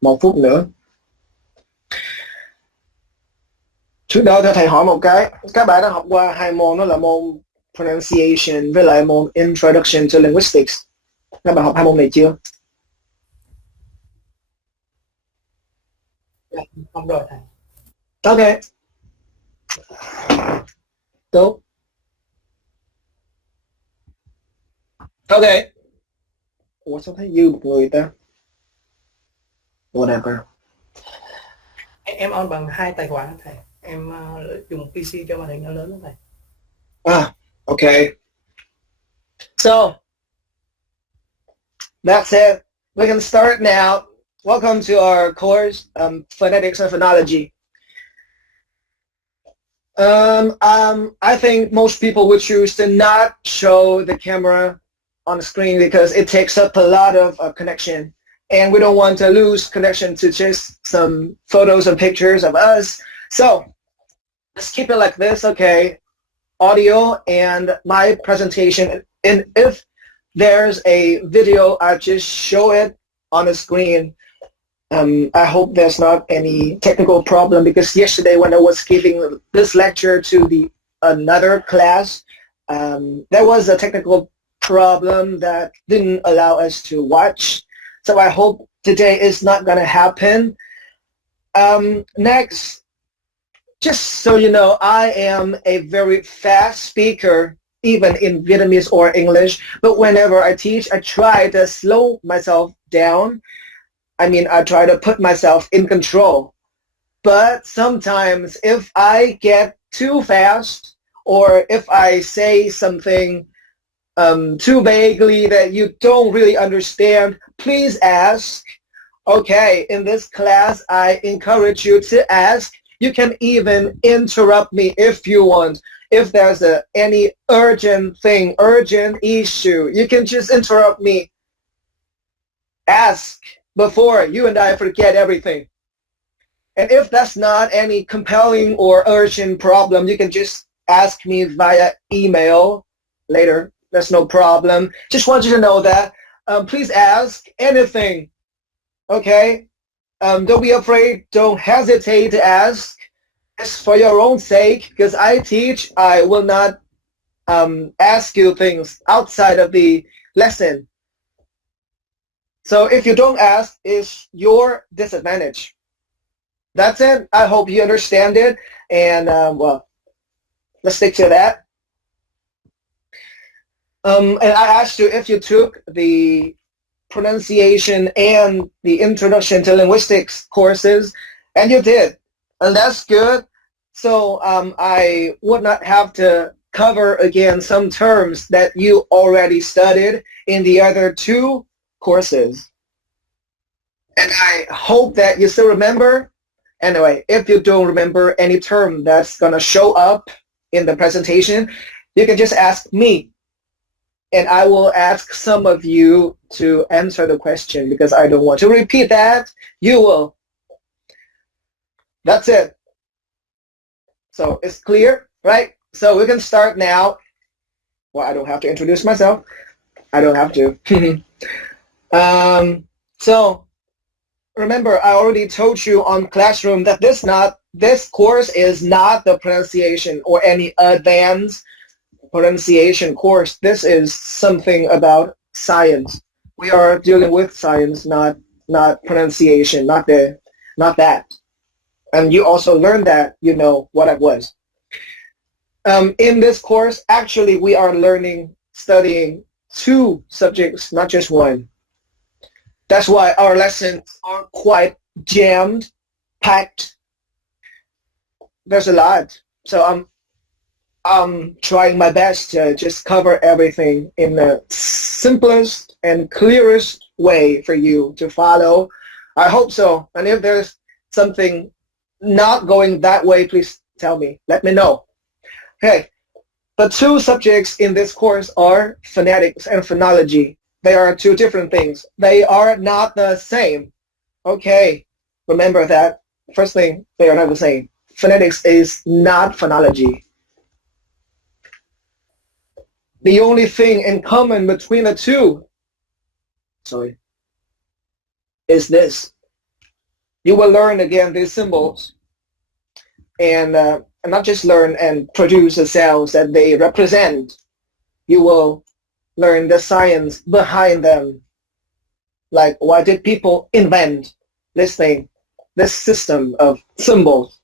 một phút nữa. Trước đó cho thầy hỏi một cái, các bạn đã học qua hai môn, đó là môn pronunciation với lại môn introduction to linguistics. Các bạn học hai môn này chưa? Học rồi thầy. Ok, tốt. Ok. Ủa sao thấy dư một người ta? Whatever. Em on bằng 2 tài khoản thầy. Em dùng PC cho màn hình nó lớn hơn thầy. Ah, okay. So that's it. We can start now. Welcome to our course, Phonetics and Phonology. I think most people would choose to not show the camera on the screen because it takes up a lot of connection, and we don't want to lose connection to just some photos and pictures of us. So let's keep it like this, okay? Audio and my presentation, and if there's a video, I just show it on the screen. I hope there's not any technical problem, because yesterday when I was giving this lecture to another class, there was a technical problem that didn't allow us to watch. So I hope today is not going to happen. Next, just so you know, I am a very fast speaker, even in Vietnamese or English, but whenever I teach, I try to slow myself down. I mean, I try to put myself in control. But sometimes if I get too fast, or if I say something too vaguely that you don't really understand, please ask. Okay, in this class, I encourage you to ask. You can even interrupt me if you want. If there's any urgent thing, urgent issue, you can just interrupt me. Ask before you and I forget everything. And if that's not any compelling or urgent problem, you can just ask me via email later. That's no problem. Just want you to know that. Please ask anything. Okay? Don't be afraid. Don't hesitate to ask. It's for your own sake, because I teach. I will not ask you things outside of the lesson. So if you don't ask, it's your disadvantage. That's it. I hope you understand it. And, well, let's stick to that. And I asked you if you took the pronunciation and the introduction to linguistics courses, and you did. And that's good. So I would not have to cover again some terms that you already studied in the other two courses. And I hope that you still remember. Anyway, if you don't remember any term that's going to show up in the presentation, you can just ask me. And I will ask some of you to answer the question, because I don't want to repeat that. You will. That's it. So it's clear, right? So we can start now. Well, I don't have to introduce myself. I don't have to. So remember, I already told you on Classroom that this course is not the pronunciation or any advanced pronunciation course. This is something about science. We are dealing with science, not pronunciation, not that. And you also learned that, you know what it was. In this course, actually, we are studying two subjects, not just one. That's why our lessons are quite jammed, packed. There's a lot. So I'm trying my best to just cover everything in the simplest and clearest way for you to follow. I hope so. And if there's something not going that way, please tell me. Let me know. Okay. The two subjects in this course are phonetics and phonology. They are two different things. They are not the same. Okay. Remember that. First thing, they are not the same. Phonetics is not phonology. The only thing in common between the two, is this. You will learn again these symbols and not just learn and produce the sounds that they represent. You will learn the science behind them. Like, why did people invent this thing, this system of symbols?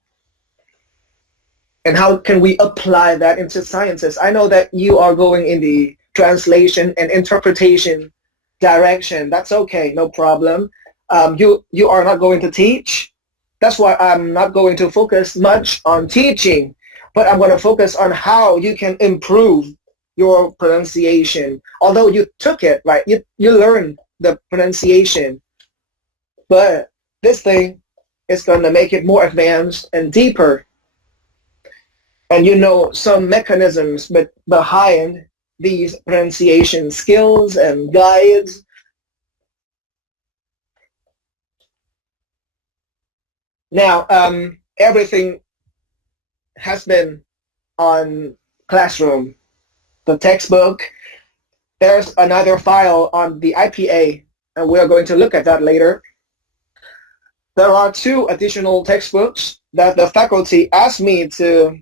And how can we apply that into sciences? I know that you are going in the translation and interpretation direction. That's okay, no problem. You are not going to teach. That's why I'm not going to focus much on teaching, but I'm going to focus on how you can improve your pronunciation. Although you took it, right? You learned the pronunciation, but this thing is going to make it more advanced and deeper. And you know some mechanisms behind these pronunciation skills and guides. Now, everything has been on Classroom, the textbook. There's another file on the IPA, and we're going to look at that later. There are 2 additional textbooks that the faculty asked me to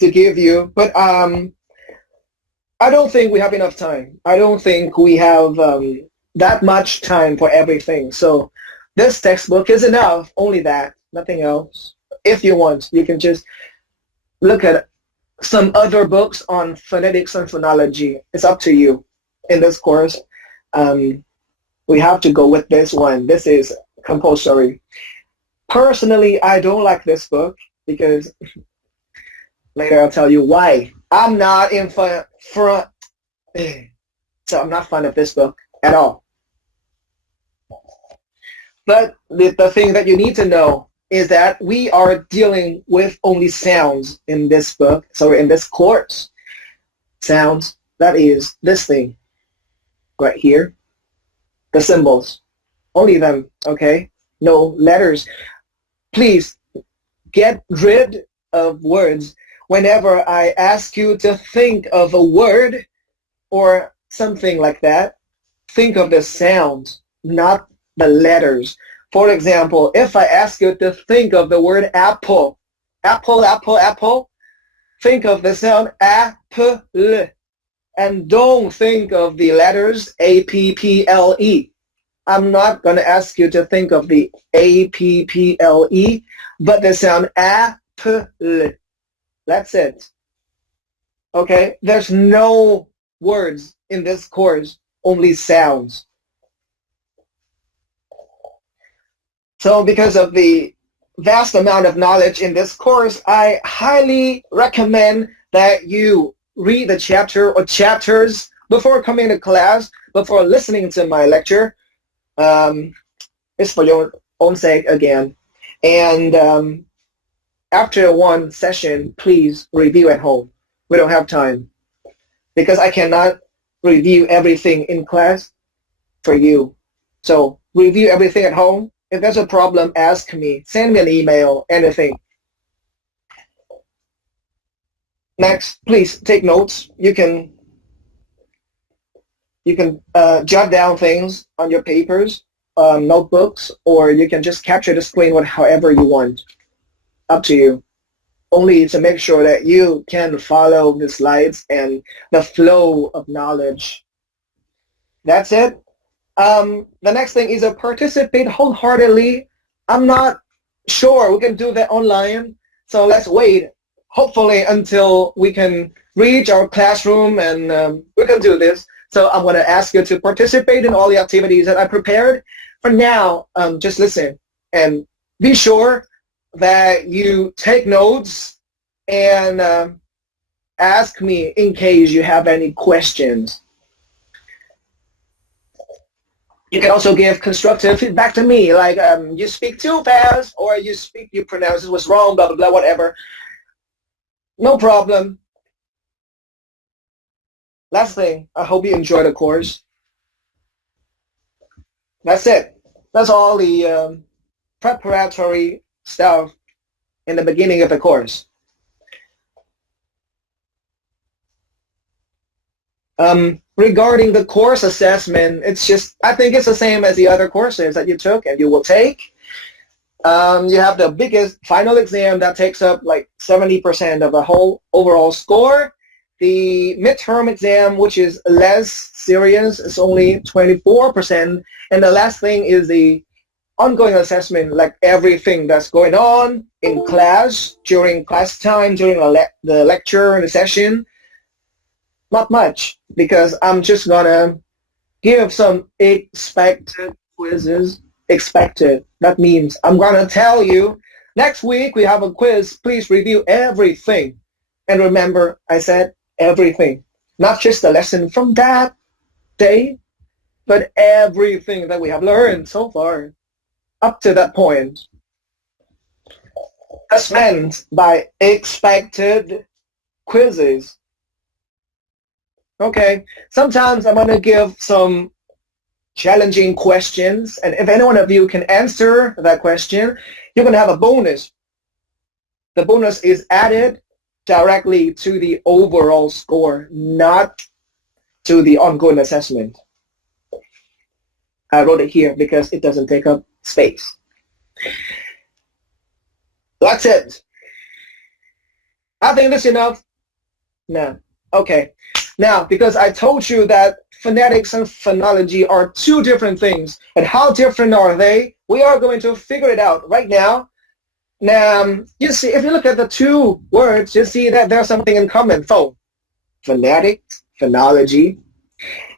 give you, but I don't think we have enough time. I don't think we have that much time for everything. So this textbook is enough, only that, nothing else. If you want, you can just look at some other books on phonetics and phonology. It's up to you. In this course, we have to go with this one. This is compulsory. Personally, I don't like this book because later I'll tell you why. I'm not in front, so I'm not fond of this book at all. But the thing that you need to know is that we are dealing with only sounds in this book, so in this course. Sounds, that is this thing right here, the symbols, only them, okay? No letters. Please get rid of words. Whenever I ask you to think of a word or something like that, think of the sound, not the letters. For example, if I ask you to think of the word apple, apple, apple, apple, think of the sound apple, and don't think of the letters A-P-P-L-E. I'm not going to ask you to think of the A-P-P-L-E, but the sound apple. That's it. Okay? There's no words in this course, only sounds. So because of the vast amount of knowledge in this course, I highly recommend that you read the chapter or chapters before coming to class, before listening to my lecture. It's for your own sake again. And after one session, please review at home. We don't have time because I cannot review everything in class for you. So review everything at home. If there's a problem, ask me. Send me an email, anything. Next, please take notes. You can jot down things on your papers, notebooks, or you can just capture the screen however you want. Up to you. Only to make sure that you can follow the slides and the flow of knowledge. That's it. The next thing is to participate wholeheartedly. I'm not sure we can do that online, so let's wait, hopefully, until we can reach our classroom and we can do this. So I'm going to ask you to participate in all the activities that I prepared. For now, just listen and be sure that you take notes and ask me in case you have any questions. You can also give constructive feedback to me, like you speak too fast, or you pronounce it was wrong, blah, blah, blah, whatever. No problem. Last thing, I hope you enjoy the course. That's it. That's all the preparatory stuff in the beginning of the course. regarding the course assessment, it's just, I think it's the same as the other courses that you took and you will take. You have the biggest final exam that takes up like 70% of the whole overall score. The midterm exam, which is less serious, is only 24%. And the last thing is the ongoing assessment, like everything that's going on in class, during class time, during the lecture and the session. Not much, because I'm just gonna give some expected quizzes. Expected. That means I'm gonna tell you next week we have a quiz. Please review everything. And remember, I said everything. Not just the lesson from that day, but everything that we have learned so far up to that point. That's meant by expected quizzes. Okay, sometimes I'm going to give some challenging questions, and if any one of you can answer that question, you're going to have a bonus. The bonus is added directly to the overall score, not to the ongoing assessment. I wrote it here because it doesn't take up space. That's it. I think that's enough. No. Okay. Now, because I told you that phonetics and phonology are two different things, and how different are they? We are going to figure it out right now. Now, you see, if you look at the two words, you see that there's something in common. Phonetics, phonology.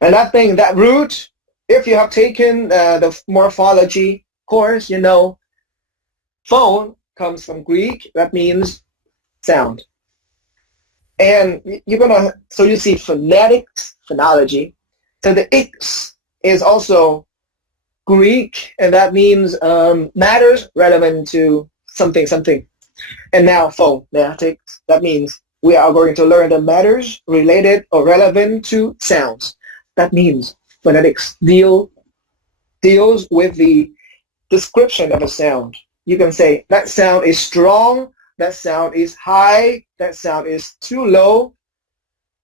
And that thing, that root, if you have taken the morphology course, you know, phone comes from Greek. That means sound. And you're gonna, so you see phonetics, phonology. So the X is also Greek, and that means matters relevant to something, something. And now phonetics, that means we are going to learn the matters related or relevant to sounds. That means phonetics deals with the description of a sound. You can say that sound is strong, that sound is high, that sound is too low,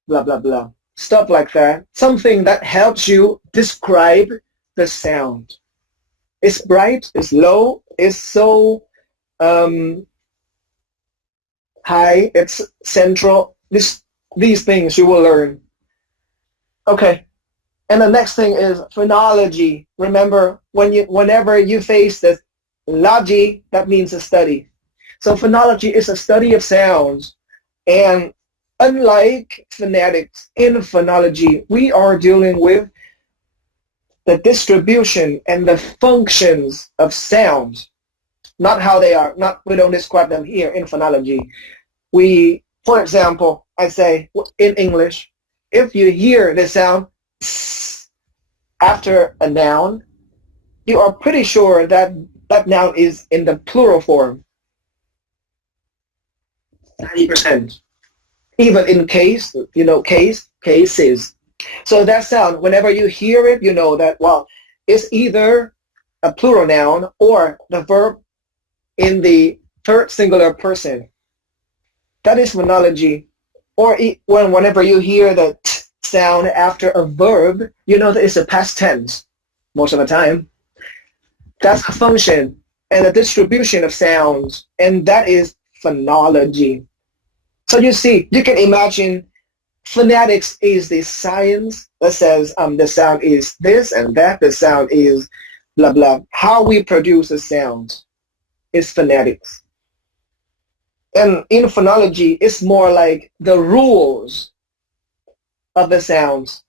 blah, blah, blah. Stuff like that. Something that helps you describe the sound. It's bright, it's low, it's so high, it's central. These things you will learn. Okay. And the next thing is phonology. Remember, whenever you face this logy, that means a study. So phonology is a study of sounds. And unlike phonetics, in phonology, we are dealing with the distribution and the functions of sounds, not how they are. We don't describe them here in phonology. For example, I say in English, if you hear the sound after a noun, you are pretty sure that that noun is in the plural form. 90%. Even in case, cases. So that sound, whenever you hear it, you know that, well, it's either a plural noun or the verb in the third singular person. That is phonology. Or whenever you hear the t sound after a verb, you know that it's a past tense most of the time. That's a function and a distribution of sounds, and that is phonology. So you see, you can imagine phonetics is the science that says the sound is this and that, the sound is blah, blah. How we produce a sound is phonetics. And in phonology, it's more like the rules of the sounds.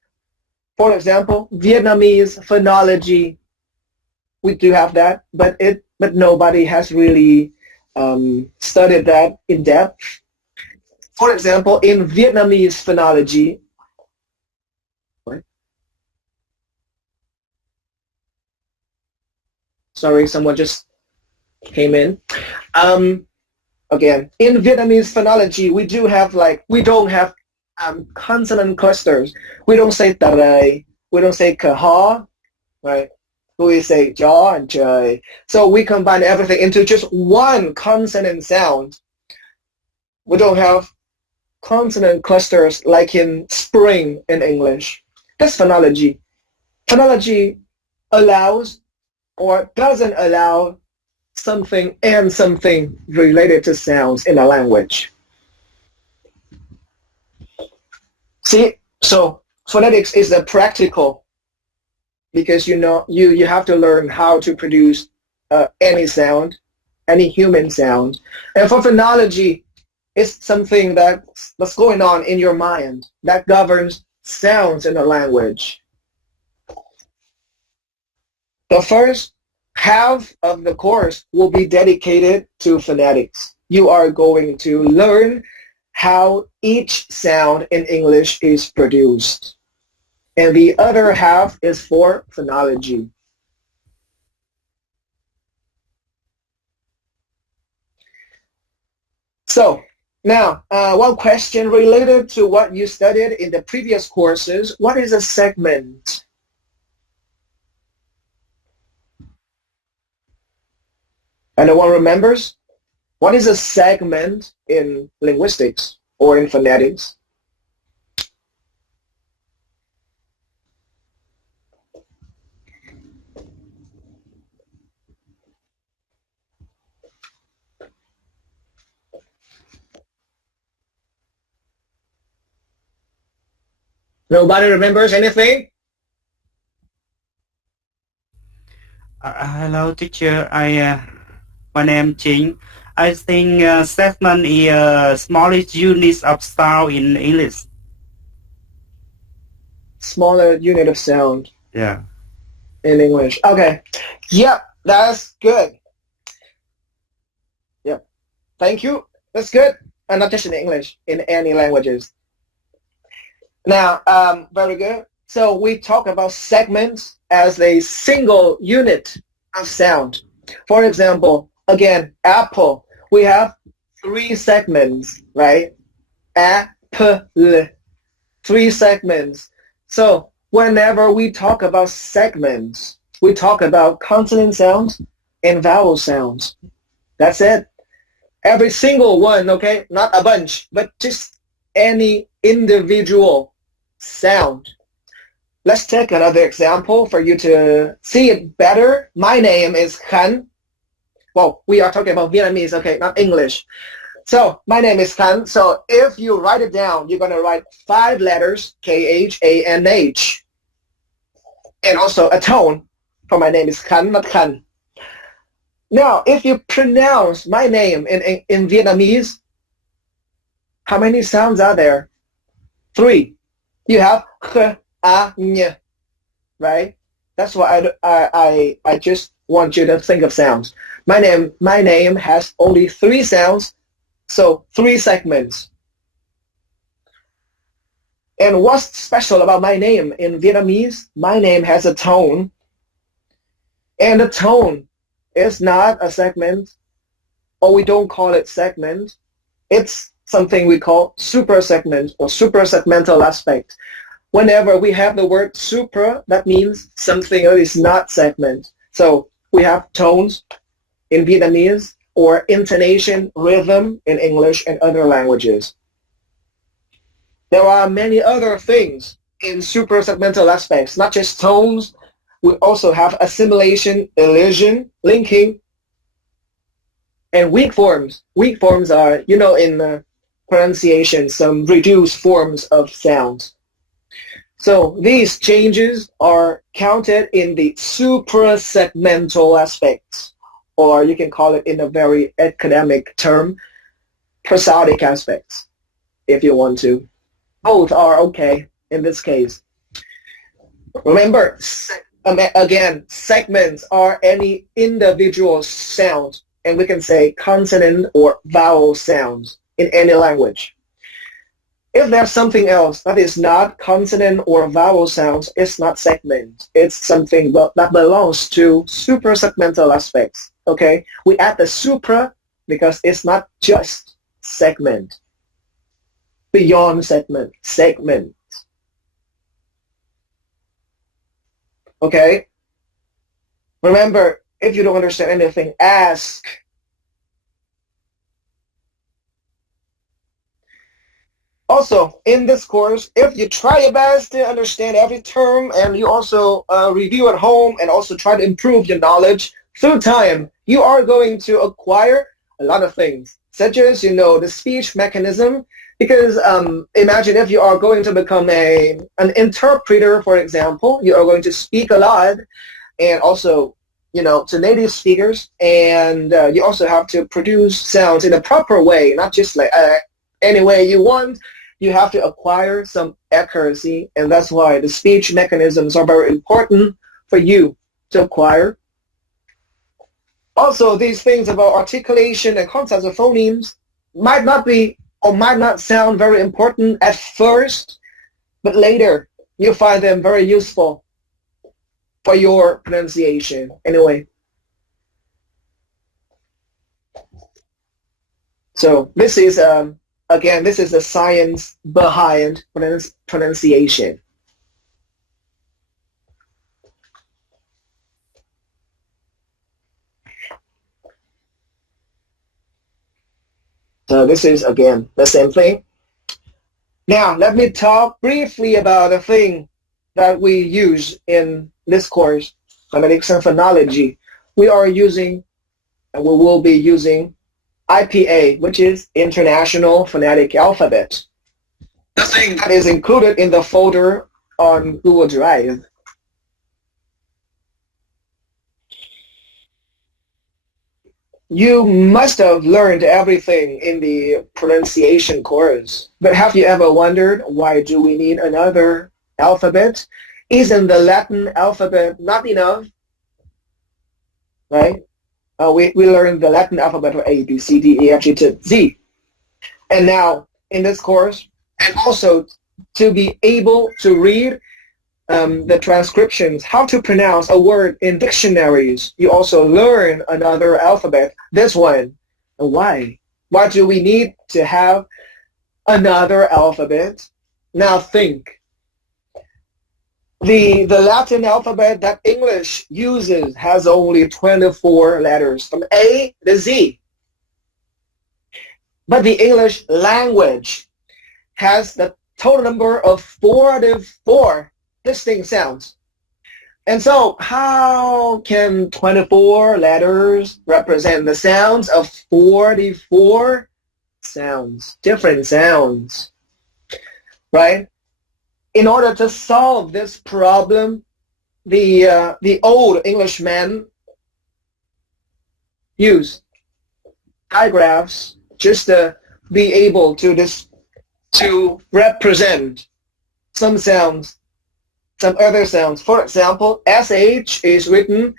For example, Vietnamese phonology, we do have that, but nobody has really studied that in depth. For example, in Vietnamese phonology, sorry, someone just came in. Again, in Vietnamese phonology, we don't have consonant clusters. We don't say taray, we don't say kaha, right? We say jaw and jay. So we combine everything into just one consonant sound. We don't have consonant clusters like in spring in English. That's phonology. Phonology allows or doesn't allow something and something related to sounds in a language. See, so phonetics is a practical because you have to learn how to produce any sound, any human sound. And for phonology, it's something that's going on in your mind that governs sounds in a language. The first half of the course will be dedicated to phonetics. You are going to learn how each sound in English is produced. And the other half is for phonology. So now, one question related to what you studied in the previous courses. What is a segment? Anyone remembers? What is a segment in linguistics or in phonetics? Nobody remembers anything? Hello, teacher. My name Ching. I think segment is smallest units of sound in English. Smaller unit of sound Yeah. in English. Okay. Yep, that's good. Yep. Thank you. That's good. And not just in English, in any languages. Now, very good. So we talk about segments as a single unit of sound. For example, again, apple. We have three segments, right? Apple. Three segments. So whenever we talk about segments, we talk about consonant sounds and vowel sounds. That's it. Every single one, okay? Not a bunch, but just any individual sound. Let's take another example for you to see it better. My name is Han. Well, we are talking about Vietnamese, okay, not English. So my name is Han. So if you write it down, you're going to write 5 letters, K-H-A-N-H. And also a tone for my name is Han, not Han. Now, if you pronounce my name in Vietnamese, how many sounds are there? 3. You have h, a, n, right? That's why I just want you to think of sounds. My name has only 3 sounds, so 3 segments. And what's special about my name in Vietnamese? My name has a tone, and the tone is not a segment, or we don't call it segment. It's something we call suprasegment or suprasegmental aspect. Whenever we have the word supra, that means something that is not segment. So we have tones in Vietnamese or intonation, rhythm in English and other languages. There are many other things in suprasegmental aspects, not just tones. We also have assimilation, elision, linking, and weak forms. Weak forms are, in pronunciation, some reduced forms of sounds. So these changes are counted in the suprasegmental aspects, or you can call it in a very academic term, prosodic aspects, if you want to. Both are okay in this case. Remember, again, segments are any individual sound, and we can say consonant or vowel sounds in any language. If there's something else that is not consonant or vowel sounds, it's not segment. It's something that belongs to suprasegmental aspects. Okay, we add the supra because it's not just segment. Beyond segment. Okay. Remember, if you don't understand anything, ask. Also, in this course, if you try your best to understand every term and you also review at home and also try to improve your knowledge through time, you are going to acquire a lot of things, such as, the speech mechanism. Because imagine if you are going to become an interpreter, for example, you are going to speak a lot and also, to native speakers, and you also have to produce sounds in a proper way, not just like any way you want. You have to acquire some accuracy, and that's why the speech mechanisms are very important for you to acquire. Also, these things about articulation and concepts of phonemes might not be or might not sound very important at first, but later you find them very useful for your pronunciation. Anyway, so this is again, this is the science behind pronunciation. So this is, again, the same thing. Now, let me talk briefly about a thing that we use in this course, phonetics and phonology. We are using, and we will be using, IPA, which is International Phonetic Alphabet. The thing that is included in the folder on Google Drive. You must have learned everything in the pronunciation course, but have you ever wondered, why do we need another alphabet? Isn't the Latin alphabet not enough? Right? We learned the Latin alphabet for A, B, C, D, E, F, G, to Z. And now, in this course, and also to be able to read the transcriptions, how to pronounce a word in dictionaries, you also learn another alphabet, this one. And why? Why do we need to have another alphabet? Now think. The Latin alphabet that English uses has only 24 letters, from A to Z. But the English language has the total number of 44 distinct sounds. And so how can 24 letters represent the sounds of 44 sounds, different sounds, right? In order to solve this problem, the old Englishmen used digraphs just to be able to represent some sounds, some other sounds. For example, SH is written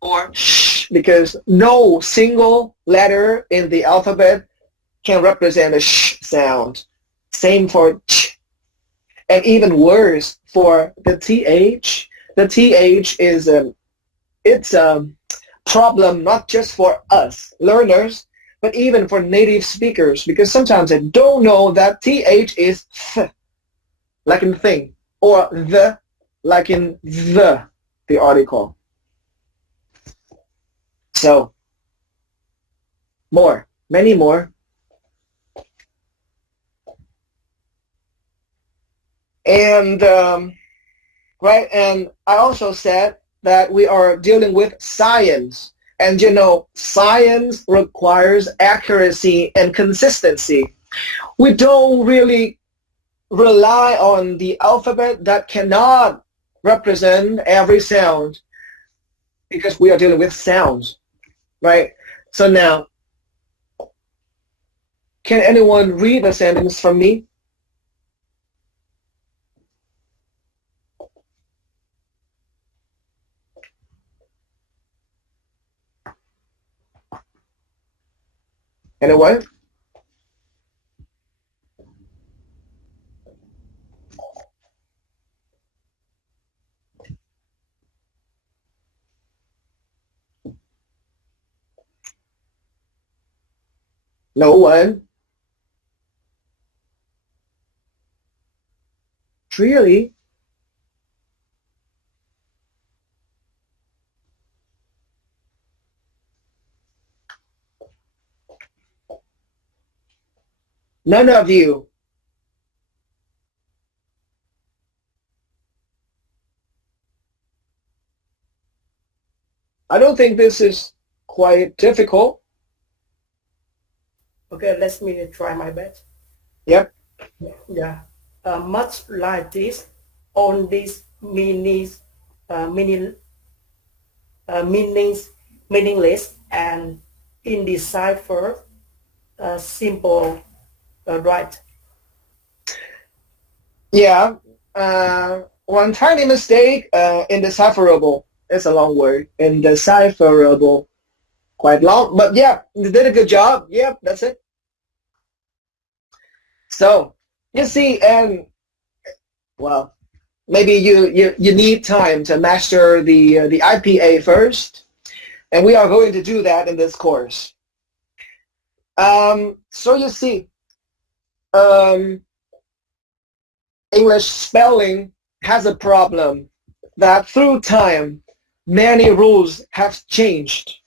or sh because no single letter in the alphabet can represent a sh sound. Same for ch. And even worse for the TH. The TH is it's a problem not just for us learners, but even for native speakers, because sometimes they don't know that TH is th, like in thing, or the, like in the article. So, more, many more. And, right, and I also said that we are dealing with science. And science requires accuracy and consistency. We don't really rely on the alphabet that cannot represent every sound, because we are dealing with sounds, right? So now, can anyone read the sentence from me? Anyone? No one? Really? None of you. I don't think this is quite difficult. Okay, let me try my best. Yep. Yeah. Much like this, on this meaning, meaningless and indecipherable simple right. Yeah. One tiny mistake, indecipherable. It's a long word. Indecipherable. Quite long, but yeah, you did a good job. Yep, that's it. So, you see, and well, maybe you need time to master the IPA first, and we are going to do that in this course. So you see, um, English spelling has a problem that through time, many rules have changed,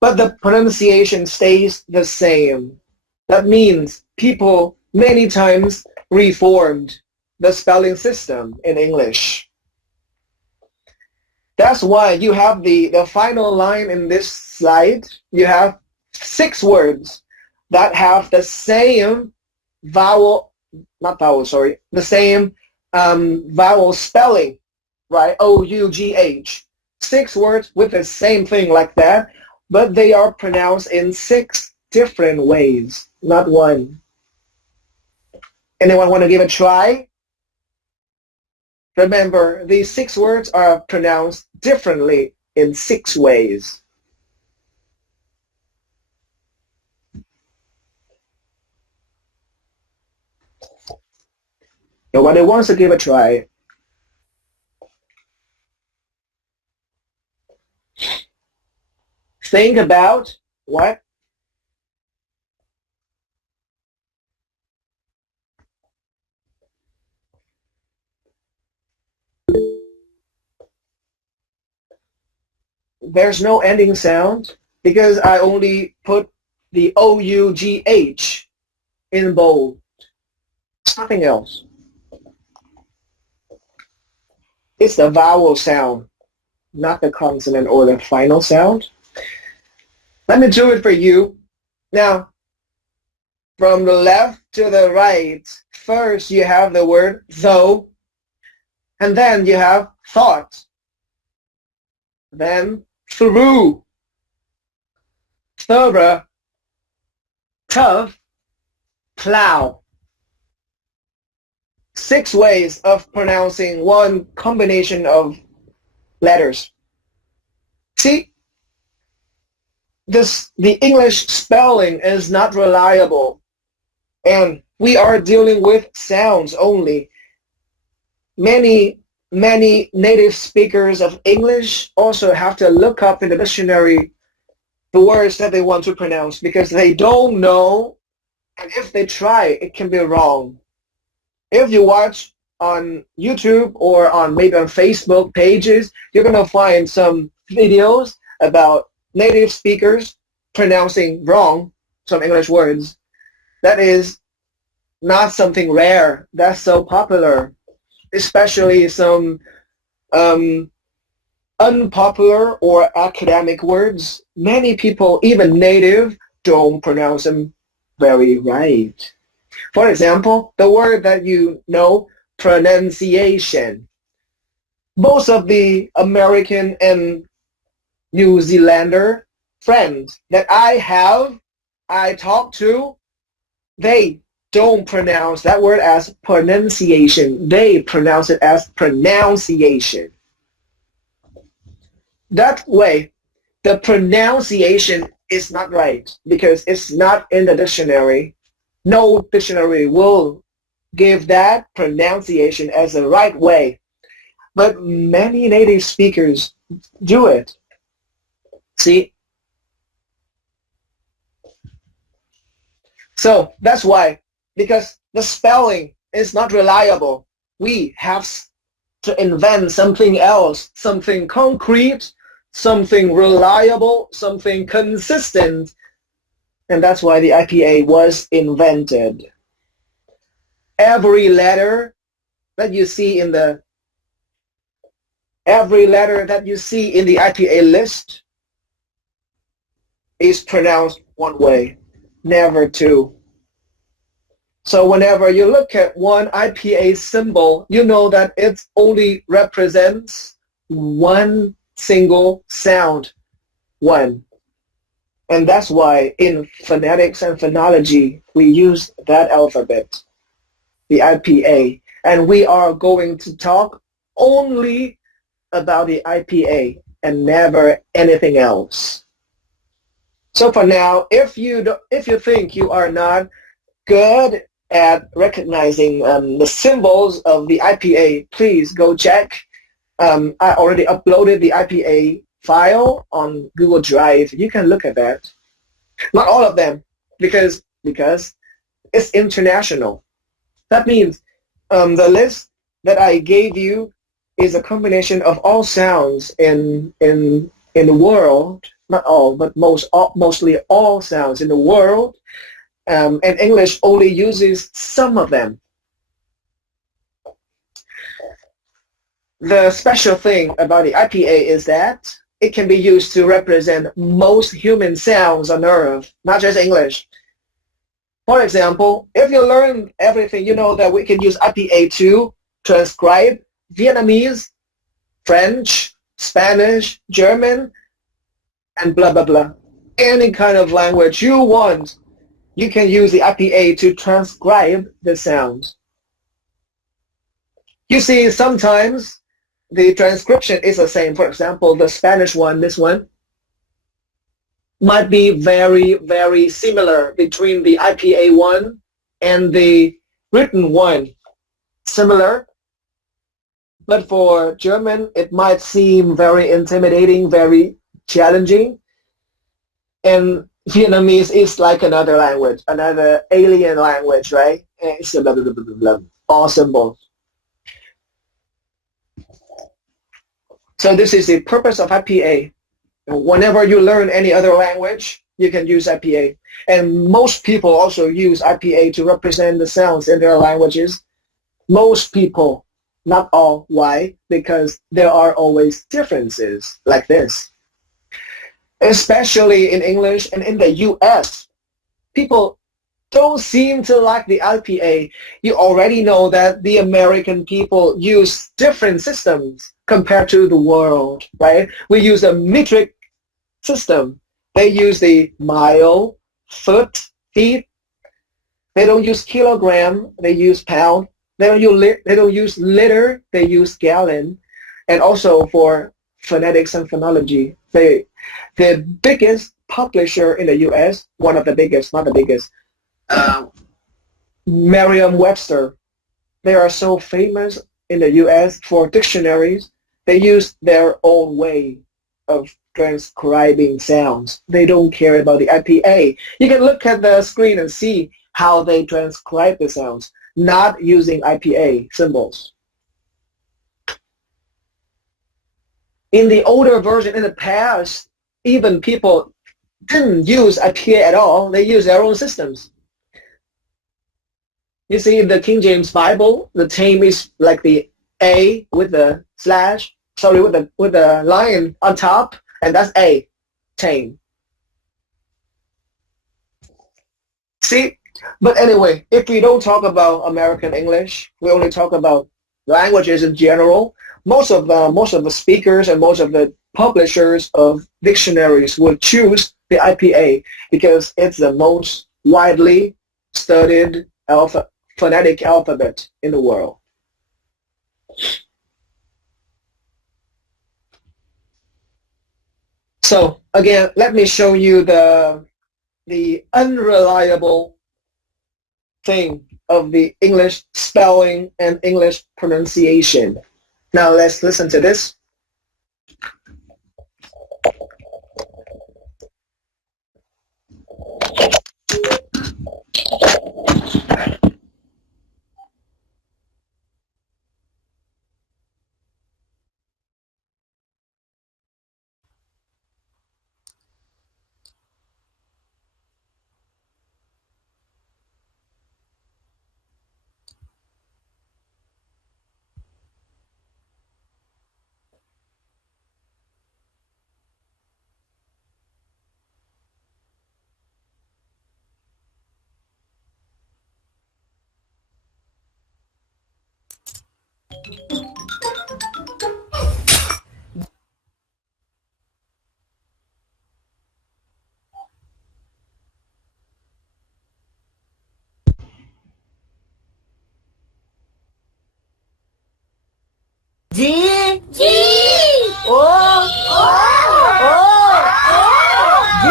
but the pronunciation stays the same. That means people many times reformed the spelling system in English. That's why you have the final line in this slide. You have 6 words that have the same vowel, not vowel, sorry, the same vowel spelling, right? O-U-G-H. 6 words with the same thing like that, but they are pronounced in 6 different ways, not one. Anyone want to give a try? Remember, these 6 words are pronounced differently in 6 ways. Nobody wants to give a try. Think about what? There's no ending sound because I only put the O-U-G-H in bold. Nothing else. It's the vowel sound, not the consonant or the final sound. Let me do it for you. Now, from the left to the right, first you have the word though, and then you have thought, then through, thorough, tough, plow. 6 ways of pronouncing one combination of letters. See, the English spelling is not reliable, and we are dealing with sounds only. Many native speakers of English also have to look up in the dictionary the words that they want to pronounce because they don't know, and if they try, it can be wrong. If you watch on YouTube or maybe on Facebook pages, you're going to find some videos about native speakers pronouncing wrong some English words. That is not something rare. That's so popular, especially some unpopular or academic words. Many people, even native, don't pronounce them very right. For example, the word that you know, pronunciation. Most of the American and New Zealander friends that I talk to, they don't pronounce that word as pronunciation. They pronounce it as pronunciation. That way, the pronunciation is not right because it's not in the dictionary. No dictionary will give that pronunciation as the right way. But many native speakers do it. See? So that's why, because the spelling is not reliable, we have to invent something else, something concrete, something reliable, something consistent. And that's why the IPA was invented. Every letter that you see in the Every letter that you see in the IPA list is pronounced one way, never two. So whenever you look at one IPA symbol, you know that it only represents one single sound, one. And that's why in phonetics and phonology, we use that alphabet, the IPA. And we are going to talk only about the IPA and never anything else. So for now, if you think you are not good at recognizing the symbols of the IPA, please go check. I already uploaded the IPA file on Google Drive. You can look at that. Not all of them, because it's international. That means the list that I gave you is a combination of all sounds in the world. Not all, but mostly all sounds in the world. And English only uses some of them. The special thing about the IPA is that it can be used to represent most human sounds on Earth, not just English. For example, if you learn everything, you know that we can use IPA to transcribe Vietnamese, French, Spanish, German, and blah, blah, blah. Any kind of language you want, you can use the IPA to transcribe the sounds. You see, sometimes the transcription is the same. For example, the Spanish one, this one, might be very, very similar between the IPA one and the written one. Similar, but for German, it might seem very intimidating, very challenging. And Vietnamese is like another language, another alien language, right? And it's blah, blah, blah, blah, blah, all symbols. So this is the purpose of IPA. Whenever you learn any other language, you can use IPA. And most people also use IPA to represent the sounds in their languages. Most people, not all. Why? Because there are always differences like this. Especially in English and in the US, people don't seem to like the IPA. You already know that the American people use different systems compared to the world, right? We use a metric system. They use the mile, foot, feet. They don't use kilogram. They use pound. They don't use liter. They use gallon. And also for phonetics and phonology, the biggest publisher in the U.S., one of the biggest, not the biggest, Merriam-Webster. They are so famous in the U.S. for dictionaries. They use their own way of transcribing sounds. They don't care about the IPA. You can look at the screen and see how they transcribe the sounds, not using IPA symbols. In the older version, in the past, even people didn't use IPA at all. They used their own systems. You see, in the King James Bible, the tame is like the A with the slash, sorry, with the line on top, and that's A, tame. See, but anyway, if we don't talk about American English, we only talk about languages in general. Most of the speakers and most of the publishers of dictionaries would choose the IPA because it's the most widely studied phonetic alphabet in the world. So again, let me show you the unreliable thing of the English spelling and English pronunciation. Now let's listen to this. G G O O O G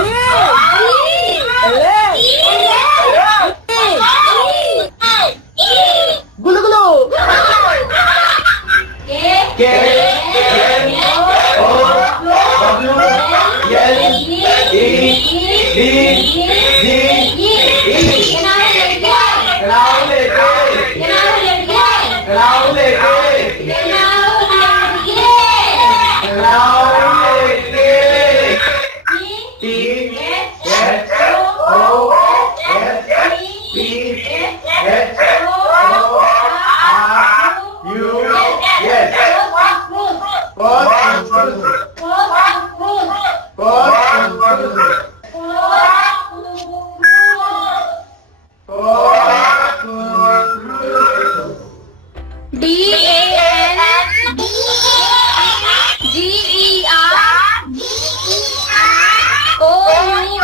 G Gulu gulu D A N G E R O U S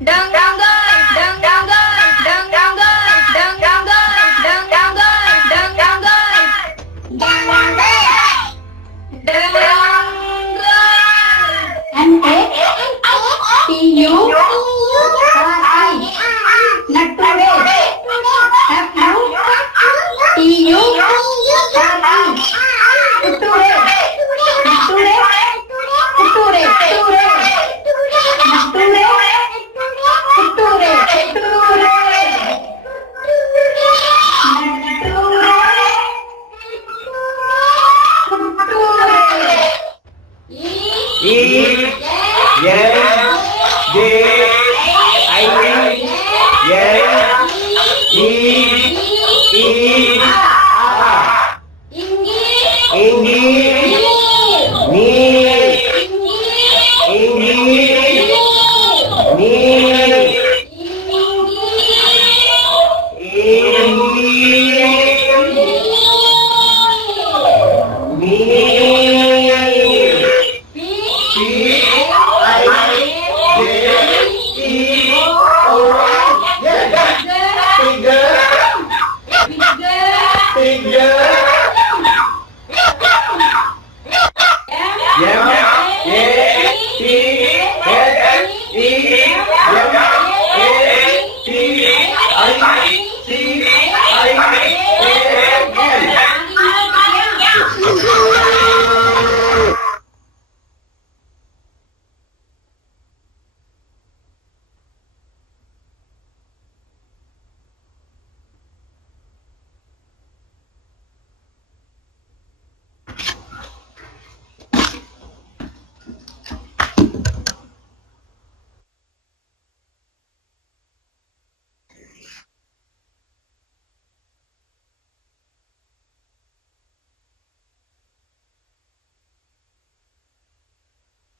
Đăng đăng ơi đăng đăng ơi đăng đăng ơi đăng đăng ơi đăng đăng ơi đăng đăng ơi đăng đăng N S T U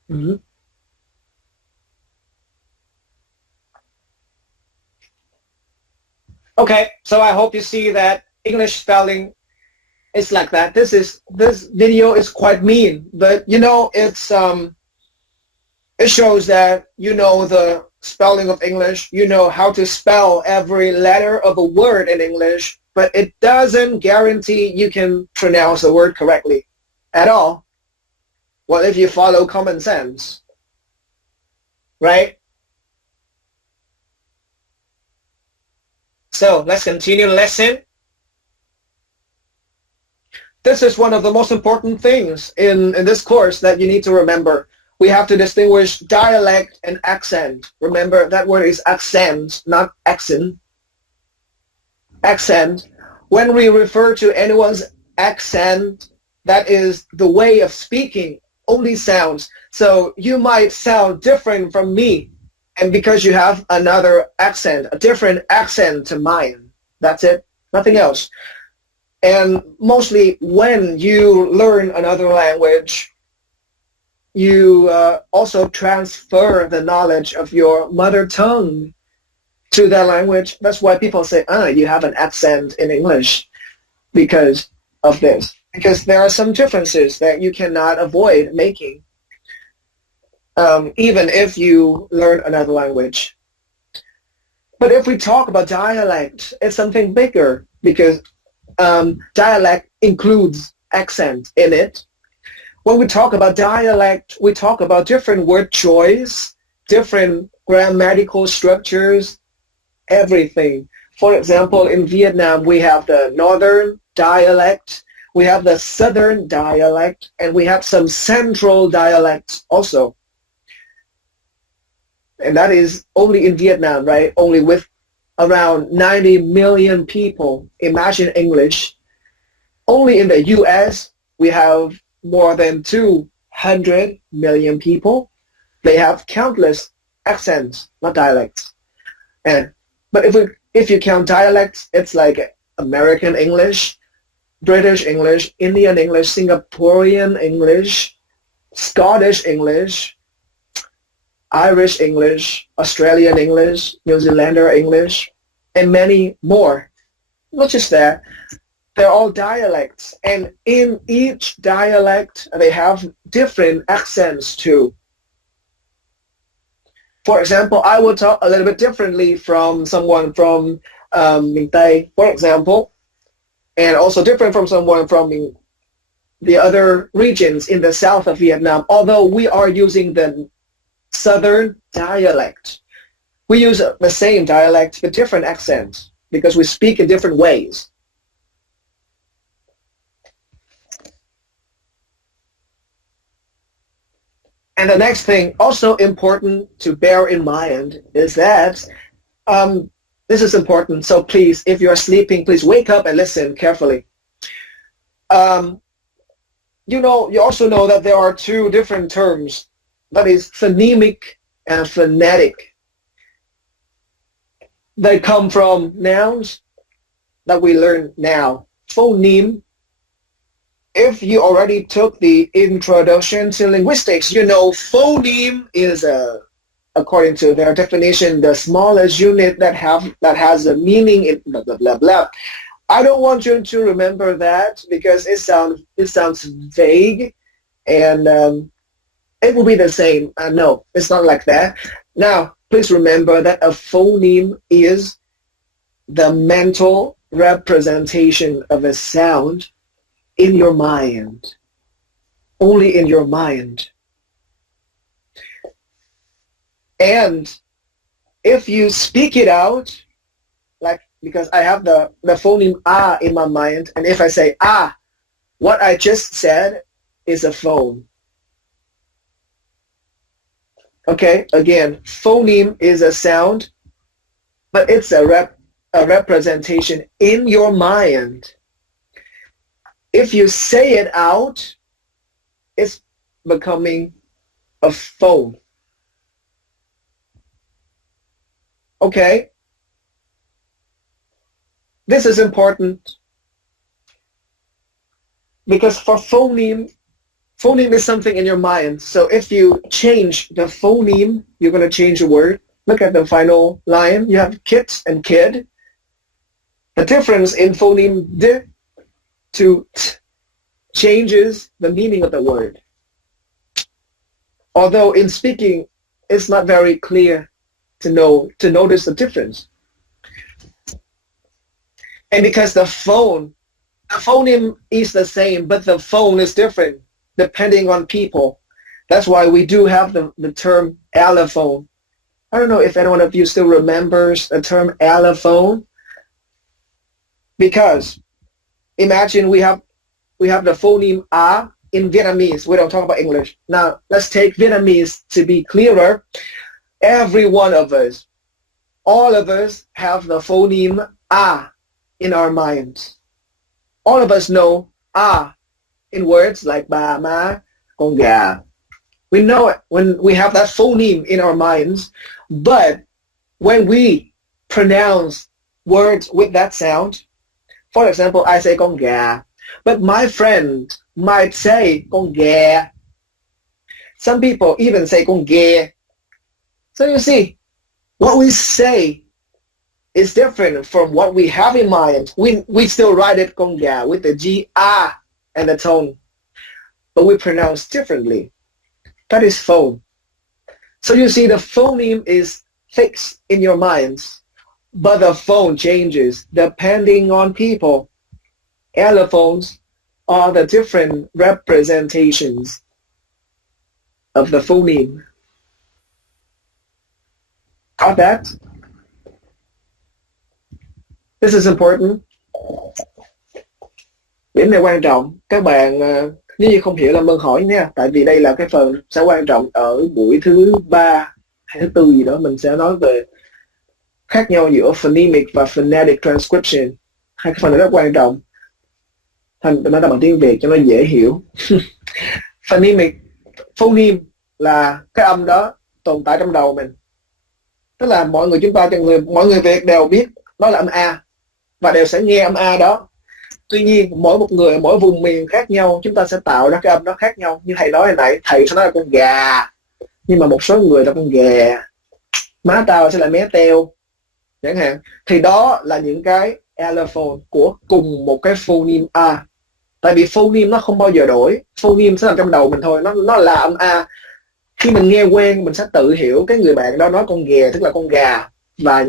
Mhm. Okay, so I hope you see that English spelling is like that. This video is quite mean, but you know it shows that you know the spelling of English, you know how to spell every letter of a word in English, but it doesn't guarantee you can pronounce a word correctly at all. Well, if you follow common sense, right? So let's continue the lesson. This is one of the most important things in this course that you need to remember. We have to distinguish dialect and accent. Remember, that word is accent, not accent. Accent. When we refer to anyone's accent, that is the way of speaking, only sounds. So you might sound different from me, and because you have another accent, a different accent to mine. That's it, nothing else. And mostly when you learn another language, you also transfer the knowledge of your mother tongue to that language. That's why people say, you have an accent in English because of this. Because there are some differences that you cannot avoid making, even if you learn another language. But if we talk about dialect, it's something bigger because dialect includes accent in it. When we talk about dialect, we talk about different word choice, different grammatical structures, everything. For example, in Vietnam, we have the northern dialect, we have the southern dialect, and we have some central dialects also. And that is only in Vietnam, right? Only with around 90 million people. Imagine English. Only in the US, we have more than 200 million people. They have countless accents, not dialects. But if you count dialects, it's like American English, British English, Indian English, Singaporean English, Scottish English, Irish English, Australian English, New Zealander English, and many more. Not just that, they're all dialects, and in each dialect they have different accents too. For example, I will talk a little bit differently from someone from Minh Tây, for example, and also different from someone from the other regions in the south of Vietnam, although we are using the southern dialect. We use the same dialect with different accents because we speak in different ways. And the next thing, also important to bear in mind, is that this is important. So please, if you are sleeping, please wake up and listen carefully. You also know that there are two different terms. That is phonemic and phonetic. They come from nouns that we learn now. Phoneme. If you already took the introduction to linguistics, you know phoneme is, according to their definition, the smallest unit that has a meaning in blah, blah, blah, blah. I don't want you to remember that because it sounds vague, and it will be the same. No, it's not like that. Now, please remember that a phoneme is the mental representation of a sound in your mind, only in your mind. And if you speak it out, like, because I have the phoneme ah in my mind, and if I say ah, what I just said is a phone. Okay, again, phoneme is a sound, but it's a representation in your mind. If you say it out, it's becoming a phone. Okay? This is important because for phoneme is something in your mind. So if you change the phoneme, you're going to change a word. Look at the final line. You have kit and kid. The difference in phoneme d to t changes the meaning of the word. Although in speaking, it's not very clear to notice the difference. And because the phoneme is the same, but the phone is different depending on people. That's why we do have the term allophone. I don't know if anyone of you still remembers the term allophone. Because imagine we have the phoneme a in Vietnamese. We don't talk about English. Now let's take Vietnamese to be clearer. Every one of us, all of us have the phoneme a in our minds. All of us know a in words like ba, ma, con gà. We know it when we have that phoneme in our minds, but when we pronounce words with that sound, for example, I say con gà, but my friend might say con ghé. Some people even say con ghé. So you see, what we say is different from what we have in mind. We still write it con gà with the G, A, and the tone, but we pronounce differently. That is phone. So you see, the phoneme is fixed in your minds, but the phone changes depending on people. Allophones are the different representations of the phoneme. Got that? This is important. Điểm này quan trọng. Các bạn nếu như không hiểu làm ơn hỏi nha. Tại vì đây là cái phần sẽ quan trọng ở buổi thứ 3 hay thứ 4 gì đó. Mình sẽ nói về khác nhau giữa phonemic và phonetic transcription. Hai cái phần này rất quan trọng. Thành nói ra bằng tiếng Việt cho nó dễ hiểu. Phonemic, phoneme là cái âm đó tồn tại trong đầu mình. Tức là mọi người Việt đều biết đó là âm A và đều sẽ nghe âm A đó. Tuy nhiên mỗi một người, mỗi vùng miền khác nhau, chúng ta sẽ tạo ra cái âm đó khác nhau. Như thầy nói hồi nãy, thầy sẽ nói là con gà, nhưng mà một số người là con ghè, má tao sẽ là mé teo chẳng hạn. Thì đó là những cái allophone của cùng một cái phoneme A. Tại vì phoneme nó không bao giờ đổi, phoneme sẽ nằm trong đầu mình thôi, nó là âm A. Khi mình nghe quen, mình sẽ tự hiểu cái người bạn đó nói con ghè tức là con gà, và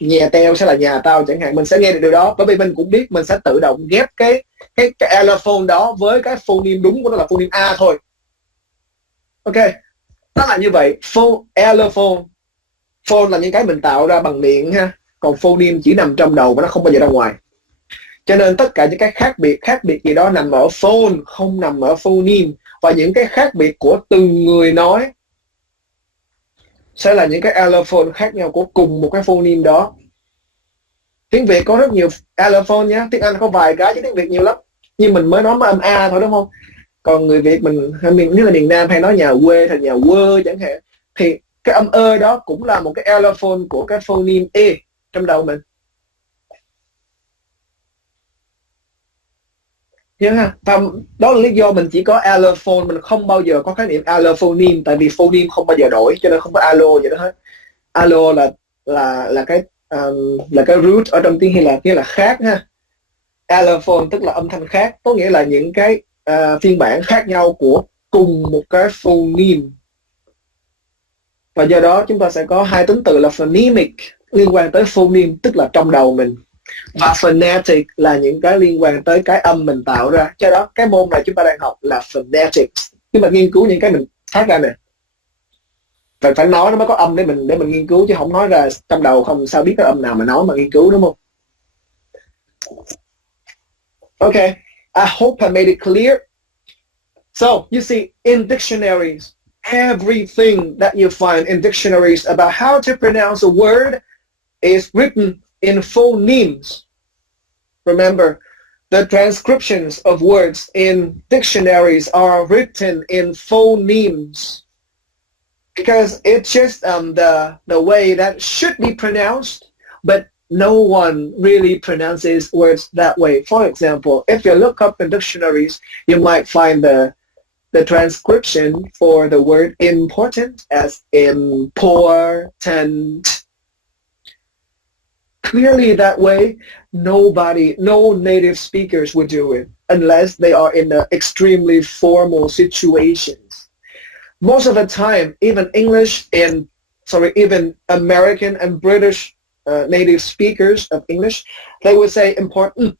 nhà teo sẽ là nhà tao chẳng hạn. Mình sẽ nghe được điều đó, bởi vì mình cũng biết mình sẽ tự động ghép cái allophone đó với cái phoneme đúng của nó là phoneme A thôi. Ok, nó là như vậy. Allophone, phone là những cái mình tạo ra bằng miệng ha, còn phoneme chỉ nằm trong đầu và nó không bao giờ ra ngoài. Cho nên tất cả những cái khác biệt gì đó nằm ở phone, không nằm ở phoneme. Và những cái khác biệt của từng người nói sẽ là những cái allophone khác nhau của cùng một cái phoneme đó. Tiếng Việt có rất nhiều allophone nhé, tiếng Anh có vài cái chứ tiếng Việt nhiều lắm. Nhưng mình mới nói âm A thôi đúng không? Còn người Việt mình, như là miền Nam hay nói nhà quê thành nhà quơ chẳng hạn, thì cái âm ơ đó cũng là một cái allophone của cái phoneme E trong đầu mình. Ha. Và đó là lý do mình chỉ có allophone, mình không bao giờ có khái niệm allophoneme, tại vì phoneme không bao giờ đổi, cho nên không có allo gì đó hết. Allo là cái root ở trong tiếng Hy Lạp, nghĩa là khác ha. Allophone tức là âm thanh khác, có nghĩa là những cái phiên bản khác nhau của cùng một cái phoneme. Và do đó chúng ta sẽ có hai tính từ là phonemic liên quan tới phoneme, tức là trong đầu mình, và phonetic là những cái liên quan tới cái âm mình tạo ra. Cho đó cái môn này chúng ta đang học là phonetics, nhưng mà nghiên cứu những cái mình phát ra nè. Phải nói nó mới có âm để mình nghiên cứu, chứ không nói ra trong đầu không sao biết cái âm nào mà nói mà nghiên cứu, đúng không? Okay, I hope I made it clear. So you see, in dictionaries, everything that you find in dictionaries about how to pronounce a word is written in phonemes. Remember, the transcriptions of words in dictionaries are written in phonemes because it's just the way that should be pronounced, but no one really pronounces words that way. For example, if you look up in dictionaries, you might find the transcription for the word important as important. Clearly that way, no native speakers would do it unless they are in extremely formal situations. Most of the time, even even American and British native speakers of English, they would say important.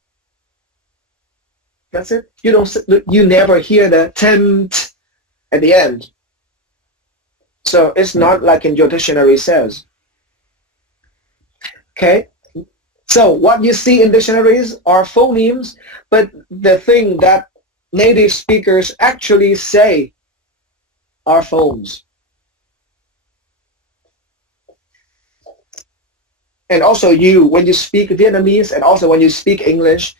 That's it. You never hear the tent at the end. So it's not like in your dictionary says. Okay. So what you see in dictionaries are phonemes, but the thing that native speakers actually say are phones. And also when you speak Vietnamese and also when you speak English,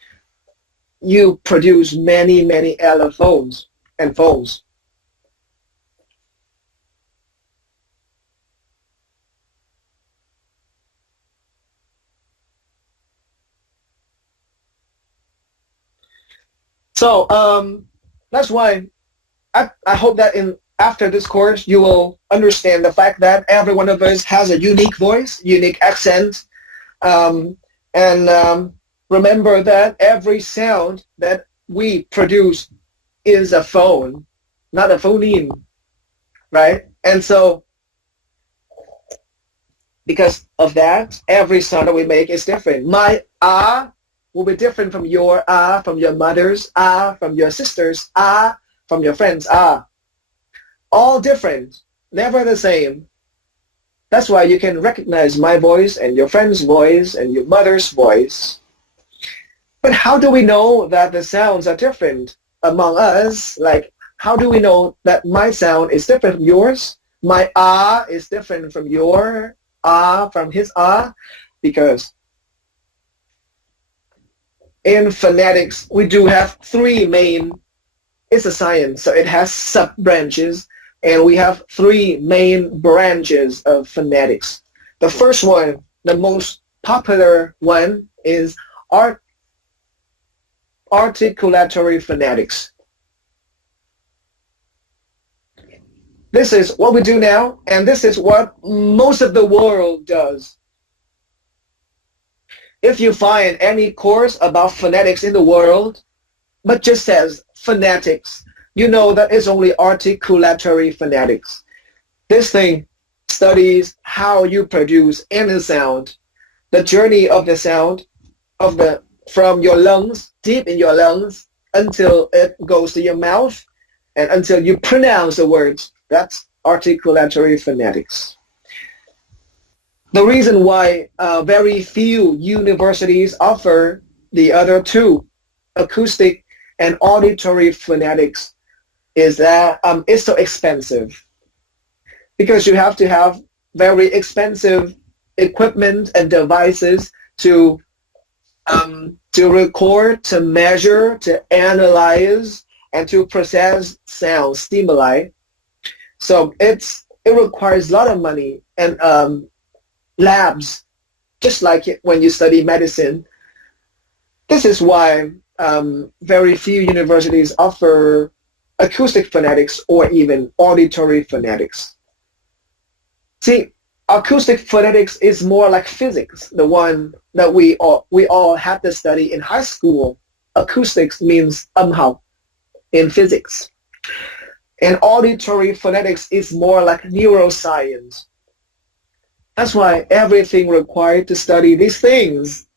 you produce many allophones and phones. So that's why I hope that after this course you will understand the fact that every one of us has a unique voice, unique accent, And remember that every sound that we produce is a phone, not a phoneme, right? And so because of that, every sound that we make is different. My ah will be different from your ah, from your mother's ah, from your sister's ah, from your friend's ah. All different, never the same. That's why you can recognize my voice and your friend's voice and your mother's voice. But how do we know that the sounds are different among us? Like, how do we know that my sound is different from yours? My ah is different from your ah, from his ah? Because in phonetics, we do have three main, it's a science, so it has sub-branches, and we have three main branches of phonetics. The first one, the most popular one, is articulatory phonetics. This is what we do now, and this is what most of the world does. If you find any course about phonetics in the world, but just says phonetics, you know that it's only articulatory phonetics. This thing studies how you produce any sound, the journey of the sound from your lungs, deep in your lungs, until it goes to your mouth and until you pronounce the words. That's articulatory phonetics. The reason why very few universities offer the other two, acoustic and auditory phonetics, is that it's so expensive, because you have to have very expensive equipment and devices to record, to measure, to analyze, and to process sound stimuli. So it requires a lot of money and labs, just like when you study medicine. This is why very few universities offer acoustic phonetics or even auditory phonetics. See, acoustic phonetics is more like physics, the one that we all had to study in high school. Acoustics means in physics. And auditory phonetics is more like neuroscience. That's why everything required to study these things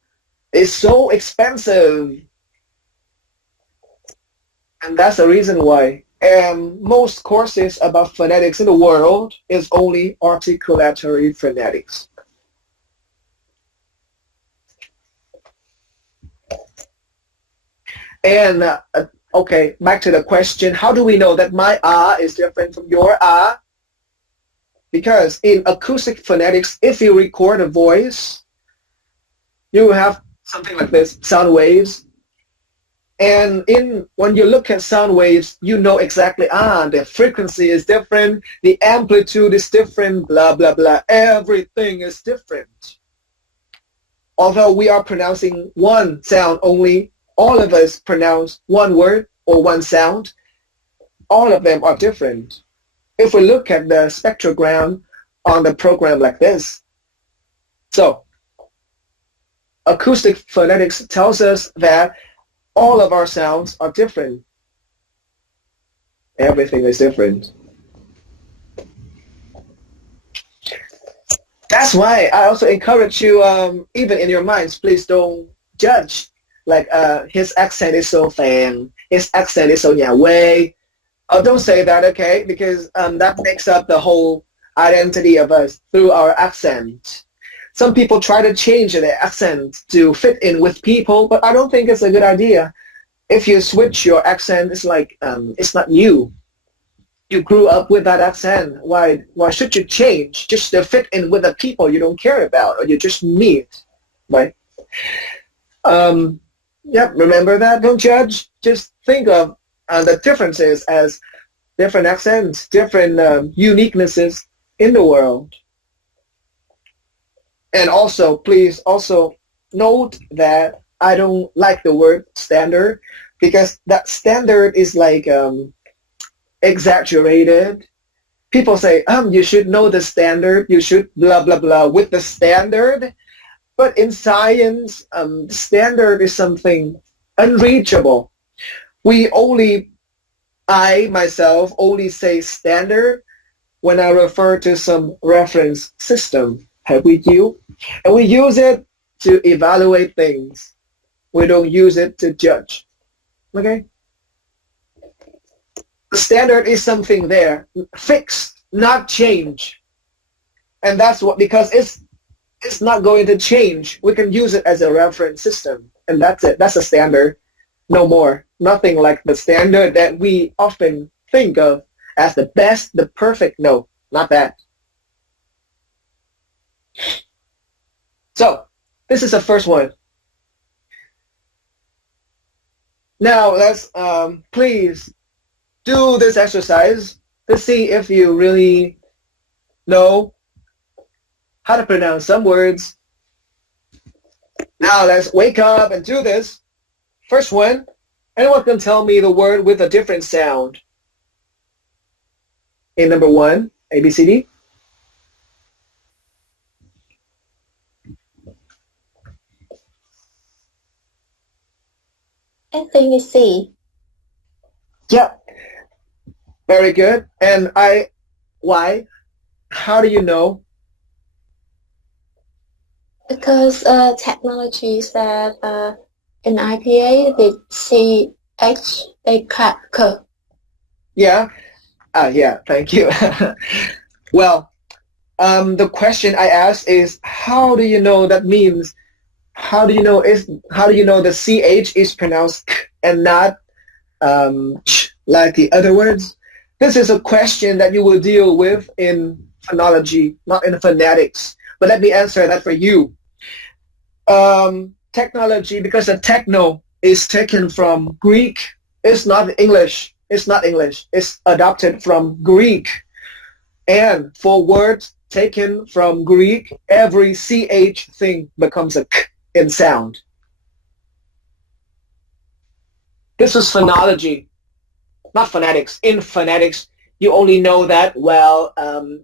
is so expensive. And that's the reason why most courses about phonetics in the world is only articulatory phonetics. And okay, back to the question, how do we know that my ah is different from your ah? Because in acoustic phonetics, if you record a voice, you have something like this, sound waves. And when you look at sound waves, you know exactly, the frequency is different, the amplitude is different, blah, blah, blah. Everything is different. Although we are pronouncing one sound only, all of us pronounce one word or one sound. All of them are different. If we look at the spectrogram on the program like this, so acoustic phonetics tells us that all of our sounds are different. Everything is different. That's why I also encourage you, even in your minds, please don't judge. Like, his accent is so fan, his accent is so Yahweh. Don't say that, okay? Because that makes up the whole identity of us through our accent. Some people try to change their accent to fit in with people, but I don't think it's a good idea. If you switch your accent, it's like it's not you. You grew up with that accent. Why should you change just to fit in with the people you don't care about or you just meet, right? Yeah, remember that. Don't judge. Just think of the differences as different accents, different uniquenesses in the world. And also, please also note that I don't like the word standard, because that standard is like exaggerated. People say, you should know the standard, you should blah, blah, blah with the standard. But in science, standard is something unreachable. We only, I myself only say standard when I refer to some reference system. Have we you? And we use it to evaluate things. We don't use it to judge. Okay? The standard is something there, fixed, not change. And that's what, because it's not going to change. We can use it as a reference system. And that's it. That's a standard. No more. Nothing like the standard that we often think of as the best, the perfect. No, not that. So, this is the first one. Now, let's please do this exercise to see if you really know how to pronounce some words. Now, let's wake up and do this. First one, anyone can tell me the word with a different sound. In number one, A, B, C, D. I think it's C. Yep. Very good. And why? How do you know? Because technology said in IPA the CH they cut K. Yeah. Yeah, thank you. Well, the question I asked is, how do you know that means, how do you know the CH is pronounced K and not ch like the other words? This is a question that you will deal with in phonology, not in phonetics. But let me answer that for you. Technology, because the techno is taken from Greek. It's not English. It's not English. It's adopted from Greek. And for words taken from Greek, every CH thing becomes a K in sound. This is phonology, not phonetics. In phonetics, you only know that, well,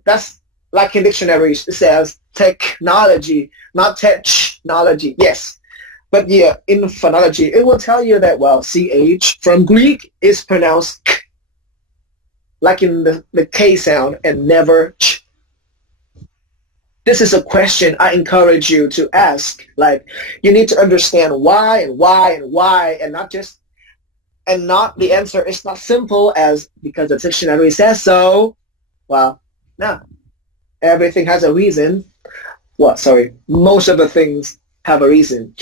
that's like in dictionaries, it says technology, not technology. Yes. But yeah, in phonology, it will tell you that, well, CH from Greek is pronounced K, like in the K sound, and never ch. This is a question I encourage you to ask. Like, you need to understand why and why and why, and not the answer is not simple as because the dictionary says so. Well, no. Everything has a reason. Well, sorry, most of the things have a reason.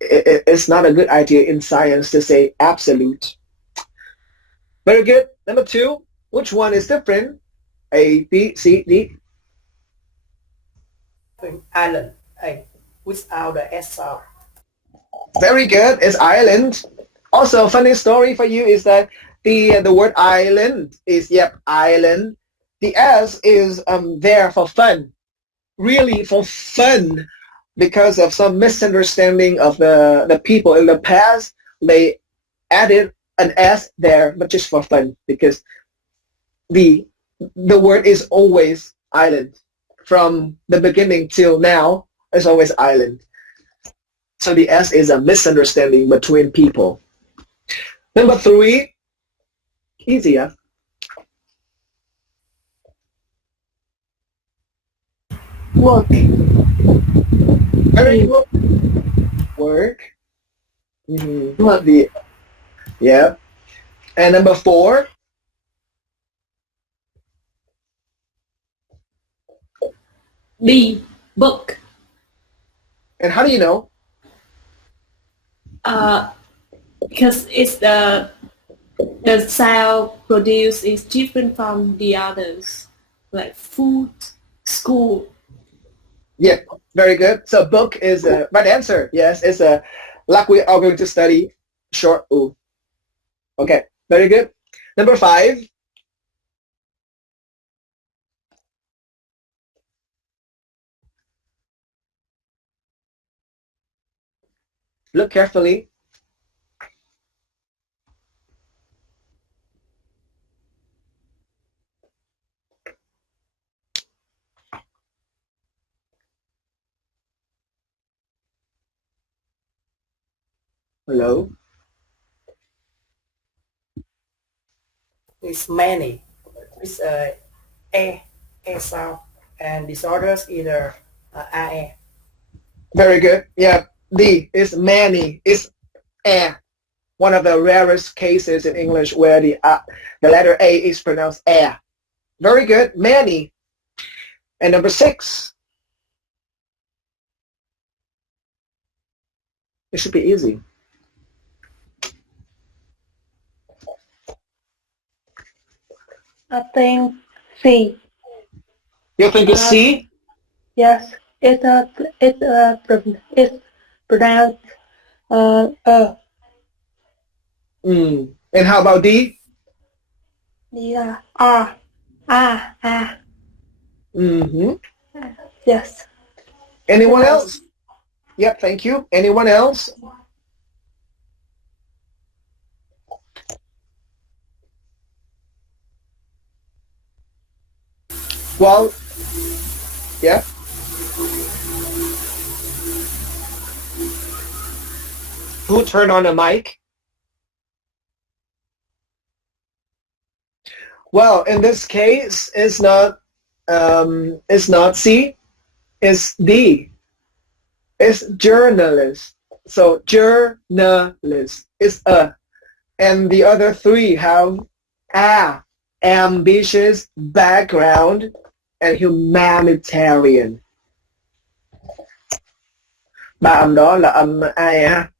It's not a good idea in science to say absolute. Very good. Number two, which one is different? A, B, C, D. Island, without the S sound. Very good. It's island. Also, funny story for you is that the word island is, yep, island. The S is there for fun, really for fun, because of some misunderstanding of the people in the past. They added an S there, but just for fun, because the word is always island. From the beginning till now, it's always island. So the S is a misunderstanding between people. Number three, easier. Work. Very good. Work. Mm-hmm. Yeah. And number four, B. Book. and how do you know? Because it's the sound produced is different from the others, like food, school. Yeah, very good. So book is a right answer. Yes, it's a like we are going to study short oo. Okay, very good. Number five. Look carefully. Hello? It's many. It's a sound, and disorders either a. Very good. Yeah, D is many. It's one of the rarest cases in English where the letter A is pronounced eh. Very good. Many. And number 6. It should be easy. I think C. You think it's C? Yes, it's pronounced And how about D? yeah, R. Mm-hmm. Yes. Anyone Yes. else? Yep, thank you. Anyone else? Well, yeah. Who turned on the mic? Well, in this case, it's not C, it's D. It's journalist. So journalist is a. And the other 3 have a, ambitious, background, and humanitarian. 3 âm đó là âm ai ha?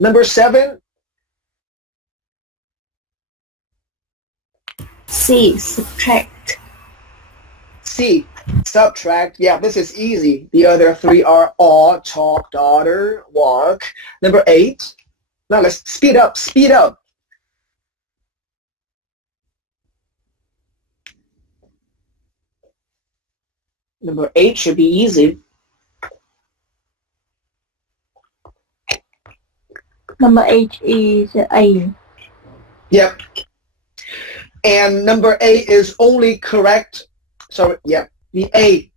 Number 7. C. Subtract. C. Subtract. Yeah, this is easy. The other 3 are all, talk, daughter, walk. Number 8. Now let's speed up. Speed up. Number 8 should be easy. Number 8 is A. Yep. And number 8 is only correct. Sorry, yeah, the A.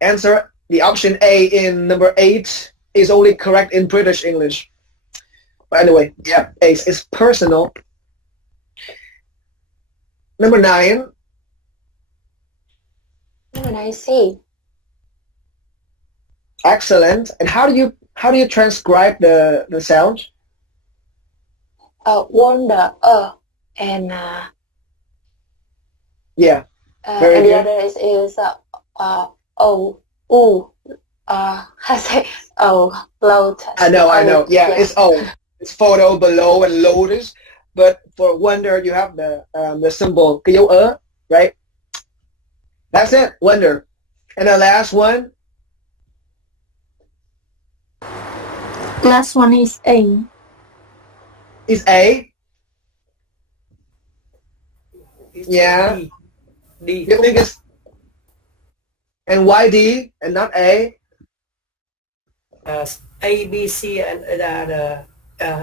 Answer, the option A in number 8 is only correct in British English. But anyway, yeah, A is personal. Number 9. Number 9 C. Excellent. And how do you transcribe the sound? Wonder and Yeah. Very and the good. other is O U how to say lotus. I know. Yeah, Yeah. it's O. It's photo below and lotus. But for wonder, you have the symbol cái dấu ớ, right? That's it, wonder. And the last one Last one is A. is A. It's Yeah. D. D. You think it's and why D and not A? A, B, C, and the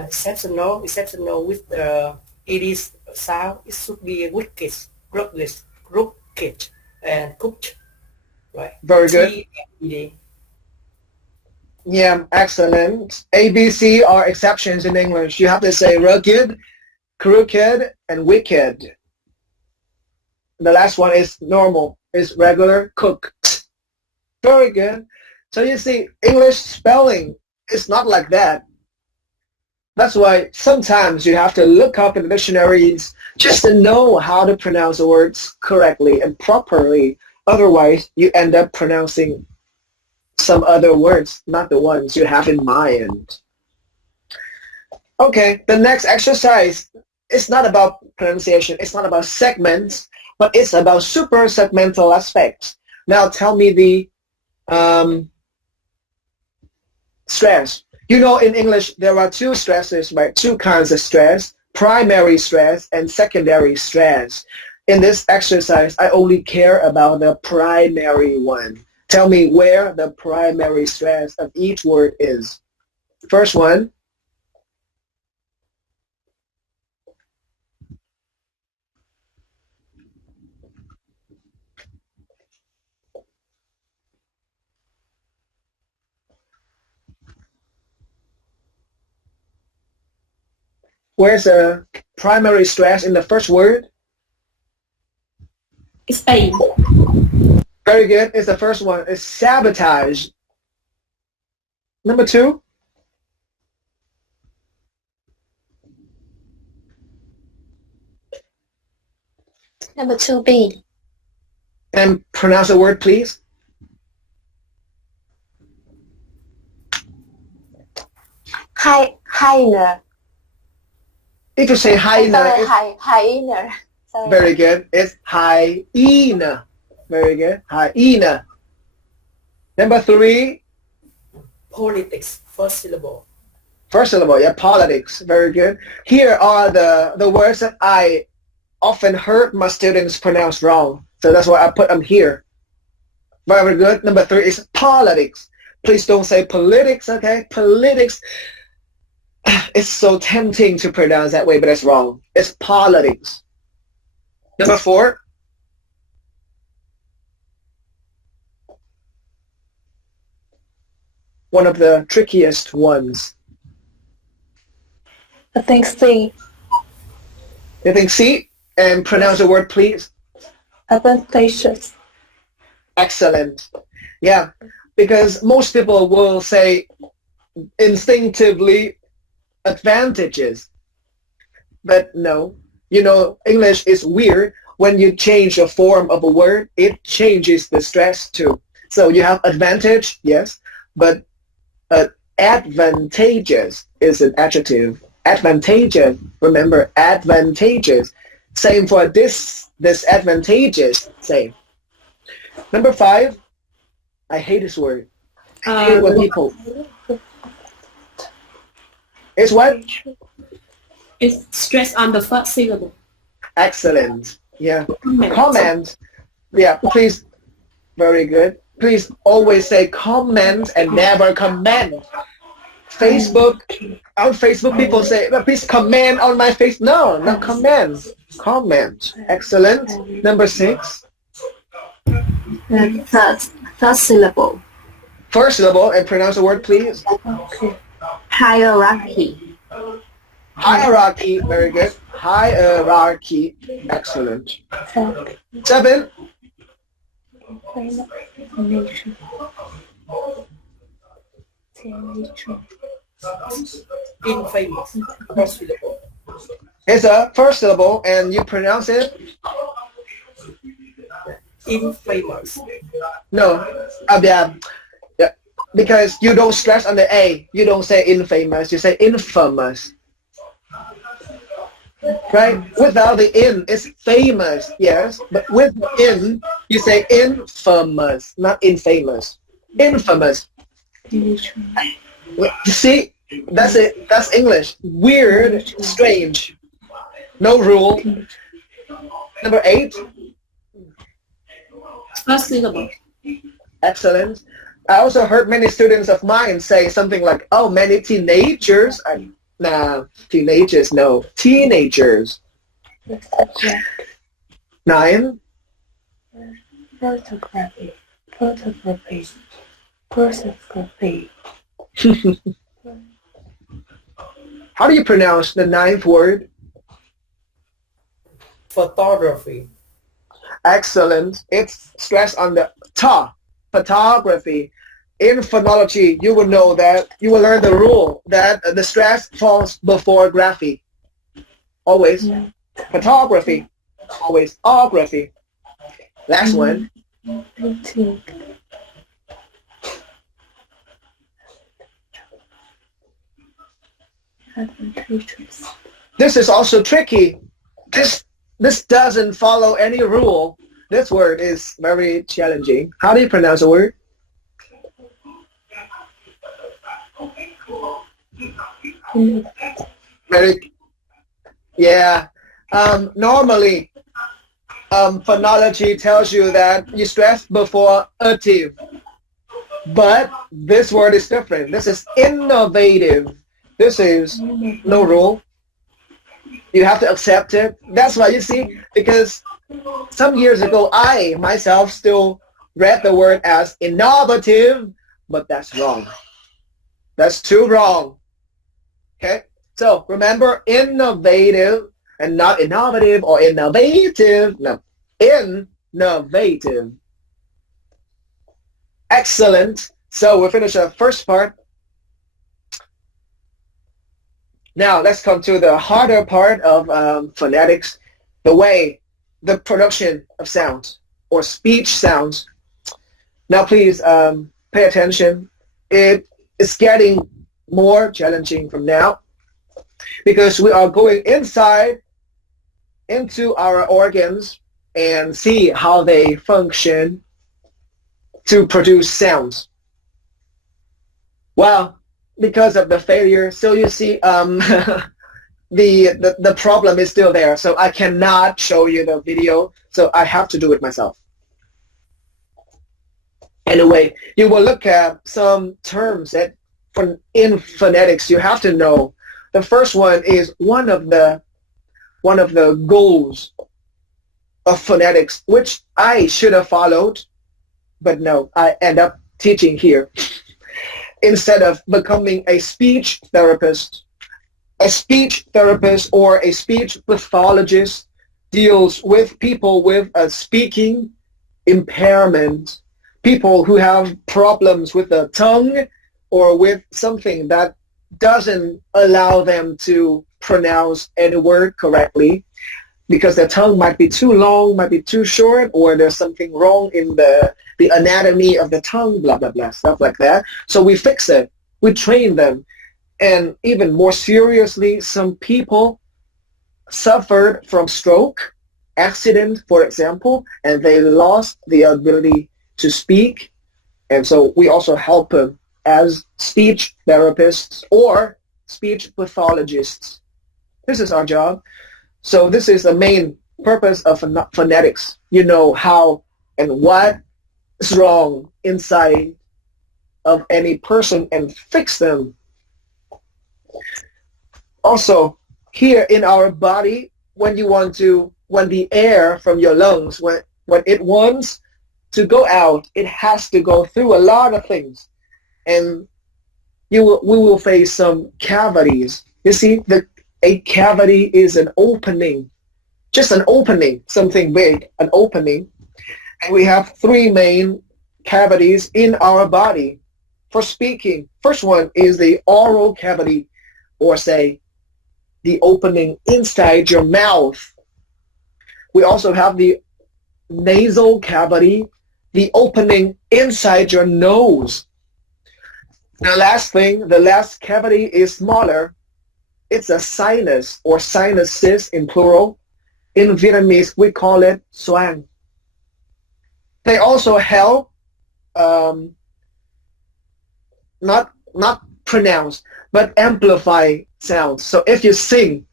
exceptional with the it is sound. It should be wicked, crooked, and cooked. Right. Very good. C, and D. Yeah, excellent. A, B, C are exceptions in English. You have to say rugged, crooked, and wicked. The last one is normal, is regular, cooked. Very good. So you see, English spelling is not like that. That's why sometimes you have to look up in the dictionaries just to know how to pronounce the words correctly and properly. Otherwise, you end up pronouncing some other words, not the ones you have in mind. Okay, the next exercise is not about pronunciation, it's not about segments, but it's about super segmental aspects. Now tell me the stress. You know, in English, there are 2 stresses, right? 2 kinds of stress, primary stress and secondary stress. In this exercise, I only care about the primary one. Tell me where the primary stress of each word is. First one. Where's the primary stress in the first word? It's A. Very good. It's the first one. It's sabotage. Number 2. Number 2B. And pronounce the word, please. Hyena. If you say hyena, it's Hyena. Sorry. very good. It's hyena. Very good. Hyena. Number 3. Politics, first syllable. First syllable, yeah, politics. Very good. Here are the words that I often heard my students pronounce wrong. So that's why I put them here. Very good. Number 3 is politics. Please don't say politics, okay? Politics. It's so tempting to pronounce that way, but it's wrong. It's politics. Number 4. One of the trickiest ones. I think C. You think C? And pronounce the word, please. Advantageous. Excellent. Yeah, because most people will say instinctively advantages. But no, you know, English is weird. When you change the form of a word, it changes the stress too. So you have advantage, yes, but advantageous is an adjective. Advantageous, remember, advantageous. Same for disadvantageous, same. Number 5, I hate this word. I hate it when people. It's what? It's stress on the first syllable. Excellent. Yeah. Comment. Yeah, please. Very good. Please always say comment and never comment. Facebook. On Facebook, people say, please comment on my face. No, not comment. Comment. Excellent. Number 6. Third syllable. First syllable and pronounce the word, please. Okay. Hierarchy. Hierarchy. Very good. Hierarchy. Excellent. 7. Nation. Infamous, first syllable. It's a first syllable and you pronounce it. Infamous. No. Yeah. Because you don't stress on the A. You don't say infamous. You say infamous. Right? Without the in, it's famous. Yes. But with the in, you say infamous, not infamous. Infamous. You see? That's it. That's English. Weird, strange. No rule. Number 8. First syllable. Excellent. I also heard many students of mine say something like, oh, many teenagers. Nah, teenagers, no. Teenagers. 9. Photography. Photography. Photography. How do you pronounce the 9th word? Photography. Excellent. It's stressed on the ta. Photography. In phonology, you will know that, you will learn the rule that the stress falls before graphy. Always. Photography. Always. Ography. Last one. Painting. Advantageous. This is also tricky. This doesn't follow any rule. This word is very challenging. How do you pronounce the word? Very, yeah. Normally, phonology tells you that you stress before ative. But this word is different. This is innovative. This is no rule. You have to accept it. That's why you see, because some years ago, I myself still read the word as innovative, but that's wrong. That's too wrong. Okay? So remember, innovative and not innovative or innovative. No, innovative. Excellent. So we finished the first part. Now let's come to the harder part of phonetics, the production of sounds or speech sounds. Now please pay attention. It is getting more challenging from now because we are going inside into our organs and see how they function to produce sounds. Well, because of the failure, so you see the problem is still there. So I cannot show you the video, so I have to do it myself. Anyway, you will look at some terms that in phonetics you have to know. The first one is one of the goals of phonetics, which I should have followed, but no, I end up teaching here. Instead of becoming a speech therapist or a speech pathologist deals with people with a speaking impairment, people who have problems with the tongue or with something that doesn't allow them to pronounce any word correctly because their tongue might be too long, might be too short, or there's something wrong in the anatomy of the tongue, blah, blah, blah, stuff like that. So we fix it. We train them. And even more seriously, some people suffered from stroke, accident, for example, and they lost the ability to speak. And so we also help them as speech therapists or speech pathologists. This is our job. So this is the main purpose of phonetics. You know how and what is wrong inside of any person and fix them. Also, here in our body, when the air from your lungs, when it wants to go out, it has to go through a lot of things. And we will face some cavities. You see, a cavity is an opening, just an opening, something big, an opening. And we have three main cavities in our body for speaking. First one is the oral cavity, or say the opening inside your mouth. We also have the nasal cavity, the opening inside your nose. The last cavity is smaller. It's a sinus or sinuses in plural. In Vietnamese, we call it xoang. They also help not pronounce, but amplify sounds. So if you sing,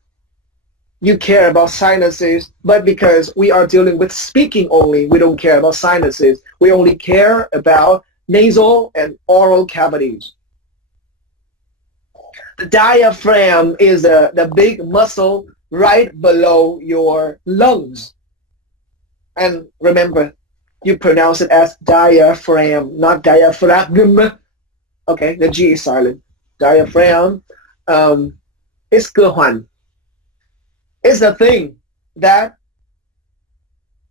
you care about sinuses, but because we are dealing with speaking only, we don't care about sinuses. We only care about nasal and oral cavities. The diaphragm is the big muscle right below your lungs. And remember, you pronounce it as diaphragm, not diaphragm. Okay, the G is silent. Diaphragm is cơ hoành. It's the thing that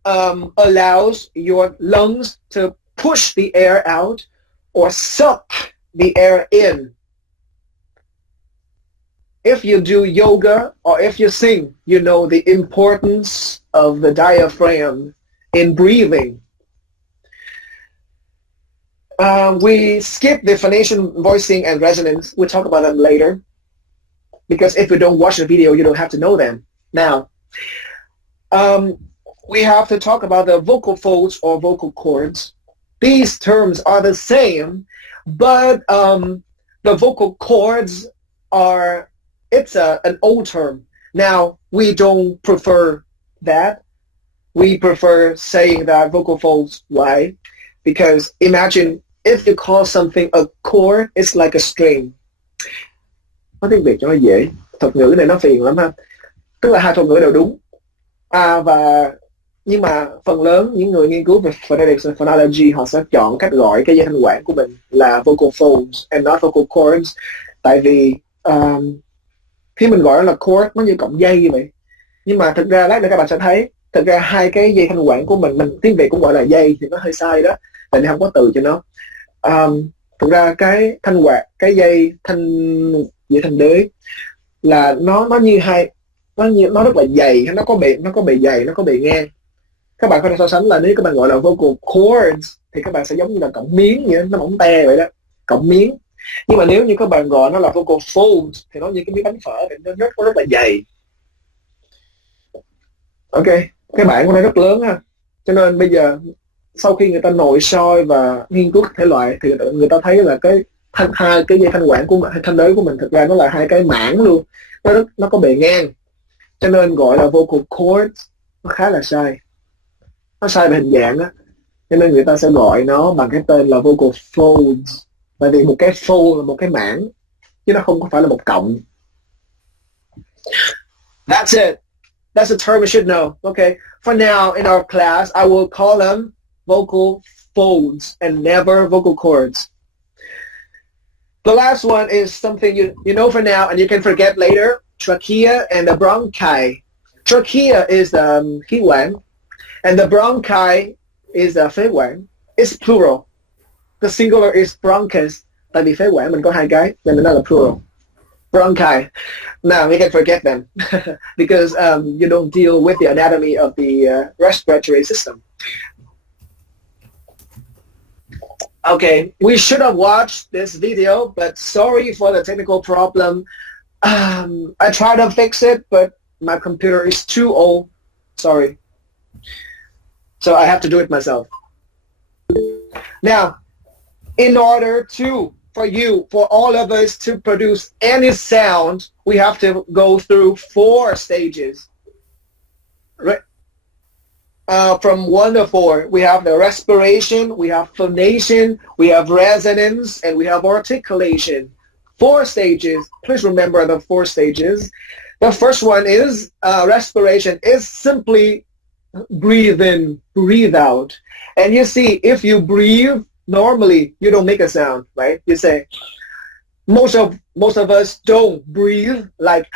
allows your lungs to push the air out or suck the air in. If you do yoga or if you sing, you know the importance of the diaphragm in breathing. We skip the phonation, voicing, and resonance. We'll talk about them later. Because if you don't watch the video, you don't have to know them. Now, we have to talk about the vocal folds or vocal cords. These terms are the same, but the vocal cords are, it's an old term. Now, we don't prefer that. We prefer saying that vocal folds. Why? Because imagine if you call something a chord, it's like a string. Nói tiếng Việt cho nó dễ. Thuật ngữ này nó phiền lắm ha. Tức là hai thuật ngữ đều đúng. Nhưng mà phần lớn những người nghiên cứu về phonetics and phonology họ sẽ chọn cách gọi cái dây thanh quản của mình là vocal folds and not vocal cords. Tại vì Khi mình gọi nó là chord, nó như cọng dây vậy. Nhưng mà thực ra lát nữa các bạn sẽ thấy, thực ra hai cái dây thanh quản của mình tiếng Việt cũng gọi là dây, thì nó hơi sai đó, tại vì không có từ cho nó. Thực ra cái thanh quản, cái dây thanh đới là nó như nó rất là dày, nó có bề dày, nó có bề ngang. Các bạn có thể so sánh là nếu các bạn gọi là vocal cords thì các bạn sẽ giống như là cọng miếng vậy, nó mỏng te vậy đó, cọng miếng. Nhưng mà nếu như các bạn gọi nó là vocal folds thì nó như cái miếng bánh phở, thì nó rất là dày. Ok, cái bảng của nó rất lớn ha. Cho nên bây giờ sau khi người ta nội soi và nghiên cứu thể loại thì người ta thấy là hai cái dây thanh quản của mình, thanh đới của mình thực ra nó là hai cái mảng luôn, nó có bề ngang, cho nên gọi là vocal cords nó khá là sai, nó sai về hình dạng á, cho nên người ta sẽ gọi nó bằng cái tên là vocal folds, tại vì một cái fold là một cái mảng chứ nó không có phải là một cọng. That's it. That's a term you should know. Okay. For now, in our class, I will call them vocal folds and never vocal cords. The last one is something you know for now and you can forget later. Trachea and the bronchi. Trachea is the khí quản, and the bronchi is the phế quản. It's plural. The singular is bronchus. Tại vì phế quản mình có hai cái, nên nó là plural. Bronchi. Now we can forget them because you don't deal with the anatomy of the respiratory system. Okay, we should have watched this video, but sorry for the technical problem. I tried to fix it, but my computer is too old. Sorry. So I have to do it myself. Now, in order for all of us to produce any sound, we have to go through 4 stages. Right? From 1 to 4, we have the respiration, we have phonation, we have resonance, and we have articulation. 4 stages. Please remember the 4 stages. The first one is respiration. Is simply breathe in, breathe out. And you see, if you breathe, normally you don't make a sound, right? You say, most of us don't breathe like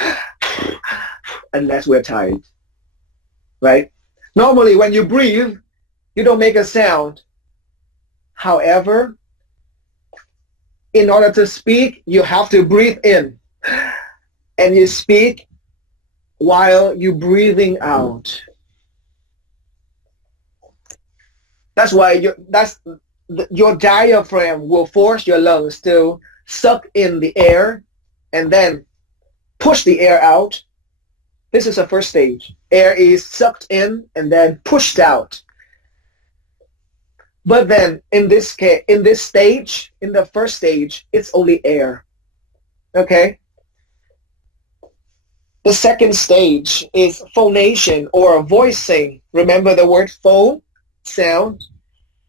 unless we're tired, right? Normally when you breathe, you don't make a sound. However, in order to speak, you have to breathe in, and you speak while you're breathing out. That's why your diaphragm will force your lungs to suck in the air and then push the air out. This is the first stage. Air is sucked in and then pushed out. But then in this case, in the first stage, it's only air. Okay? The second stage is phonation or voicing. Remember the word phone, sound,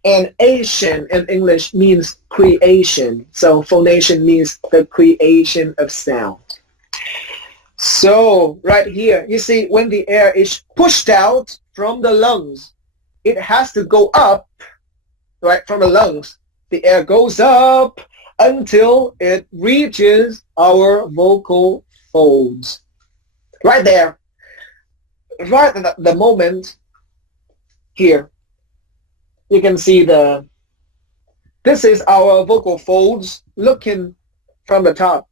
and ation in English means creation. So phonation means the creation of sound. So right here, you see when the air is pushed out from the lungs, it has to go up, right, from the lungs. The air goes up until it reaches our vocal folds. Right there, right at the moment here, you can see this is our vocal folds looking from the top.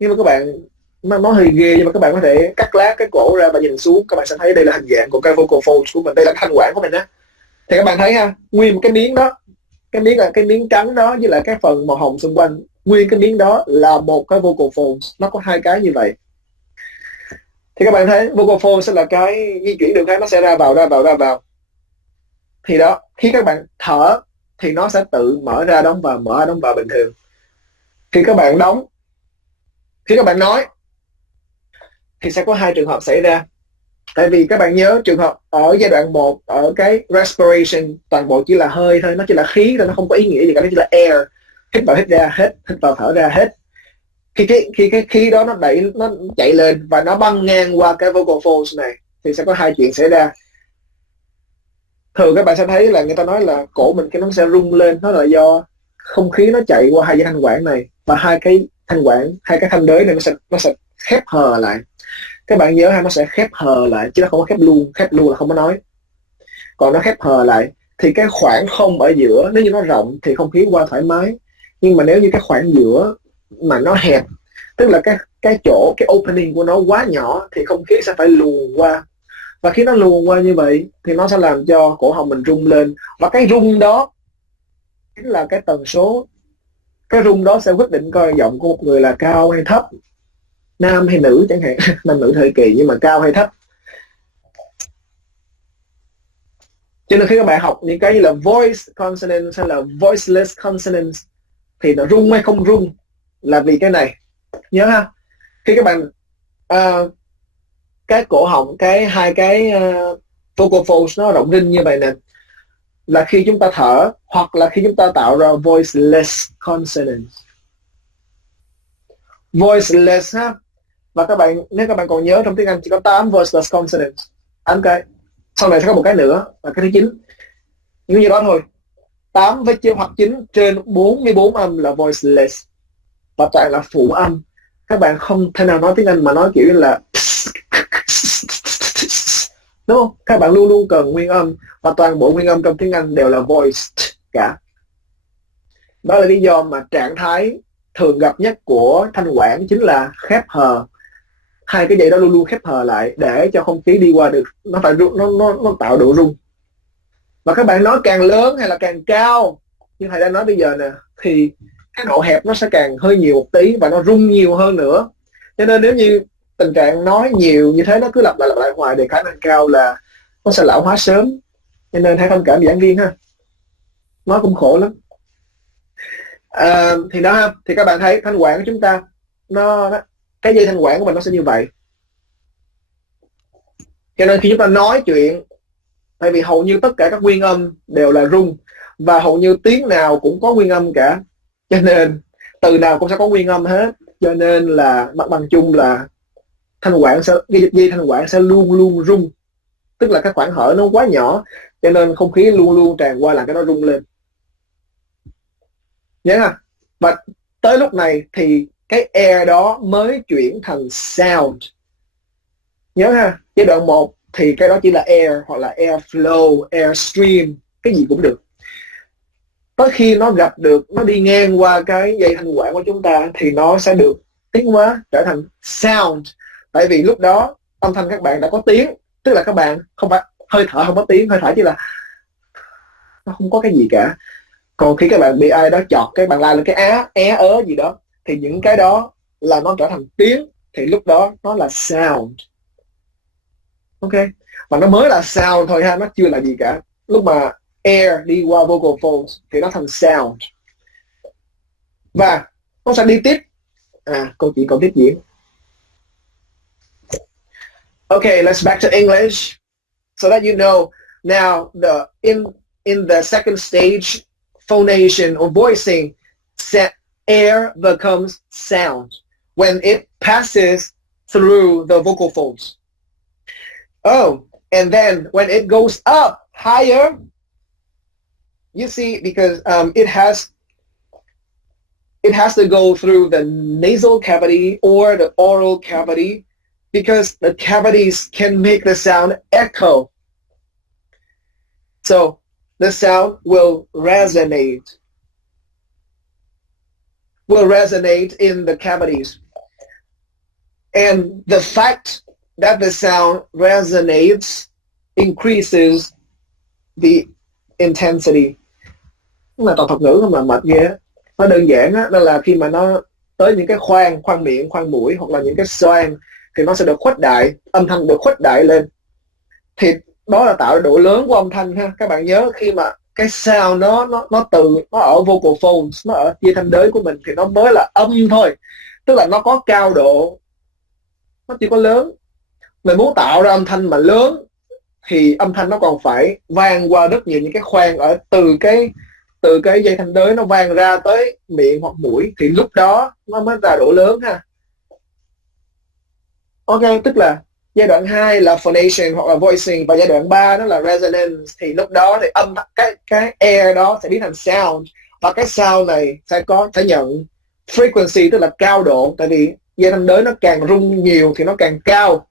Nhưng mà các bạn, nó hơi ghê, nhưng mà các bạn có thể cắt lát cái cổ ra và nhìn xuống, các bạn sẽ thấy đây là hình dạng của cái vocal folds của mình, đây là thanh quản của mình á. Thì các bạn thấy ha, nguyên một cái miếng đó, cái miếng trắng đó với lại cái phần màu hồng xung quanh, nguyên cái miếng đó là một cái vocal folds, nó có hai cái như vậy. Thì các bạn thấy vocal folds sẽ là cái di chuyển đường khác, nó sẽ ra vào. Thì đó, khi các bạn thở thì nó sẽ tự mở ra đóng vào bình thường. Khi các bạn nói thì sẽ có 2 trường hợp xảy ra. Tại vì các bạn nhớ trường hợp ở giai đoạn 1, ở cái respiration, toàn bộ chỉ là hơi thôi, nó chỉ là khí thôi, nó không có ý nghĩa gì cả, nó chỉ là air, hít vào hít ra hết, hít vào thở ra hết. Khi cái khí đó nó chạy lên và nó băng ngang qua cái vocal folds này thì sẽ có 2 chuyện xảy ra. Thường các bạn sẽ thấy là người ta nói là cổ mình nó sẽ rung lên, nó là do không khí nó chạy qua 2 dây thanh quản này, và 2 cái thanh quản, 2 cái thanh đới này nó sẽ khép hờ lại. Các bạn nhớ ha, nó sẽ khép hờ lại chứ nó không có khép luôn là không có nói. Còn nó khép hờ lại thì cái khoảng không ở giữa, nếu như nó rộng thì không khí qua thoải mái, nhưng mà nếu như cái khoảng giữa mà nó hẹp, tức là cái chỗ, cái opening của nó quá nhỏ, thì không khí sẽ phải luồn qua, và khi nó luồn qua như vậy thì nó sẽ làm cho cổ họng mình rung lên, và cái rung đó chính là cái tần số. Cái rung đó sẽ quyết định coi giọng của một người là cao hay thấp, nam hay nữ chẳng hạn. Nam nữ thời kỳ, nhưng mà cao hay thấp. Cho nên khi các bạn học những cái như là voice consonants hay là voiceless consonants thì nó rung hay không rung là vì cái này. Nhớ ha, khi các bạn cái cổ họng, hai cái vocal folds nó rộng rinh như vậy nè, là khi chúng ta thở hoặc là khi chúng ta tạo ra voiceless consonants. Voiceless ha. Và các bạn, nếu các bạn còn nhớ, trong tiếng Anh chỉ có 8 voiceless consonants, 8 cái. Sau này sẽ có một cái nữa là cái thứ 9. Như đó thôi. 8 với hoặc 9 trên 44 âm là voiceless, và toàn là phụ âm. Các bạn không thể nào nói tiếng Anh mà nói kiểu là đúng không? Các bạn luôn luôn cần nguyên âm, và toàn bộ nguyên âm trong tiếng Anh đều là voiced cả. Đó là lý do mà trạng thái thường gặp nhất của thanh quản chính là khép hờ. Hai cái dây đó luôn luôn khép hờ lại để cho không khí đi qua được. Nó phải nó tạo độ rung. Và các bạn nói càng lớn hay là càng cao, như thầy đang nói bây giờ nè, thì cái độ hẹp nó sẽ càng hơi nhiều một tí và nó rung nhiều hơn nữa. Cho nên nếu như tình trạng nói nhiều như thế nó cứ lặp lại hoài thì khả năng cao là nó sẽ lão hóa sớm. Cho nên hãy thông cảm giảng viên ha, nói cũng khổ lắm. Thì đó ha, thì các bạn thấy thanh quản của chúng ta nó cái dây thanh quản của mình nó sẽ như vậy. Cho nên khi chúng ta nói chuyện, tại vì hầu như tất cả các nguyên âm đều là rung, và hầu như tiếng nào cũng có nguyên âm cả, cho nên từ nào cũng sẽ có nguyên âm hết. Cho nên là mặt bằng chung là dây thanh quản sẽ luôn luôn rung, tức là cái khoảng hở nó quá nhỏ, cho nên không khí luôn luôn tràn qua làm cái nó rung lên. Nhớ ha. Và tới lúc này thì cái air đó mới chuyển thành sound. Nhớ ha, giai đoạn 1 thì cái đó chỉ là air hoặc là air flow, air stream, cái gì cũng được. Tới khi nó gặp được, nó đi ngang qua cái dây thanh quản của chúng ta thì nó sẽ được tiến hóa trở thành sound. Tại vì lúc đó âm thanh các bạn đã có tiếng, tức là các bạn không phải hơi thở không có tiếng, hơi thở chỉ là nó không có cái gì cả. Còn khi các bạn bị ai đó chọt cái bạn la lên cái ớ gì đó, thì những cái đó là nó trở thành tiếng, thì lúc đó nó là sound. Ok, và nó mới là sound thôi ha, nó chưa là gì cả. Lúc mà air đi qua vocal folds thì nó thành sound, và nó sẽ đi tiếp. Câu chuyện còn tiếp diễn. Okay, let's back to English so that you know. Now, in the second stage, phonation or voicing, air becomes sound when it passes through the vocal folds. Oh, and then when it goes up higher, you see, because it has to go through the nasal cavity or the oral cavity, because the cavities can make the sound echo. So the sound will resonate in the cavities. And the fact that the sound resonates increases the intensity. Mà toàn thuật ngữ không mà mệt ghê. Nó đơn giản á, đó là khi mà nó tới những cái khoang miệng, khoang mũi hoặc là những cái xoang thì nó sẽ được khuếch đại, âm thanh được khuếch đại lên. Thì đó là tạo độ lớn của âm thanh ha. Các bạn nhớ khi mà cái sound nó ở vocal folds, nó ở dây thanh đới của mình thì nó mới là âm thôi. Tức là nó có cao độ, nó chỉ có lớn. Mình muốn tạo ra âm thanh mà lớn thì âm thanh nó còn phải vang qua rất nhiều những cái khoang ở từ cái dây thanh đới, nó vang ra tới miệng hoặc mũi, thì lúc đó nó mới ra độ lớn ha. Ok, tức là giai đoạn 2 là phonation hoặc là voicing, và giai đoạn 3 đó là resonance. Thì lúc đó thì cái air đó sẽ biến thành sound, và cái sound này sẽ nhận frequency, tức là cao độ. Tại vì dây răng đới nó càng rung nhiều thì nó càng cao,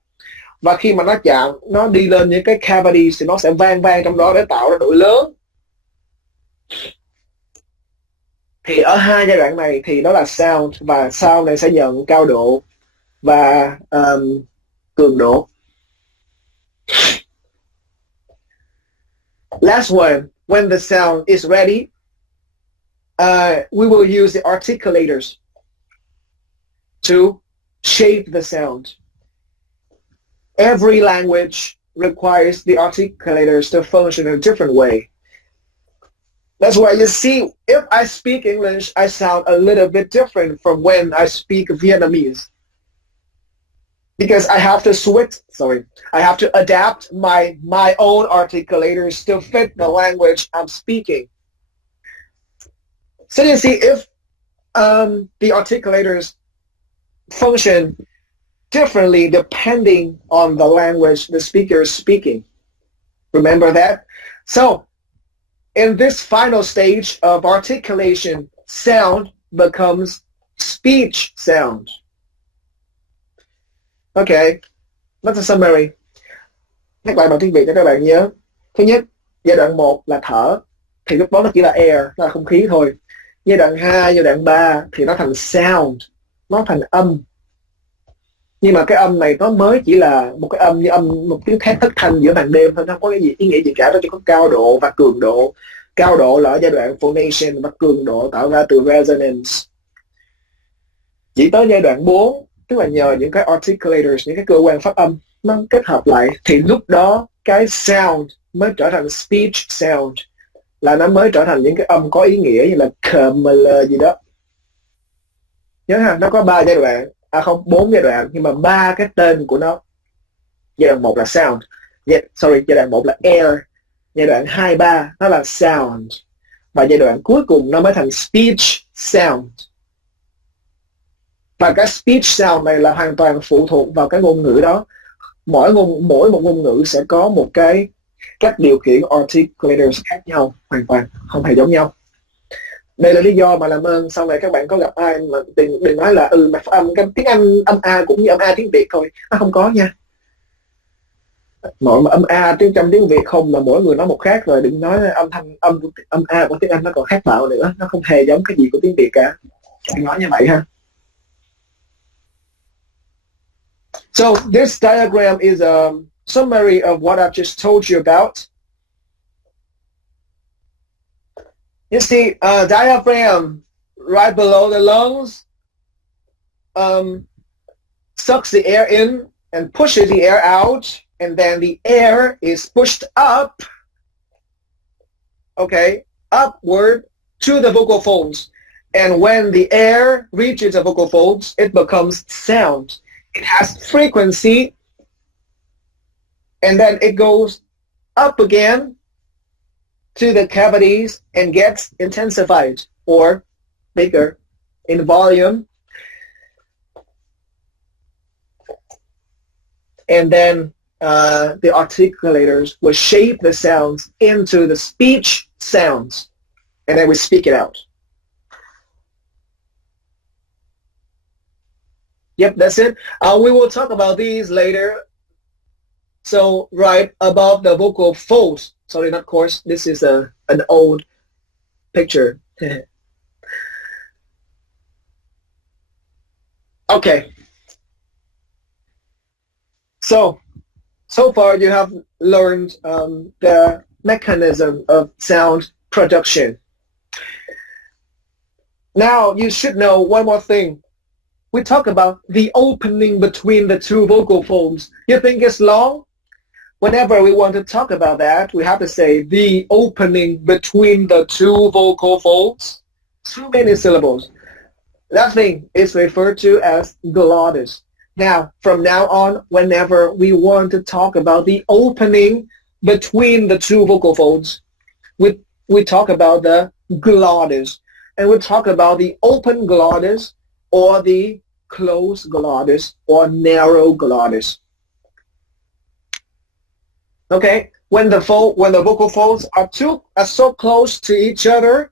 và khi mà nó chạm, nó đi lên những cái cavities thì nó sẽ vang vang trong đó để tạo ra độ lớn. Thì ở hai giai đoạn này thì đó là sound, và sound này sẽ nhận cao độ và cường độ. Last one, when the sound is ready, we will use the articulators to shape the sound. Every language requires the articulators to function in a different way. That's why you see, if I speak English, I sound a little bit different from when I speak Vietnamese. Because I have to I have to adapt my own articulators to fit the language I'm speaking. So you see, if the articulators function differently depending on the language the speaker is speaking. Remember that? So, in this final stage of articulation, sound becomes speech sound. Okay, that's a summary. Nhắc lại bằng tiếng Việt cho các bạn nhớ. Thứ nhất, giai đoạn 1 là thở, thì lúc đó nó chỉ là air, là không khí thôi. Giai đoạn 2, giai đoạn 3 thì nó thành sound, nó thành âm. Nhưng mà cái âm này nó mới chỉ là một cái âm như một tiếng thét thất thanh giữa màn đêm thôi, không có cái gì ý nghĩa gì cả. Nó chỉ có cao độ và cường độ. Cao độ là ở giai đoạn phonation và cường độ tạo ra từ resonance. Chỉ tới giai đoạn 4, tức là nhờ những cái articulators, những cái cơ quan phát âm nó kết hợp lại, thì lúc đó cái sound mới trở thành speech sound, là nó mới trở thành những cái âm có ý nghĩa như là KML gì đó. Nhớ ha, nó có 3 giai đoạn, 4 giai đoạn, nhưng mà 3 cái tên của nó. Giai đoạn 1 là sound, giai đoạn 1 là air, giai đoạn 2, 3 nó là sound, và giai đoạn cuối cùng nó mới thành speech sound. Và cái speech sound này là hoàn toàn phụ thuộc vào cái ngôn ngữ đó. Mỗi một ngôn ngữ sẽ có một cái cách điều khiển articulators khác nhau, hoàn toàn không hề giống nhau. Đây là lý do mà làm ơn sau này các bạn có gặp ai mà đừng nói là mà phát âm cái tiếng Anh âm A cũng như âm A tiếng Việt thôi, nó không có nha. Mọi mà âm A trong tiếng Việt không, là mỗi người nói một khác rồi, đừng nói âm A của tiếng Anh nó còn khác bạo nữa, nó không hề giống cái gì của tiếng Việt cả. Đừng nói như vậy ha. So this diagram is a summary of what I've just told you about. You see, diaphragm right below the lungs sucks the air in and pushes the air out, and then the air is pushed up, okay, upward to the vocal folds. And when the air reaches the vocal folds, it becomes sound. It has frequency, and then it goes up again to the cavities and gets intensified or bigger in volume. And then the articulators will shape the sounds into the speech sounds, and then we speak it out. Yep, that's it. We will talk about these later. So right above the vocal folds, sorry, not course, this is an old picture. Okay. So far you have learned the mechanism of sound production. Now you should know one more thing. We talk about the opening between the two vocal folds. You think it's long? Whenever we want to talk about that, we have to say the opening between the two vocal folds. Too many syllables. That thing is referred to as glottis. Now, from now on, whenever we want to talk about the opening between the two vocal folds, we talk about the glottis. And we talk about the open glottis or the closed glottis or narrow glottis. Okay, when the vocal folds are so close to each other,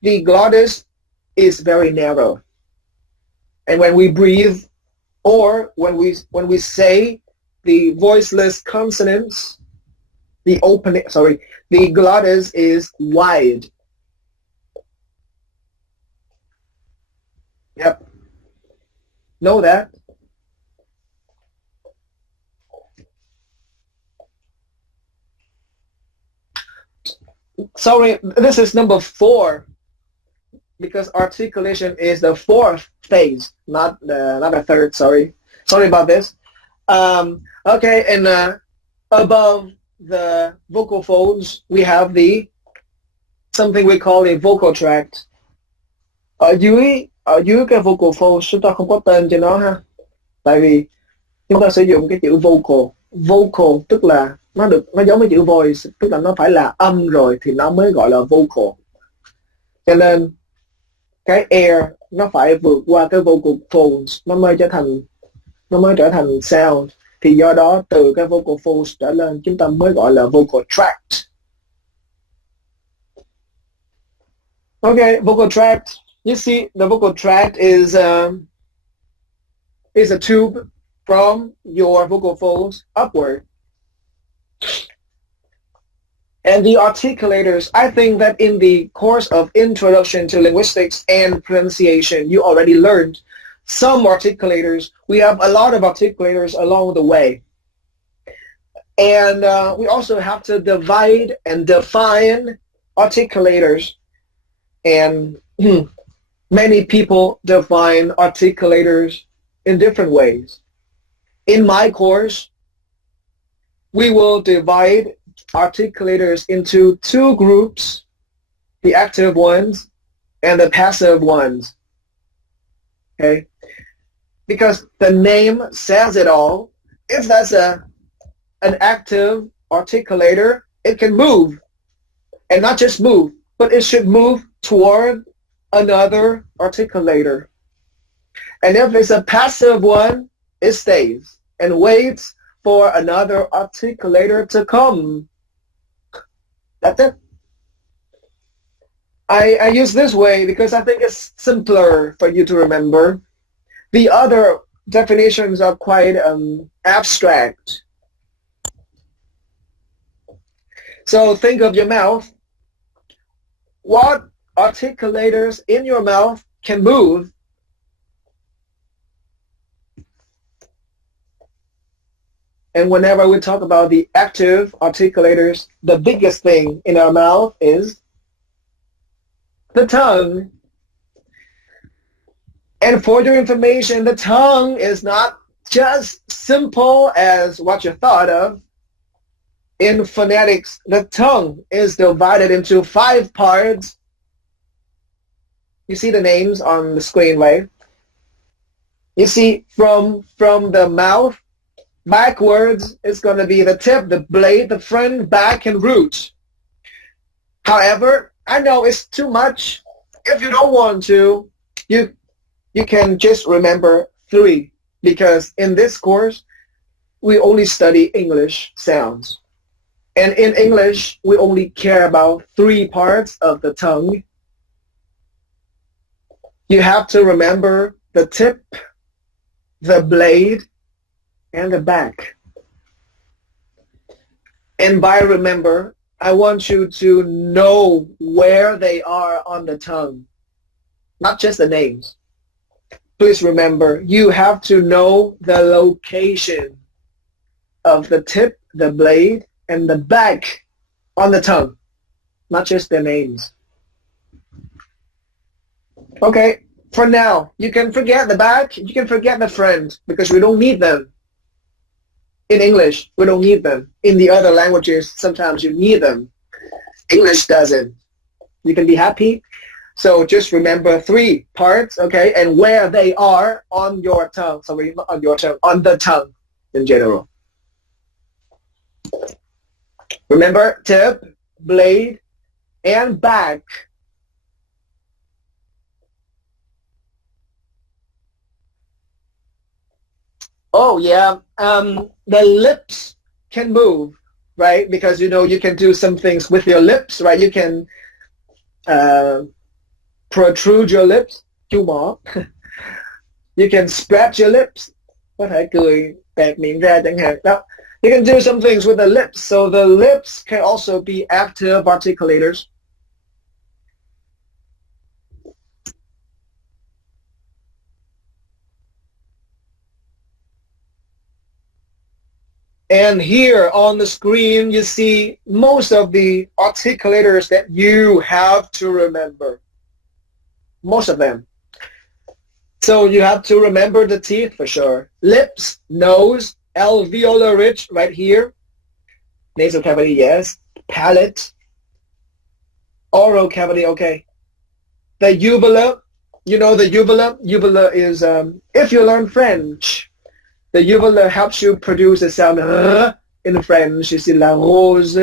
the glottis is very narrow. And when we breathe, or when we say the voiceless consonants, the glottis is wide. Yep. Know that. Sorry, this is number 4, because articulation is the 4th phase, not the 3rd. Sorry about this. Okay, and above the vocal folds, we have something we call a vocal tract. Ở dưới cái vocal folds chúng ta không có tên cho nó ha, tại vì chúng ta sử dụng cái chữ vocal tức là nó giống với chữ voice, tức là nó phải là âm rồi thì nó mới gọi là vocal, cho nên cái air nó phải vượt qua cái vocal folds nó mới trở thành sound, thì do đó từ cái vocal folds trở lên chúng ta mới gọi là vocal tract. Okay, vocal tract. You see, the vocal tract is a tube from your vocal folds upward. And the articulators, I think that in the course of Introduction to Linguistics and Pronunciation, you already learned some articulators. We have a lot of articulators along the way. And we also have to divide and define articulators. And many people define articulators in different ways. In my course, we will divide articulators into 2 groups, the active ones and the passive ones. Okay? Because the name says it all. If that's an active articulator, it can move. And not just move, but it should move toward another articulator. And if it's a passive one, it stays and waits for another articulator to come. That's it. I use this way because I think it's simpler for you to remember. The other definitions are quite abstract. So think of your mouth. What articulators in your mouth can move? And whenever we talk about the active articulators, the biggest thing in our mouth is the tongue. And for your information, the tongue is not just simple as what you thought of. In phonetics, the tongue is divided into 5 parts. You see the names on the screen, right? You see from the mouth, backwards is going to be the tip, the blade, the front, back, and root. However, I know it's too much. If you don't want to, you can just remember 3, because in this course, we only study English sounds. And in English, we only care about 3 parts of the tongue. You have to remember the tip, the blade, and the back. And by remember, I want you to know where they are on the tongue, not just the names. Please remember, you have to know the location of the tip, the blade, and the back on the tongue, not just the names. Okay, for now, you can forget the back, you can forget the front, because we don't need them. In English, we don't need them. In the other languages, sometimes you need them. English doesn't. You can be happy. So just remember 3 parts, okay, and where they are on your tongue. Sorry, not on your tongue, on the tongue in general. Remember tip, blade, and back. Oh yeah, the lips can move, right? Because you can do some things with your lips, right? You can protrude your lips, you can spread your lips, có thể cười tẹt miệng ra chẳng hạn. Đó. You can do some things with the lips. So the lips can also be active articulators. And here on the screen, you see most of the articulators that you have to remember. Most of them. So you have to remember the teeth for sure. Lips, nose, alveolar ridge right here. Nasal cavity, yes. Palate. Oral cavity, okay. The uvula, you know the uvula? Uvula is, if you learn French, the uvula helps you produce the sound in French. You see la rose,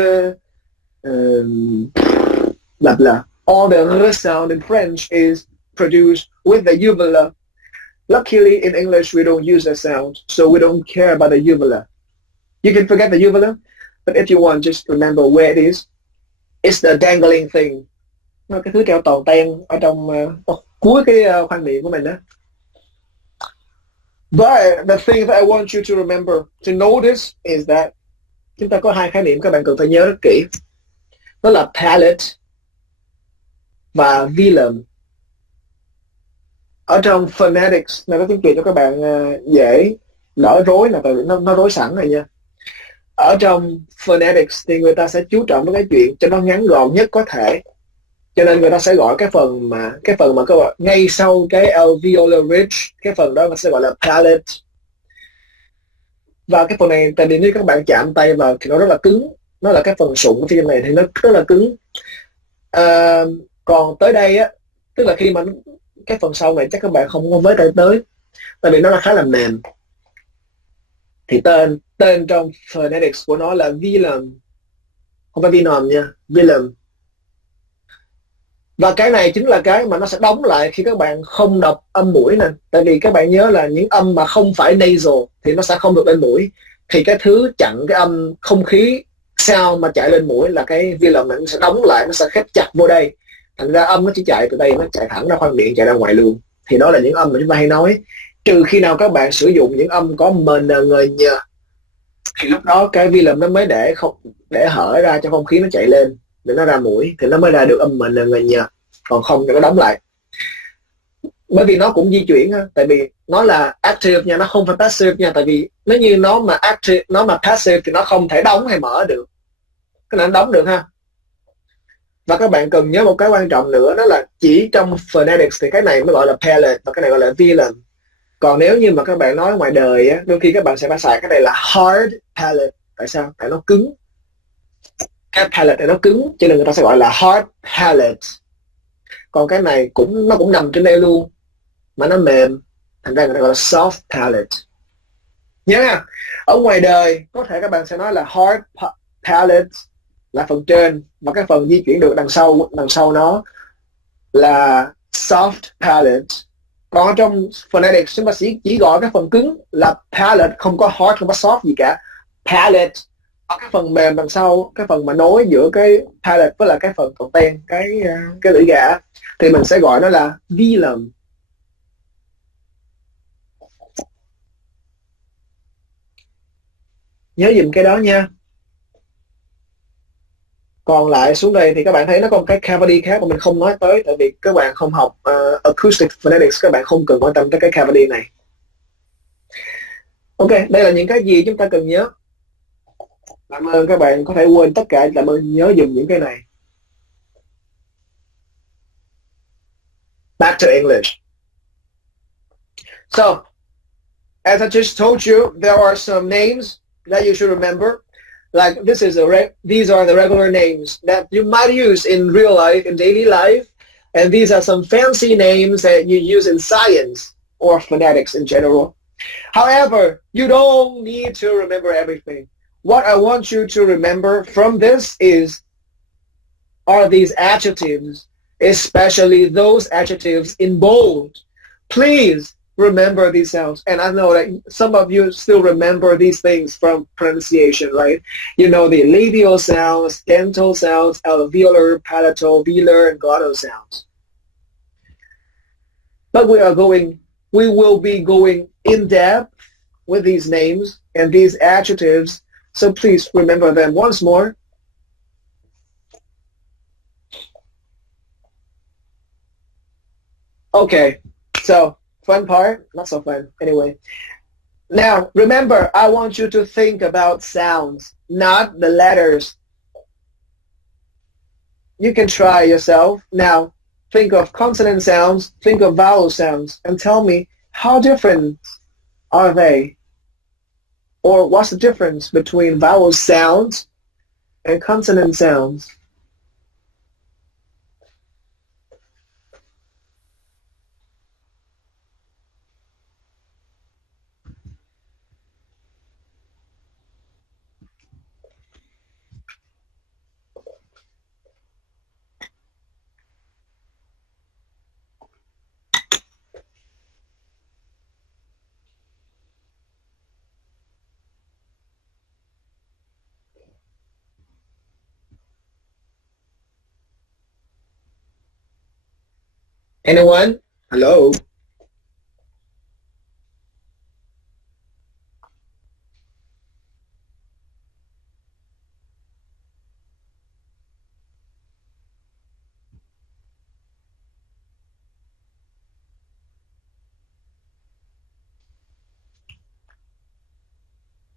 blah, blah. All the r sound in French is produced with the uvula. Luckily, in English, we don't use that sound, so we don't care about the uvula. You can forget the uvula, but if you want, just remember where it is. It's the dangling thing. Nó cái thứ keo toàn ten ở trong cuối cái khoang miệng của mình đó. But the thing that I want you to remember, to notice is that chúng ta có hai khái niệm các bạn cần phải nhớ rất kỹ. Đó là palate và velum. Ở trong Phonetics, này có tiếng Việt cho các bạn dễ đỡ rối nè, tại vì nó rối sẵn rồi nha. Ở trong Phonetics thì người ta sẽ chú trọng đến cái chuyện cho nó ngắn gọn nhất có thể. Cho nên người ta sẽ gọi cái phần mà các bạn ngay sau cái alveolar ridge, cái phần đó người ta sẽ gọi là palate. Và cái phần này tại vì nếu các bạn chạm tay vào thì nó rất là cứng, nó là cái phần sụn phía trên này thì nó rất là cứng. Còn tới đây á, tức là khi mà cái phần sau này chắc các bạn không có với tay tới, tại vì nó là khá là mềm. Thì tên trong Phonetics của nó là velum, không phải venom nha, velum. Và cái này chính là cái mà nó sẽ đóng lại khi các bạn không đọc âm mũi nè. Tại vì các bạn nhớ là những âm mà không phải nasal thì nó sẽ không được lên mũi. Thì cái thứ chặn cái âm không khí sound mà chạy lên mũi là cái velum này, nó sẽ đóng lại, nó sẽ khép chặt vô đây. Thành ra âm nó chỉ chạy từ đây, nó chạy thẳng ra khoang miệng, chạy ra ngoài luôn. Thì đó là những âm mà chúng ta hay nói. Trừ khi nào các bạn sử dụng những âm có mn ngời nhờ, thì lúc đó cái velum nó mới để hở ra cho không khí nó chạy lên để nó ra mũi, thì nó mới ra được âm mn ngời nhờ. Còn không thì nó đóng lại. Bởi vì nó cũng di chuyển ha, tại vì nó là active nha, nó không phải passive nha. Tại vì nếu như nó mà active, nó mà passive thì nó không thể đóng hay mở được. Cái này nó đóng được ha. Và các bạn cần nhớ một cái quan trọng nữa, đó là chỉ trong Phonetics thì cái này mới gọi là palate và cái này gọi là velum. Còn nếu như mà các bạn nói ngoài đời á, đôi khi các bạn sẽ phải xài cái này là hard palate. Tại sao? Tại nó cứng. Cái palate này nó cứng, cho nên người ta sẽ gọi là hard palate. Còn cái này nó cũng nằm trên đây luôn, mà nó mềm, thành ra người ta gọi là soft palate. Nhớ nha, ở ngoài đời có thể các bạn sẽ nói là hard palate là phần trên, và cái phần di chuyển được đằng sau nó là soft palate. Còn ở trong Phonetics chúng ta chỉ gọi cái phần cứng là palate, không có hard, không có soft gì cả. Palate. Ở cái phần mềm đằng sau, cái phần mà nối giữa cái palate với là cái phần còn ten, cái lưỡi gà, thì mình sẽ gọi nó là velum. Nhớ dùm cái đó nha. Còn lại xuống đây thì các bạn thấy nó có một cái cavity khác mà mình không nói tới, tại vì các bạn không học acoustic phonetics, các bạn không cần quan tâm tới cái cavity này. Ok, đây là những cái gì chúng ta cần nhớ. Làm ơn các bạn có thể quên tất cả, làm ơn nhớ dùm những cái này. Back to English. So, as I just told you, there are some names that you should remember. Like these are the regular names that you might use in real life, in daily life, and these are some fancy names that you use in science or phonetics in general. However, you don't need to remember everything. What I want you to remember from this are these adjectives, especially those adjectives in bold. Please remember these sounds. And I know that some of you still remember these things from pronunciation, right? You know the labial sounds, dental sounds, alveolar, palatal, velar, and glottal sounds. But we will be going in depth with these names and these adjectives, so please remember them once more. Okay, so fun part, not so fun. Anyway, now remember, I want you to think about sounds, not the letters. You can try yourself. Now, think of consonant sounds, think of vowel sounds, and tell me how different are they? Or what's the difference between vowel sounds and consonant sounds? Anyone? Hello?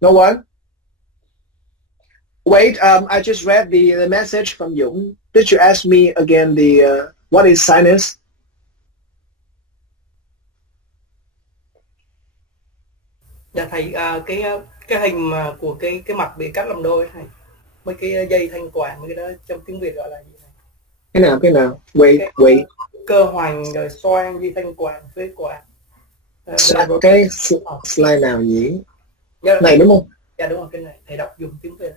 No one? Wait, I just read the message from Dũng. Did you ask me again what is sinus? Dạ thầy, cái hình mà của cái mặt bị cắt làm đôi thầy, mấy cái dây thanh quản, mấy cái đó trong tiếng Việt gọi là gì thầy? Cái nào? Wait, Cái wait. cơ hoành rồi xoang dây thanh quản, phế quản. Cái slide nào nhỉ? Dạ, Này đúng không? dạ đúng rồi, cái này thầy đọc dùng tiếng Việt.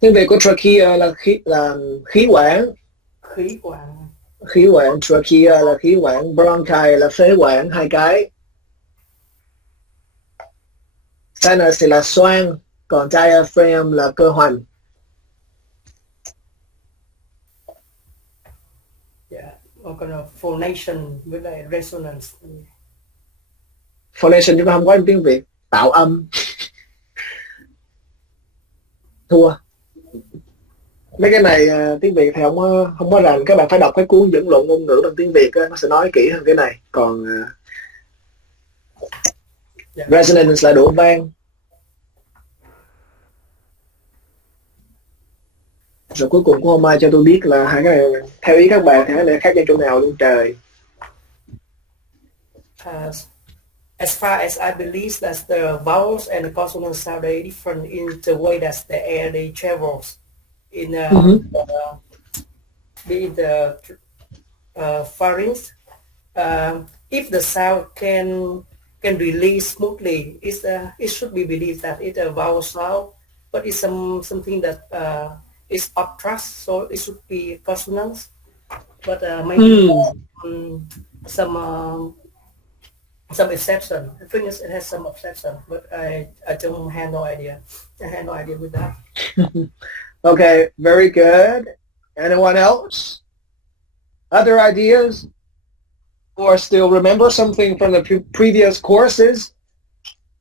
Tiếng Việt của trachea là khí quản. Khí quản. Khí quản, trachea là khí quản, bronchi là phế quản, hai cái. Sinus thì là xoang, còn diaphragm là cơ hoành. Dạ, còn phonation với lại resonance. Phonation chúng ta không có tiếng Việt, tạo âm. Thua. Mấy cái này tiếng Việt thì không có rành, các bạn phải đọc cái cuốn dẫn luận ngôn ngữ bằng tiếng Việt nó sẽ nói kỹ hơn cái này. Còn resonance là độ vang. Rồi cuối cùng của hôm mai cho tôi biết là hai cái này theo ý các bạn thì cái này khác nhau chỗ nào luôn trời. As far as I believe that the vowels and the consonants sound very different in the way that the air they travels in the pharynx. If the sound can release smoothly, it should be believed that it's a vowel sound, but it's something that is obthrust, so it should be consonants. But maybe some exception. I think it has some exception, but I don't have no idea. I have no idea with that. Okay, very good. Anyone else? Other ideas? Or still remember something from the previous courses?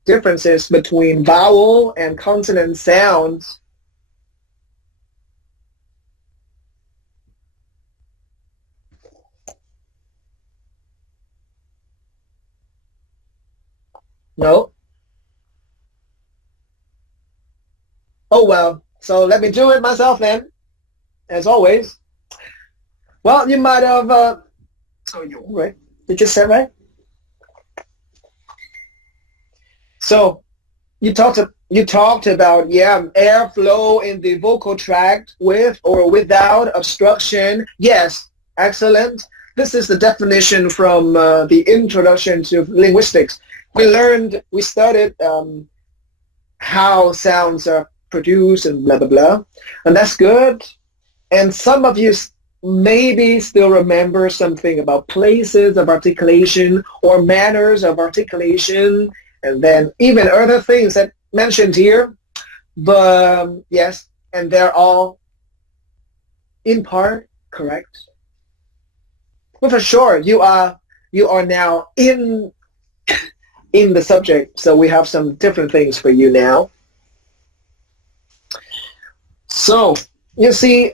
Differences between vowel and consonant sounds. No? Oh, well, so let me do it myself then, as always. Well, you might have, right? You just said right? So, you talked about, airflow in the vocal tract with or without obstruction. Yes, excellent. This is the definition from the introduction to linguistics. We studied how sounds are produced and blah, blah, blah. And that's good. And some of you maybe still remember something about places of articulation or manners of articulation, and then even other things that mentioned here. But yes, and they're all in part correct. But for sure, you are now in in the subject. So we have some different things for you now. So you see,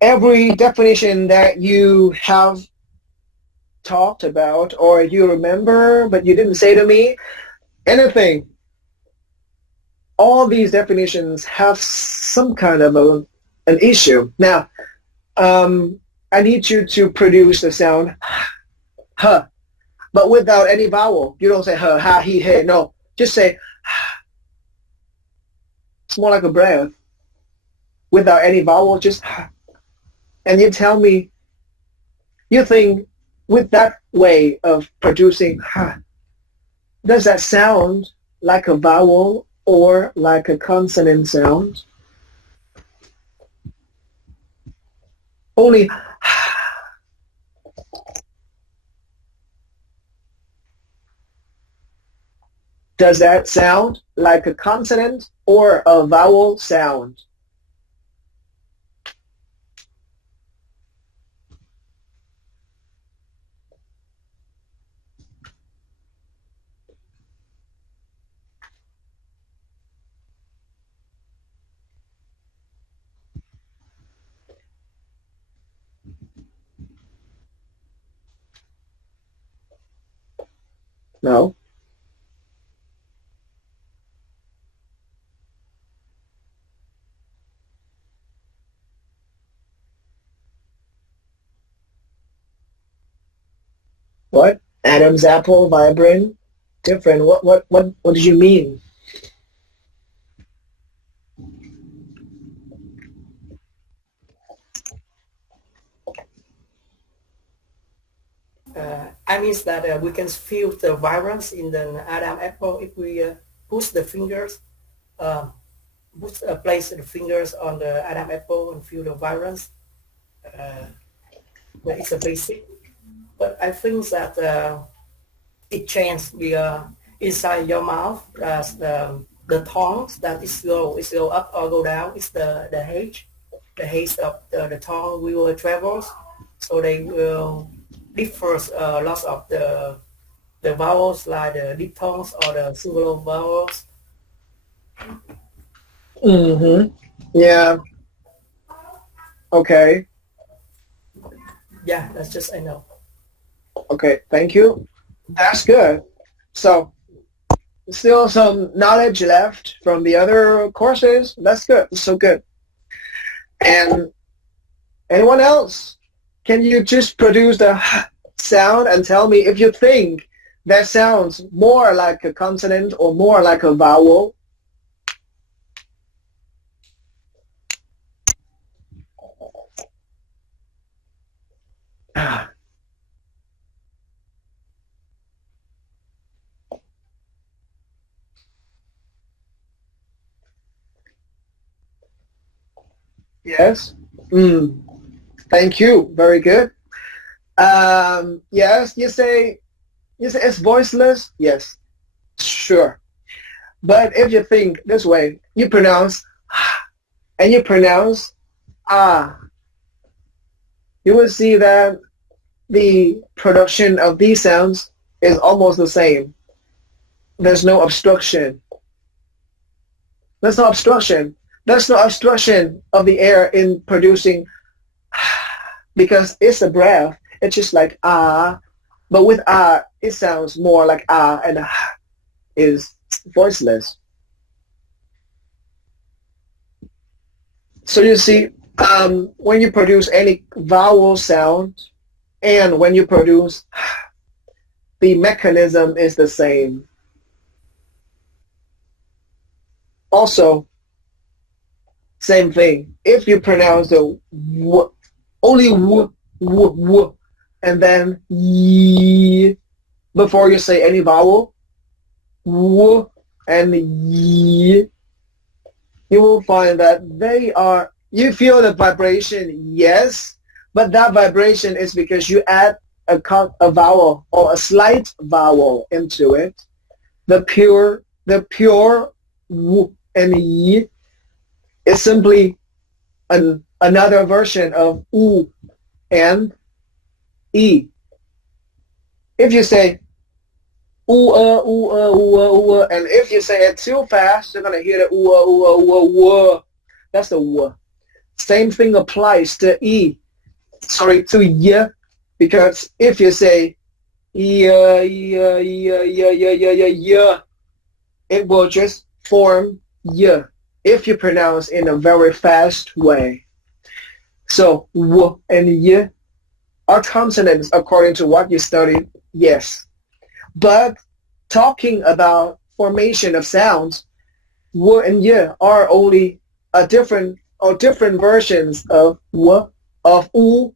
every definition that you have talked about or you remember but you didn't say to me, anything, all these definitions have some kind of an issue. Now, I need you to produce the sound huh, but without any vowel. You don't say huh, ha, he, hey. No, just say it's more like a breath without any vowel. Just and you tell me you think with that way of producing does that sound like a vowel or like a consonant sound? Only does that sound like a consonant or a vowel sound? No. What? Adam's apple, vibrant, different. What did you mean? I mean that we can feel the vibrance in the Adam apple if we push the fingers, place the fingers on the Adam apple and feel the vibrance. But it's a basic. But I think that it changes the inside your mouth as the tongue that is go up or go down. It's the H of the tongue will travels, so they will differs lots of the vowels like the diphthongs or the singular vowels. Mm-hmm. Yeah. Okay. Yeah, that's just I know. Okay. Thank you. That's good. So still some knowledge left from the other courses. That's good. So good. And anyone else? Can you just produce the sound and tell me if you think that sounds more like a consonant or more like a vowel? Yes. Thank you. Very good. Yes. You say it's voiceless. Yes. Sure. But if you think this way, you pronounce and you pronounce ah, you will see that the production of these sounds is almost the same. There's no obstruction. There's no obstruction. There's no obstruction of the air in producing because it's a breath. It's just like ah, but with ah, it sounds more like ah, and is voiceless. So you see, when you produce any vowel sound and when you produce, the mechanism is the same. Also, same thing. If you pronounce the w, only w, and then y before you say any vowel, w and y, you will find that they are, you feel the vibration, yes, but that vibration is because you add a vowel or a slight vowel into it. The pure w and y is simply another version of and e. If you say And if you say it too fast, you're gonna hear the. That's the w. Same thing applies to to y, because if you say yeah, it will just form y if you pronounce in a very fast way. So w and y are consonants according to what you studied, yes. But talking about formation of sounds, w and y are only a different versions of w, of u,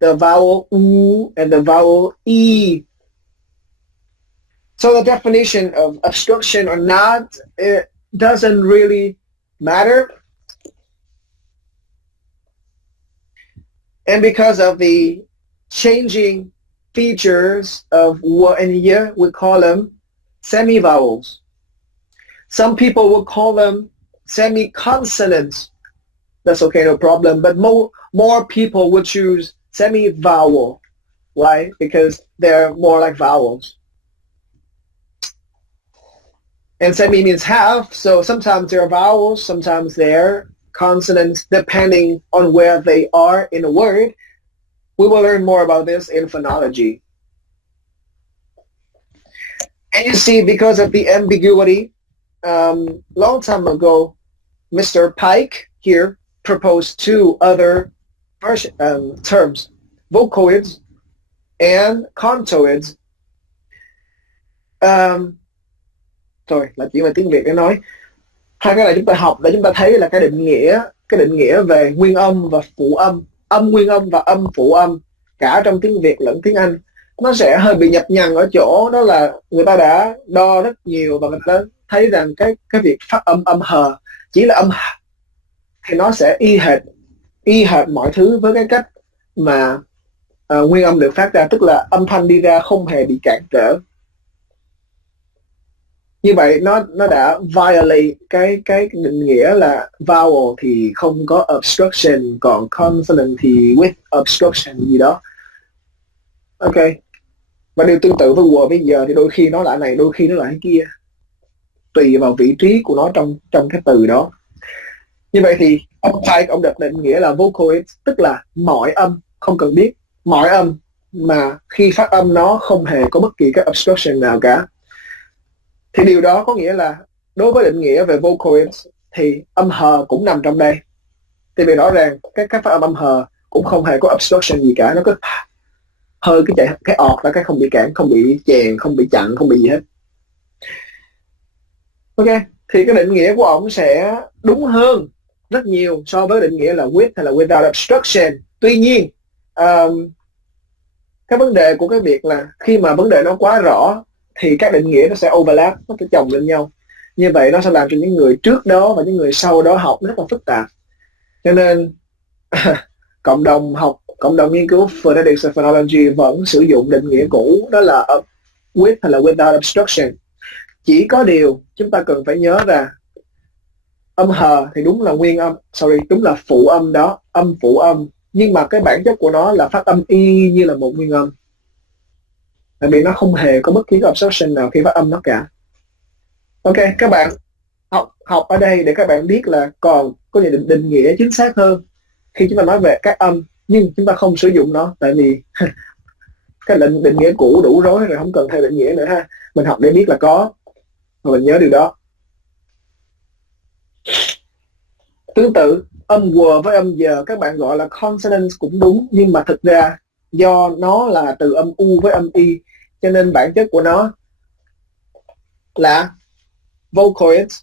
the vowel u and the vowel e. So the definition of obstruction or not, it doesn't really matter. And because of the changing features of w and y, we call them semi-vowels. Some people will call them semi-consonants. That's okay, no problem. But more people would choose semi-vowel. Why? Because they're more like vowels. And semi means half, so sometimes they're vowels, sometimes they're consonants, depending on where they are in a word. We will learn more about this in phonology. And you see, because of the ambiguity, long time ago, Mr. Pike here proposed two other terms, vocoids and contoids. Rồi là chỉ về tiếng Việt để nói hai cái này chúng ta học để chúng ta thấy là cái định nghĩa về nguyên âm và phụ âm, âm nguyên âm và âm phụ âm, cả trong tiếng Việt lẫn tiếng Anh, nó sẽ hơi bị nhập nhằng ở chỗ đó là người ta đã đo rất nhiều và người ta thấy rằng cái việc phát âm hờ chỉ là âm thì nó sẽ y hệt mọi thứ với cái cách mà nguyên âm được phát ra, tức là âm thanh đi ra không hề bị cản trở. Như vậy nó đã violate cái định nghĩa là vowel thì không có obstruction, còn consonant thì with obstruction gì đó. Ok. Và điều tương tự với word bây giờ thì đôi khi nó là này, đôi khi nó là cái kia, tùy vào vị trí của nó trong cái từ đó. Như vậy thì ông Pike ông đặt định nghĩa là vocoids, tức là mọi âm, không cần biết, mọi âm mà khi phát âm nó không hề có bất kỳ cái obstruction nào cả. Thì điều đó có nghĩa là đối với định nghĩa về vocoids thì âm hờ cũng nằm trong đây. Thì vì rõ ràng cái phát âm hờ cũng không hề có obstruction gì cả, nó cứ hơi cái ọt là cái không bị cản, không bị chèn, không bị chặn, không bị gì hết. Ok, thì cái định nghĩa của ông sẽ đúng hơn rất nhiều so với định nghĩa là with hay là without obstruction. Tuy nhiên cái vấn đề của cái việc là khi mà vấn đề nó quá rõ thì các định nghĩa nó sẽ overlap, nó sẽ chồng lên nhau. Như vậy nó sẽ làm cho những người trước đó và những người sau đó học rất là phức tạp. Cho nên cộng đồng nghiên cứu Phonetics và Phonology vẫn sử dụng định nghĩa cũ, đó là with hay là without obstruction. Chỉ có điều chúng ta cần phải nhớ là âm hờ thì đúng là đúng là phụ âm đó, âm phụ âm, nhưng mà cái bản chất của nó là phát âm y như là một nguyên âm. Tại vì nó không hề có bất kỳ obstruction nào khi phát âm nó cả. Ok, các bạn học ở đây để các bạn biết là còn có những định nghĩa chính xác hơn khi chúng ta nói về các âm, nhưng chúng ta không sử dụng nó tại vì cái định nghĩa cũ đủ rối rồi, không cần theo định nghĩa nữa ha. Mình học để biết là có, và mình nhớ điều đó. Tương tự, âm w với âm giờ các bạn gọi là consonants cũng đúng, nhưng mà thực ra do nó là từ âm u với âm y, cho nên bản chất của nó là vocoids,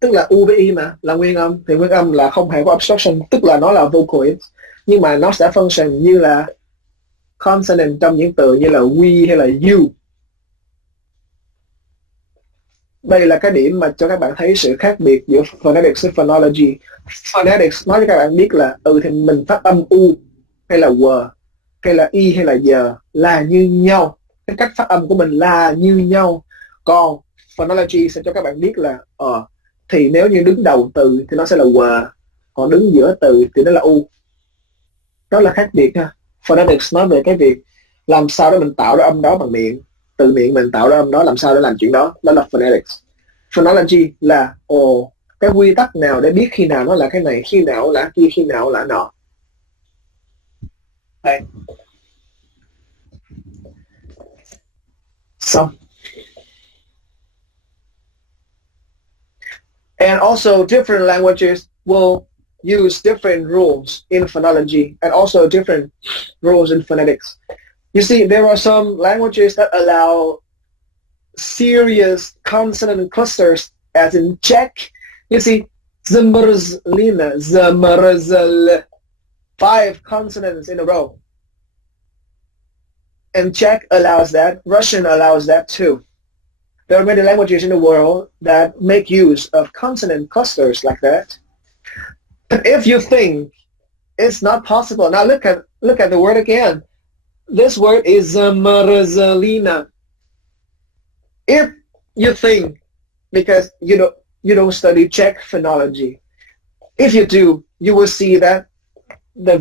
tức là u với y mà là nguyên âm, thì nguyên âm là không hề có obstruction, tức là nó là vocoids, nhưng mà nó sẽ function như là consonant trong những từ như là we hay là you. Đây là cái điểm mà cho các bạn thấy sự khác biệt giữa Phonetics và Phonology. Phonetics nói cho các bạn biết là thì mình phát âm u hay là w hay là y hay là giờ là như nhau, cái cách phát âm của mình là như nhau. Còn Phonology sẽ cho các bạn biết là thì nếu như đứng đầu từ thì nó sẽ là w, còn đứng giữa từ thì nó là u. Đó là khác biệt ha. Phonetics nói về cái việc làm sao để mình tạo ra âm đó bằng miệng, từ miệng mình tạo ra âm đó, làm sao để làm chuyện đó là phonetics. Phonology là cái quy tắc nào để biết khi nào nó là cái này, khi nào là kia, khi nào là nọ. Đây. Xong. And also different languages will use different rules in phonology and also different rules in phonetics. You see, there are some languages that allow serious consonant clusters, as in Czech. You see, zmrzlina, zmrzl, 5 consonants in a row. And Czech allows that. Russian allows that too. There are many languages in the world that make use of consonant clusters like that. But if you think it's not possible, now look at the word again. This word is zmrzlina. If you think, because you don't study Czech phonology, if you do, you will see that the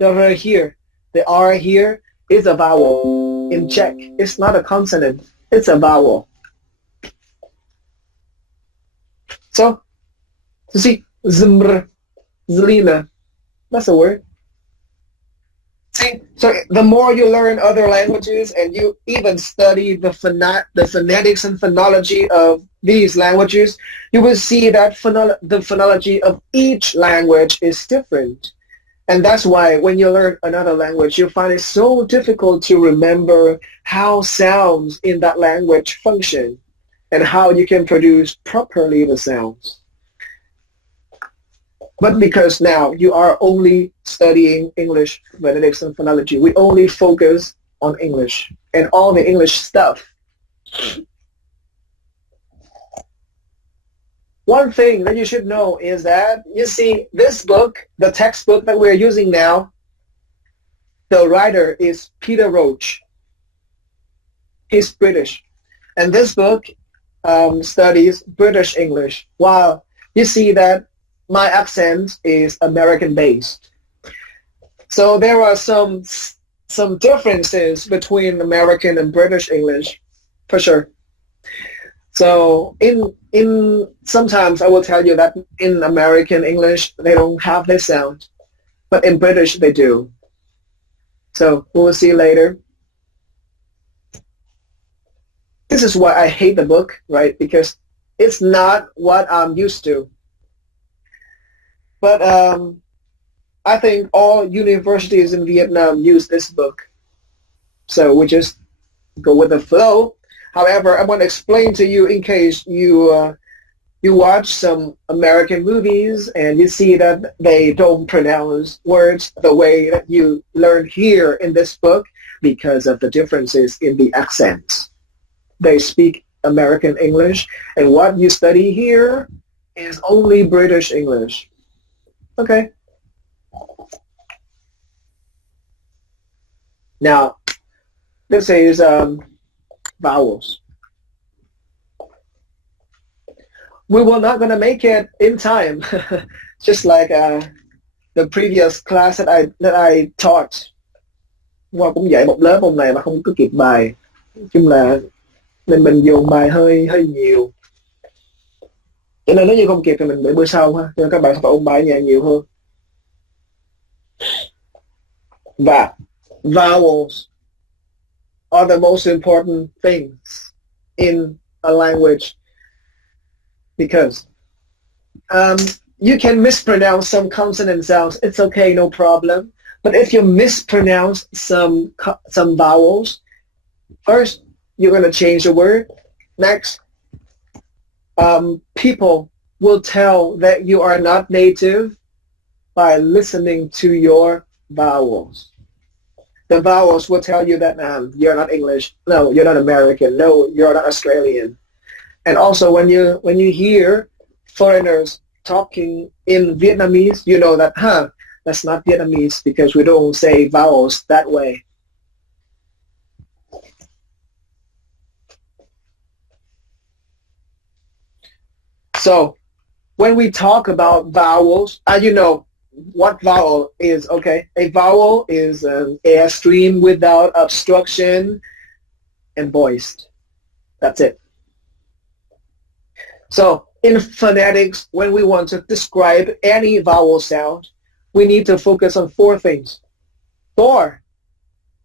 r here, the R here is a vowel. In Czech, it's not a consonant, it's a vowel. So, you see, zlina, that's a word. See, so the more you learn other languages and you even study the phonetics and phonology of these languages, you will see that the phonology of each language is different. And that's why when you learn another language, you find it so difficult to remember how sounds in that language function and how you can produce properly the sounds. But because now you are only studying English, phonetics, and phonology, we only focus on English and all the English stuff. One thing that you should know is that, you see, this book, the textbook that we're using now, the writer is Peter Roach. He's British. And this book studies British English, while you see that my accent is American-based. So there are some differences between American and British English, for sure. So in sometimes I will tell you that in American English they don't have this sound, but in British they do. So we will see later. This is why I hate the book, right? Because it's not what I'm used to. But I think all universities in Vietnam use this book. So we just go with the flow. However, I want to explain to you in case you watch some American movies and you see that they don't pronounce words the way that you learn here in this book because of the differences in the accents. They speak American English, and what you study here is only British English. Okay. Now, this is vowels. We were not going to make it in time, just like the previous class that I taught. Qua cũng dạy một lớp hôm này mà không có kịp bài. Chung là nên mình dồn bài hơi nhiều. Cho nên nếu như không kịp thì mình để bữa sau ha. Cho nên các bạn phải ôn bài ở nhà nhiều hơn. Và vowels are the most important things in a language because you can mispronounce some consonant sounds. It's okay, no problem. But if you mispronounce some vowels, first you're going to change the word. Next, people will tell that you are not native by listening to your vowels. The vowels will tell you that you're not English. No, you're not American. No, you're not Australian. And also when you hear foreigners talking in Vietnamese, you know that, that's not Vietnamese because we don't say vowels that way. So when we talk about vowels, you know what vowel is, okay? A vowel is an air stream without obstruction. and voiced. That's it. So in phonetics, when we want to describe any vowel sound, we need to focus on 4 things. 4.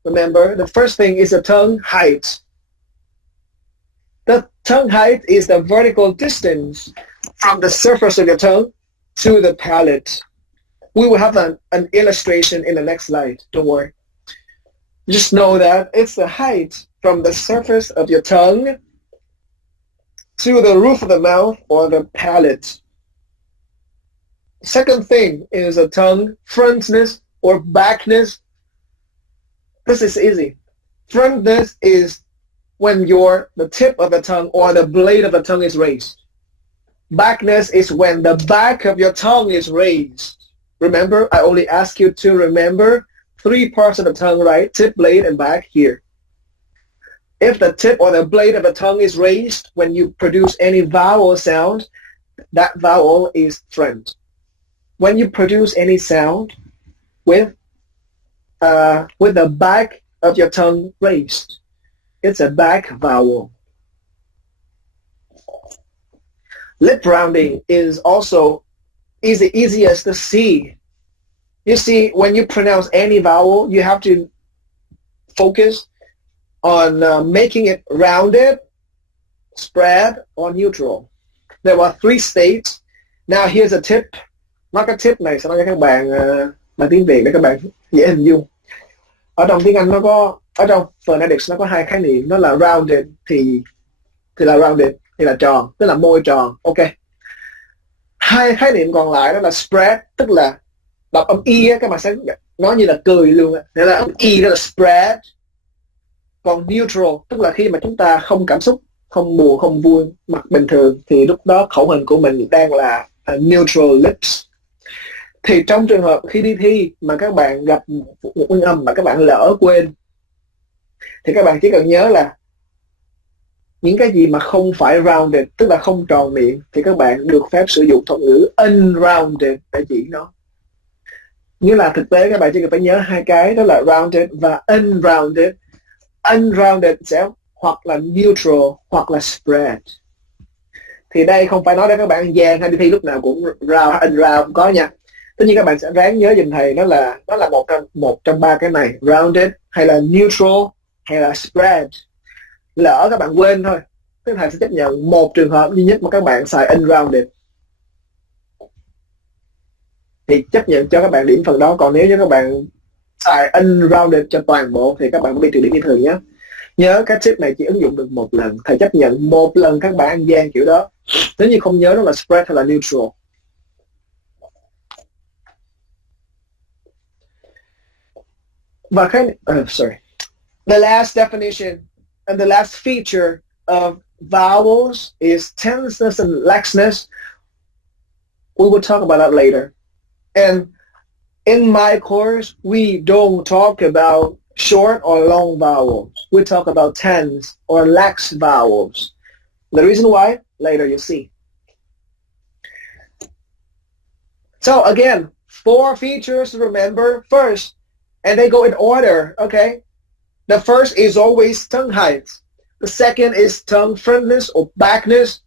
Remember, the first thing is the tongue height. The tongue height is the vertical distance from the surface of your tongue to the palate. We will have an illustration in the next slide. Don't worry. Just know that it's the height from the surface of your tongue to the roof of the mouth or the palate. Second thing is the tongue frontness or backness. This is easy. Frontness is when the tip of the tongue or the blade of the tongue is raised. Backness is when the back of your tongue is raised. Remember, I only ask you to remember 3 parts of the tongue, right? Tip, blade, and back here. If the tip or the blade of the tongue is raised when you produce any vowel sound, that vowel is front. When you produce any sound with the back of your tongue raised, it's a back vowel. Lip rounding is also the easiest to see. You see, when you pronounce any vowel, you have to focus on making it rounded, spread, or neutral. There are 3 states. Now here's a tip. Nói cái tip này sẽ nói cho các bạn bằng tiếng Việt để các bạn dễ hình dung. Ở trong tiếng Anh ở trong phonetics nó có 2 khái niệm, nó là rounded thì là rounded thì là tròn, tức là môi tròn. Ok. 2 khái niệm còn lại đó là spread, tức là đọc âm y á, các bạn sẽ nói như là cười luôn á. Nghĩa là âm y đó là spread. Còn neutral tức là khi mà chúng ta không cảm xúc, không buồn, không vui, mặt bình thường, thì lúc đó khẩu hình của mình đang là neutral lips. Thì trong trường hợp khi đi thi mà các bạn gặp một nguyên âm mà các bạn lỡ quên, thì các bạn chỉ cần nhớ là những cái gì mà không phải rounded, tức là không tròn miệng, thì các bạn được phép sử dụng thuật ngữ unrounded để chỉ nó. Nghĩa là thực tế các bạn chỉ cần phải nhớ 2 cái, đó là rounded và unrounded. Unrounded sẽ hoặc là neutral hoặc là spread. Thì đây không phải nói để các bạn gian hay đi thi lúc nào cũng round, unround, không có nha. Tất nhiên các bạn sẽ ráng nhớ giùm thầy, nó là một trong 3 cái này, rounded hay là neutral hay là spread. Lỡ các bạn quên thôi, thì thầy sẽ chấp nhận một trường hợp duy nhất mà các bạn xài unrounded, thì chấp nhận cho các bạn điểm phần đó. Còn nếu như các bạn xài unrounded cho toàn bộ thì các bạn bị trừ điểm như thường nhé. Nhớ cái tip này chỉ ứng dụng được 1 lần, thầy chấp nhận 1 lần các bạn ăn gian kiểu đó. Nếu như không nhớ nó là spread hay là neutral. Và the last definition and the last feature of vowels is tenseness and laxness. We will talk about that later. And in my course, we don't talk about short or long vowels. We talk about tense or lax vowels. The reason why, later you'll see. So again, 4 features to remember first, and they go in order, okay? The first is always tongue height. The second is tongue frontness or backness.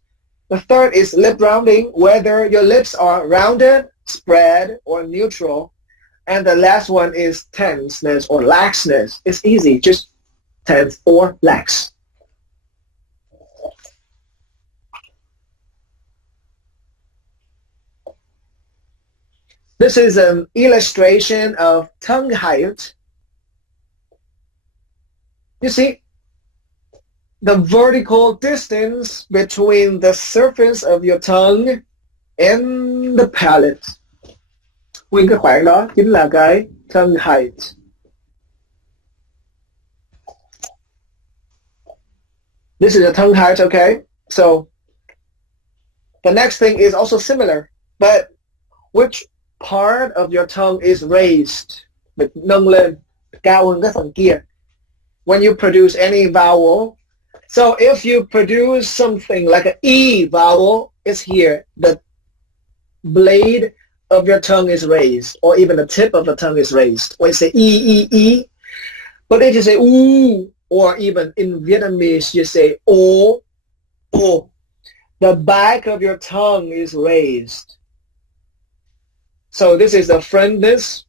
The third is lip rounding, whether your lips are rounded, spread, or neutral. And the last one is tenseness or laxness. It's easy, just tense or lax. This is an illustration of tongue height. You see, the vertical distance between the surface of your tongue and the palate. Nguyên cái khoảng đó chính là cái tongue height. This is a tongue height, okay? So the next thing is also similar, but which part of your tongue is raised? Được nâng lên, cao hơn cái phần kia. When you produce any vowel. So if you produce something like an E vowel, it's here. The blade of your tongue is raised, or even the tip of the tongue is raised. When you say E, E, E. But if you say ooh, or even in Vietnamese, you say o, o. The back of your tongue is raised. So this is the frontness.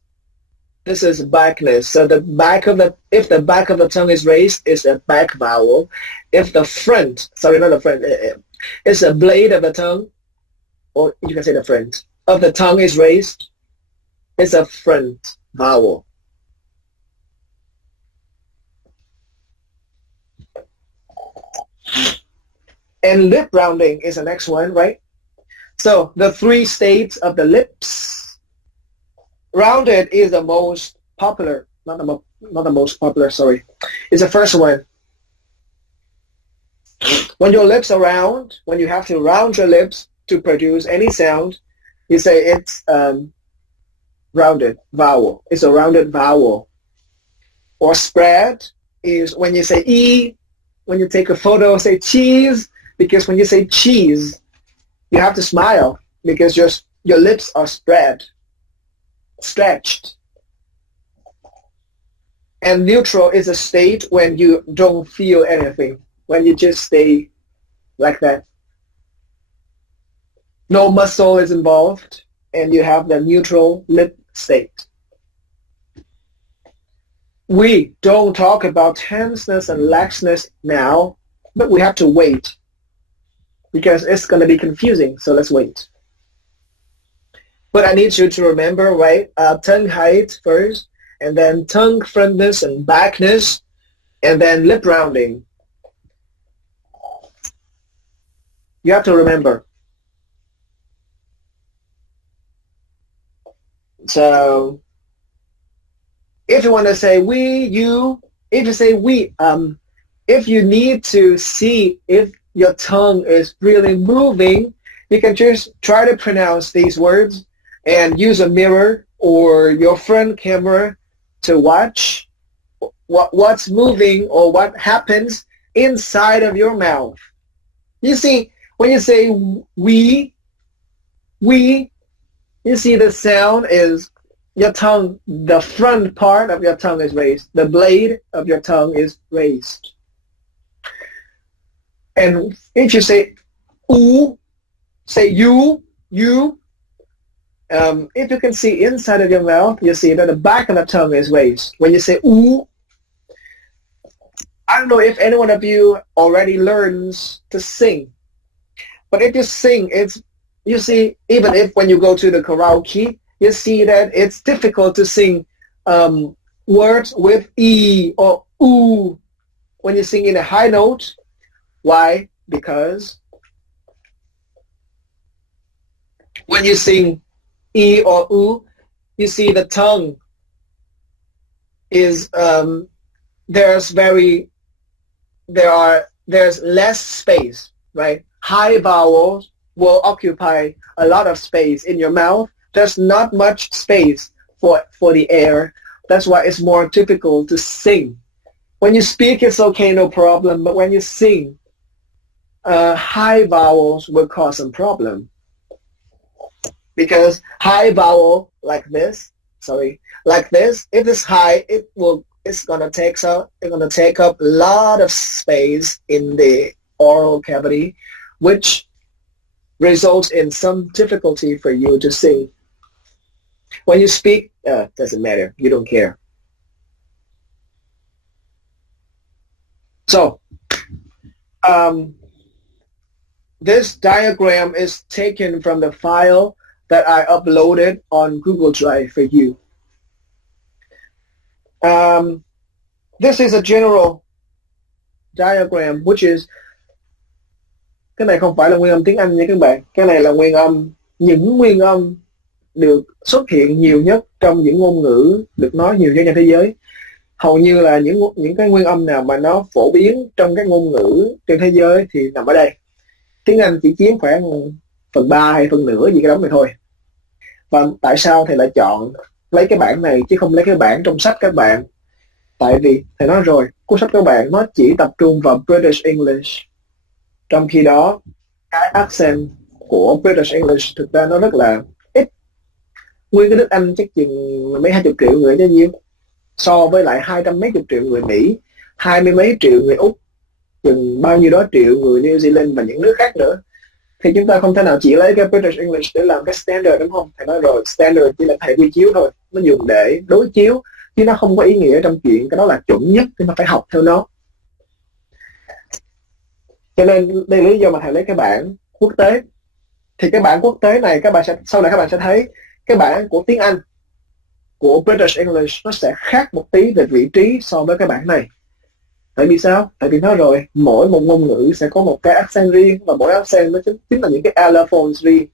This is backness. So if the back of the tongue is raised, it's a back vowel. If the front, sorry, not the front, it's a blade of the tongue, or you can say the front of the tongue is raised, it's a front vowel. And lip rounding is the next one, right? So the three states of the lips. Rounded is the most popular, not the most popular, sorry. It's the first one. When your lips are round, when you have to round your lips to produce any sound, you say it's rounded vowel. It's a rounded vowel. Or spread is when you say E, when you take a photo, say cheese, because when you say cheese, you have to smile because your lips are stretched. And neutral is a state when you don't feel anything, when you just stay like that. No muscle is involved, and you have the neutral lip state. We don't talk about tenseness and laxness now, but we have to wait because it's going to be confusing, so let's wait. But I need you to remember, right, tongue height first, and then tongue frontness and backness, and then lip rounding. You have to remember. So if you want to say we, you, if you say we, if you need to see if your tongue is really moving, you can just try to pronounce these words and use a mirror or your front camera to watch what's moving or what happens inside of your mouth. You see, when you say we, you see the sound is your tongue, the front part of your tongue is raised. The blade of your tongue is raised. And if you say oo, say you. If you can see inside of your mouth, you see that the back of the tongue is raised. When you say oo, I don't know if any one of you already learns to sing. But if you sing, you see, even if when you go to the karaoke, you see that it's difficult to sing words with E or oo when you sing in a high note. Why? Because when you sing E or oo, you see the tongue is there's less space, right? High vowels will occupy a lot of space in your mouth. There's not much space for the air. That's why it's more difficult to sing. When you speak, it's okay, no problem. But when you sing, high vowels will cause some problem. Because high vowel like this, if it's high, it's gonna take up a lot of space in the oral cavity, which results in some difficulty for you to sing. When you speak, doesn't matter. You don't care. So, this diagram is taken from the file that I uploaded on Google Drive for you. This is a general diagram, which is cái này không phải là nguyên âm tiếng Anh nha các bạn. Cái này là những nguyên âm được xuất hiện nhiều nhất trong những ngôn ngữ được nói nhiều nhất trên thế giới. Hầu như là những cái nguyên âm nào mà nó phổ biến trong các ngôn ngữ trên thế giới thì nằm ở đây. Tiếng Anh chỉ chiếm khoảng 1/3 hay 1/2 gì cái đó mà thôi. Và tại sao thầy lại chọn lấy cái bảng này chứ không lấy cái bảng trong sách các bạn? Tại vì thầy nói rồi, cuốn sách các bạn nó chỉ tập trung vào British English. Trong khi đó, cái accent của British English thực ra nó rất là ít. Nguyên cái nước Anh chắc chừng mấy 20 triệu người chứ nhiêu. So với lại 200 mấy chục triệu người Mỹ, 20 mấy triệu người Úc, chừng bao nhiêu đó triệu người New Zealand và những nước khác nữa, thì chúng ta không thể nào chỉ lấy cái British English để làm cái standard, đúng không? Thầy nói rồi, standard chỉ là thầy quy chiếu thôi, nó dùng để đối chiếu chứ nó không có ý nghĩa trong chuyện cái đó là chuẩn nhất, thì nó phải học theo nó. Cho nên đây là lý do mà thầy lấy cái bảng quốc tế. Thì cái bảng quốc tế này các bạn sẽ, sau này các bạn sẽ thấy cái bảng của tiếng Anh, của British English nó sẽ khác một tí về vị trí so với cái bảng này. Tại vì sao? Tại vì nói rồi, mỗi một ngôn ngữ sẽ có một cái accent riêng, và mỗi accent nó chính là những cái allophones riêng.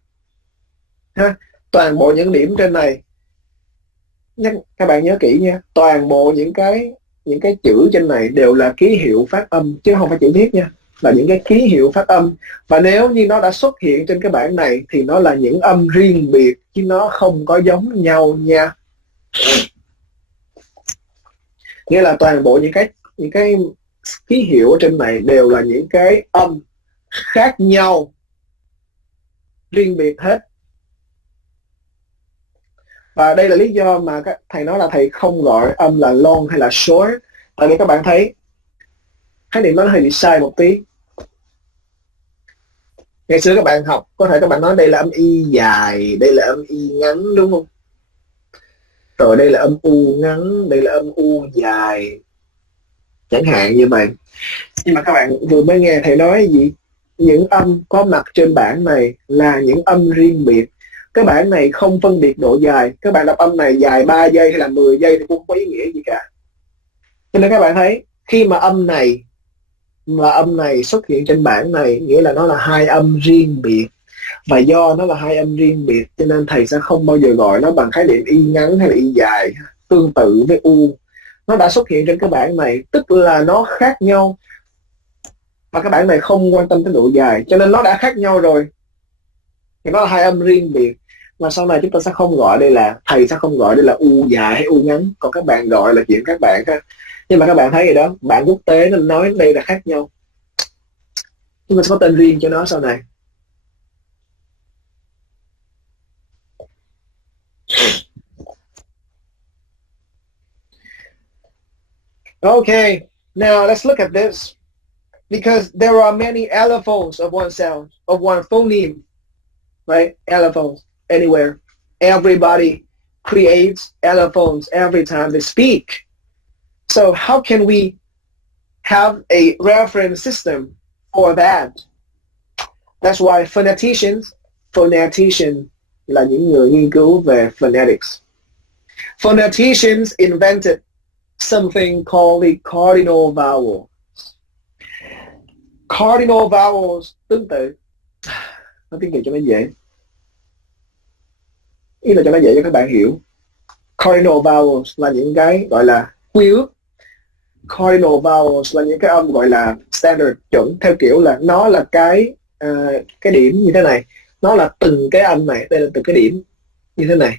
Ha? Toàn bộ những điểm trên này, các bạn nhớ kỹ nha, toàn bộ những cái chữ trên này đều là ký hiệu phát âm chứ không phải chữ viết nha, là những cái ký hiệu phát âm. Và nếu như nó đã xuất hiện trên cái bảng này thì nó là những âm riêng biệt chứ nó không có giống nhau nha. Nghĩa là toàn bộ những cái ký hiệu ở trên này đều là những cái âm khác nhau, riêng biệt hết. Và đây là lý do mà thầy nói là thầy không gọi âm là long hay là short. Tại vì các bạn thấy khái niệm nó hơi bị sai một tí. Ngày xưa các bạn học, có thể các bạn nói đây là âm y dài, đây là âm y ngắn, đúng không? Rồi đây là âm u ngắn, đây là âm u dài, chẳng hạn như vậy. Nhưng mà các bạn vừa mới nghe thầy nói gì? Những âm có mặt trên bảng này là những âm riêng biệt. Cái bảng này không phân biệt độ dài. Các bạn đọc âm này dài 3 giây hay là 10 giây thì cũng không có ý nghĩa gì cả. Cho nên các bạn thấy khi mà âm này và âm này xuất hiện trên bảng này, nghĩa là nó là hai âm riêng biệt. Và do nó là hai âm riêng biệt cho nên thầy sẽ không bao giờ gọi nó bằng khái niệm y ngắn hay là y dài. Tương tự với u, nó đã xuất hiện trên cái bảng này tức là nó khác nhau. Và cái bảng này không quan tâm tới độ dài, cho nên nó đã khác nhau rồi thì nó là hai âm riêng biệt. Và sau này chúng ta sẽ không gọi đây là, thầy sẽ không gọi đây là u dài hay u ngắn, còn các bạn gọi là chuyện các bạn ha. Nhưng mà các bạn thấy rồi đó, bảng quốc tế nó nói đây là khác nhau, chúng ta sẽ có tên riêng cho nó sau này. Okay, now let's look at this. Because there are many allophones of one sound, of one phoneme, right? Allophones anywhere. Everybody creates allophones every time they speak. So how can we have a reference system for that? That's why phoneticians là những người nghiên cứu về phonetics. Phoneticians invented something called the cardinal vowel. Cardinal vowels tương tự, nói tiếng Việt cho nó dễ, ý là cho nó dễ cho các bạn hiểu. Cardinal vowels là những cái gọi là quy ước. Cardinal vowels là những cái âm gọi là standard, chuẩn, theo kiểu là nó là cái điểm như thế này, nó là từng cái âm này, đây là từng cái điểm như thế này.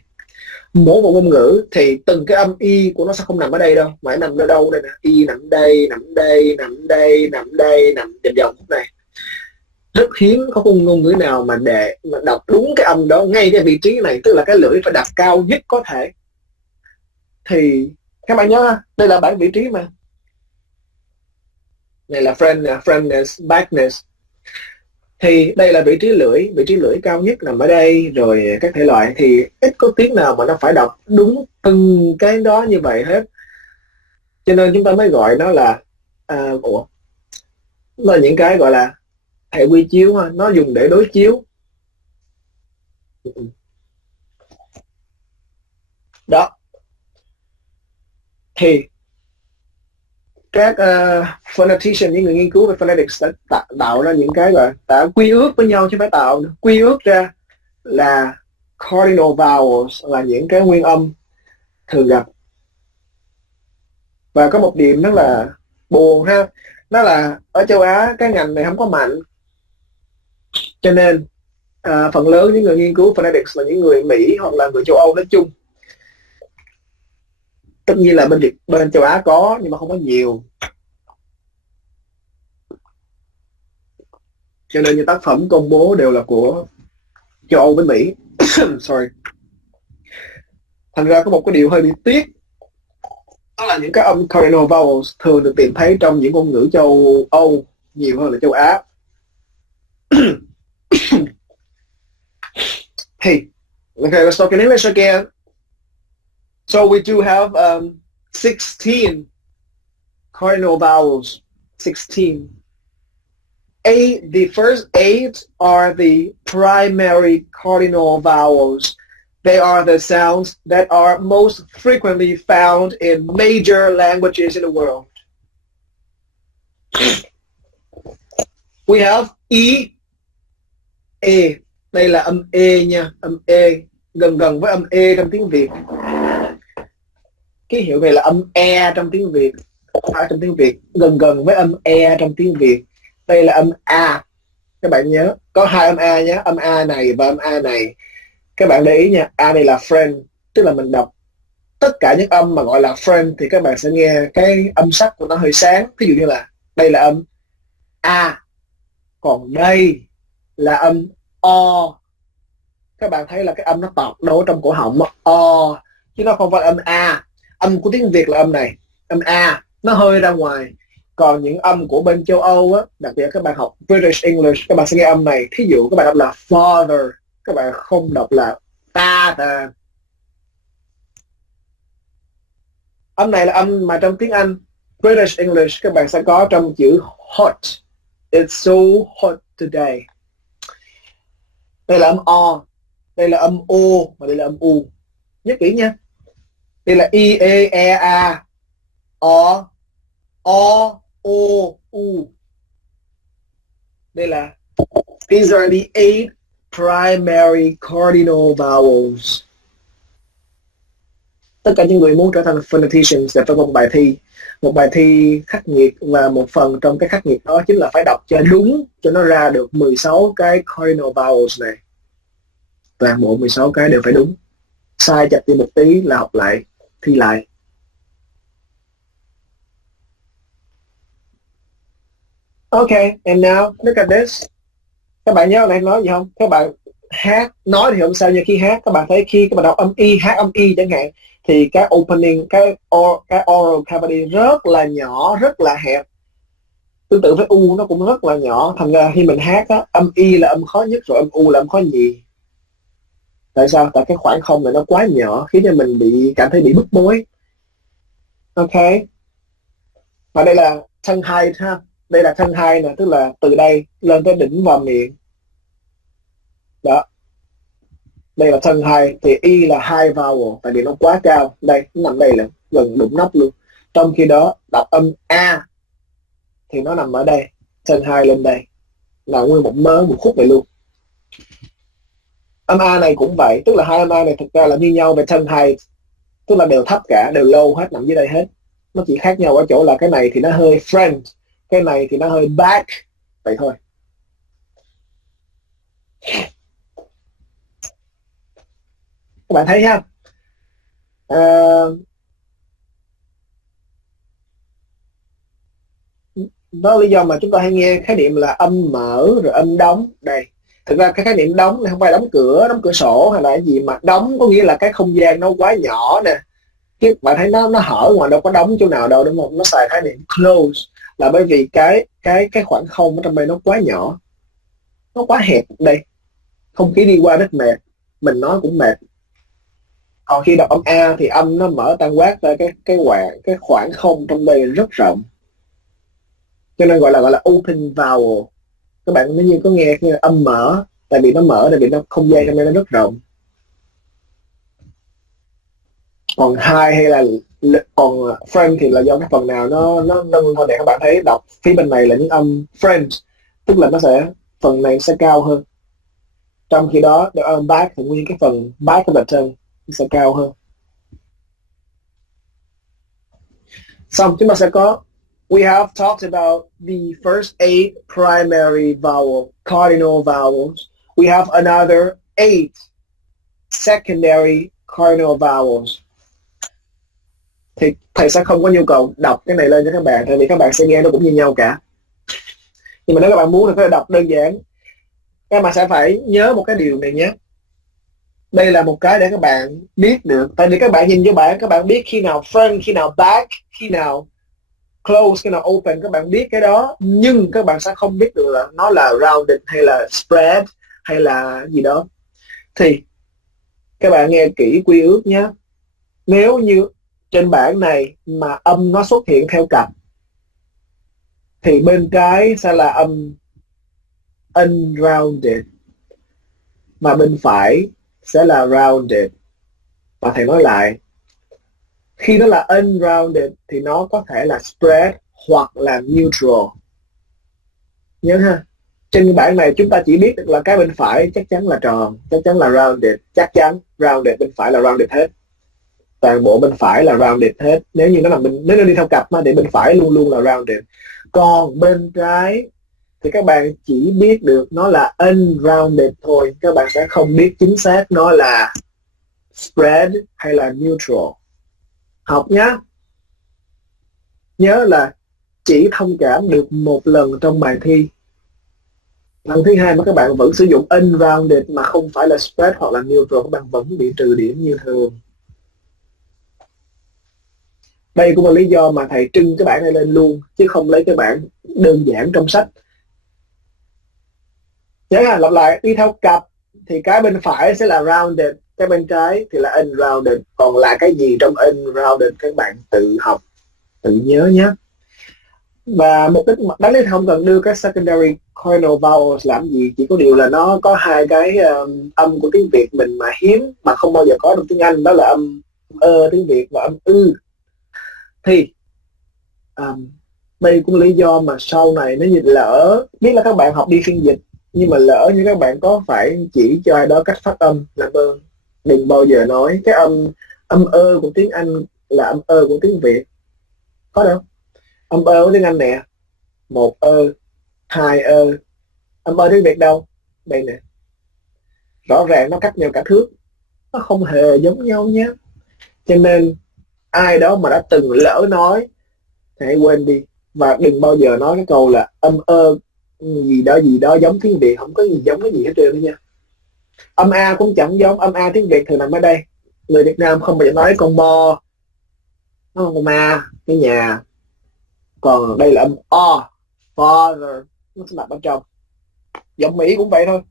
Mỗi một ngôn ngữ thì từng cái âm y của nó sẽ không nằm ở đây đâu, mà nằm ở đâu đây nè, y nằm đây, nằm đây, nằm đây, nằm đây, nằm vòng vòng này. Rất hiếm có ngôn ngữ nào mà đọc đúng cái âm đó ngay cái vị trí này, tức là cái lưỡi phải đặt cao nhất có thể. Thì các bạn nhớ đây là bảng vị trí mà, này là friendness, backness. Thì đây là vị trí lưỡi cao nhất nằm ở đây, rồi các thể loại thì ít có tiếng nào mà nó phải đọc đúng từng cái đó như vậy hết. Cho nên chúng ta mới gọi nó là nó là những cái gọi là hệ quy chiếu ha, nó dùng để đối chiếu. Đó. Thì các phonetician, những người nghiên cứu về phonetics đã tạo ra những cái gọi đã quy ước với nhau chứ phải tạo nữa. Quy ước ra là cardinal vowels là những cái nguyên âm thường gặp. Và có một điểm rất là buồn ha, đó là ở châu Á cái ngành này không có mạnh, cho nên phần lớn những người nghiên cứu phonetics là những người Mỹ hoặc là người châu Âu nói chung. Tất nhiên là bên châu Á có nhưng mà không có nhiều, cho nên những tác phẩm công bố đều là của châu Âu với Mỹ. Sorry. Thành ra có một cái điều hơi bị tiếc, Đó là những cái âm cardinal vowels thường được tìm thấy trong những ngôn ngữ châu Âu nhiều hơn là châu Á. Hey, okay, let's talk in English again. So we do have 16 cardinal vowels. 16. The first 8 are the primary cardinal vowels. They are the sounds that are most frequently found in major languages in the world. We have E, E. Đây là âm E nha, âm E. Gần gần với âm E trong tiếng Việt. Ký hiệu này là âm E trong tiếng Việt. Trong tiếng Việt, gần gần với âm E trong tiếng Việt. Đây là âm A. Các bạn nhớ, có hai âm A nhé, âm A này và âm A này. Các bạn để ý nha, A này là friend, tức là mình đọc tất cả những âm mà gọi là friend thì các bạn sẽ nghe cái âm sắc của nó hơi sáng. Ví dụ như là đây là âm A, còn đây là âm O. Các bạn thấy là cái âm nó tọt đâu trong cổ họng, O, chứ nó không phải âm A. Âm của tiếng Việt là âm này, âm A, nó hơi ra ngoài. Còn những âm của bên châu Âu á, đặc biệt các bạn học British English, các bạn sẽ nghe âm này. Thí dụ các bạn đọc là father, các bạn không đọc là father. Âm này là âm mà trong tiếng Anh British English các bạn sẽ có trong chữ hot. It's so hot today. Đây là âm O, đây là âm O và đây là âm U. Nhớ kỹ nha. Đây là I, E, A, O, U. Đây là these are the 8 primary cardinal vowels. Tất cả những người muốn trở thành phoneticians sẽ phải có một bài thi khắc nghiệt, và một phần trong cái khắc nghiệt đó chính là phải đọc cho đúng, cho nó ra được 16 cái cardinal vowels này. Toàn bộ 16 cái đều phải đúng. Sai chạch đi một tí là học lại, thi lại. Okay, and now look at this. Các bạn nhớ này nói gì không? Các bạn hát, nói thì không sao, nhưng khi hát các bạn thấy khi các bạn đọc âm Y, hát âm Y chẳng hạn, thì cái opening, cái oral cavity rất là nhỏ, rất là hẹp. Tương tự với U nó cũng rất là nhỏ. Thành ra khi mình hát á, âm Y là âm khó nhất, rồi âm U là âm khó nhì. Tại sao? Tại cái khoảng không này nó quá nhỏ, khiến cho mình cảm thấy bị bức bối. Ok. Và đây là tongue height ha. Đây là tongue height nè, tức là từ đây lên tới đỉnh vào miệng. Đó. Đây là tongue height, thì Y là high vowel, tại vì nó quá cao. Đây, nó nằm đây là gần đụng nóc luôn. Trong khi đó, đọc âm A thì nó nằm ở đây, tongue height lên đây. Là nguyên một khúc này luôn. Âm A này cũng vậy, tức là hai âm A này thực ra là như nhau về tongue height, tức là đều thấp cả, đều low hết, nằm dưới đây hết. Nó chỉ khác nhau ở chỗ là cái này thì nó hơi front, cái này thì nó hơi back, vậy thôi. Các bạn thấy ha. Đó là lý do mà chúng ta hay nghe khái niệm là âm mở rồi âm đóng. Đây, thực ra cái khái niệm đóng này không phải đóng cửa sổ hay là cái gì, mà đóng có nghĩa là cái không gian nó quá nhỏ nè. Chứ bạn thấy nó hở ngoài, đâu có đóng chỗ nào đâu, đúng không? Nó xài khái niệm close là bởi vì cái khoảng không ở trong đây nó quá nhỏ, nó quá hẹp. Đây, không khí đi qua rất mệt, mình nói cũng mệt. Còn khi đọc âm A thì âm nó mở tan quát ra cái khoảng không trong đây rất rộng, cho nên gọi là open vowel. Các bạn nếu như có nghe cái âm mở, tại vì nó mở, tại vì nó không gian trong đây nó rất rộng. Còn high hay là còn friend thì là do cái phần nào nó nâng thôi. Để các bạn thấy đọc phía bên này là những âm friend, tức là phần này sẽ cao hơn. Trong khi đó đọc âm back thì nguyên cái phần back của the tongue sẽ cao hơn. Xong chúng ta sẽ có, we have talked about the first 8 primary cardinal vowels. We have another 8 secondary cardinal vowels. Thì thầy sẽ không có nhu cầu đọc cái này lên cho các bạn, tại vì các bạn sẽ nghe nó cũng như nhau cả. Nhưng mà nếu các bạn muốn thì có thể đọc đơn giản. Các bạn sẽ phải nhớ một cái điều này nhé. Đây là một cái để các bạn biết được. Tại vì các bạn nhìn vô bảng, các bạn biết khi nào front, khi nào back, khi nào close, khi nào open, các bạn biết cái đó. Nhưng các bạn sẽ không biết được là nó là rounded hay là spread hay là gì đó. Thì các bạn nghe kỹ quy ước nhé. Nếu như trên bảng này mà âm nó xuất hiện theo cặp thì bên trái sẽ là âm unrounded mà bên phải sẽ là rounded. Và thầy nói lại, khi nó là unrounded thì nó có thể là spread hoặc là neutral. Nhớ ha, trên bảng này chúng ta chỉ biết được là cái bên phải chắc chắn là tròn, chắc chắn là rounded, chắc chắn rounded, bên phải là rounded hết. Toàn bộ bên phải là rounded hết. Nếu như nếu nó đi theo cặp thì bên phải luôn luôn là rounded. Còn bên trái thì các bạn chỉ biết được nó là unrounded thôi, các bạn sẽ không biết chính xác nó là spread hay là neutral. Học nhá. Nhớ là chỉ thông cảm được một lần trong bài thi. Lần thứ hai mà các bạn vẫn sử dụng unrounded mà không phải là spread hoặc là neutral, các bạn vẫn bị trừ điểm như thường. Đây cũng là lý do mà thầy trưng cái bảng này lên luôn, chứ không lấy cái bảng đơn giản trong sách. Nhớ là lặp lại, đi theo cặp thì cái bên phải sẽ là rounded, cái bên trái thì là unrounded. Còn là cái gì trong unrounded các bạn tự học, tự nhớ nhé. Và mục đích đáng lý không cần đưa cái secondary cardinal vowels làm gì, chỉ có điều là nó có hai cái âm của tiếng Việt mình mà hiếm, mà không bao giờ có trong tiếng Anh, đó là âm tiếng Việt và âm ư. Thì đây cũng là lý do mà sau này nếu như lỡ biết là các bạn học đi phiên dịch, nhưng mà lỡ như các bạn có phải chỉ cho ai đó cách phát âm, làm ơn đừng bao giờ nói cái âm của tiếng Anh là âm của tiếng Việt. Có đâu. Âm của tiếng Anh nè, một hai âm tiếng Việt đâu, đây nè, rõ ràng nó cách nhau cả thước, nó không hề giống nhau nhé. Cho nên ai đó mà đã từng lỡ nói thì hãy quên đi, và đừng bao giờ nói cái câu là âm gì đó giống tiếng Việt, không có gì giống cái gì hết trơn nha. Âm A cũng chẳng giống, âm A tiếng Việt thường nằm ở đây. Người Việt Nam không bao giờ nói con bo, nó con ma, cái nhà. Còn đây là âm O, father, nó sẽ nằm ở trong. Giọng Mỹ cũng vậy thôi.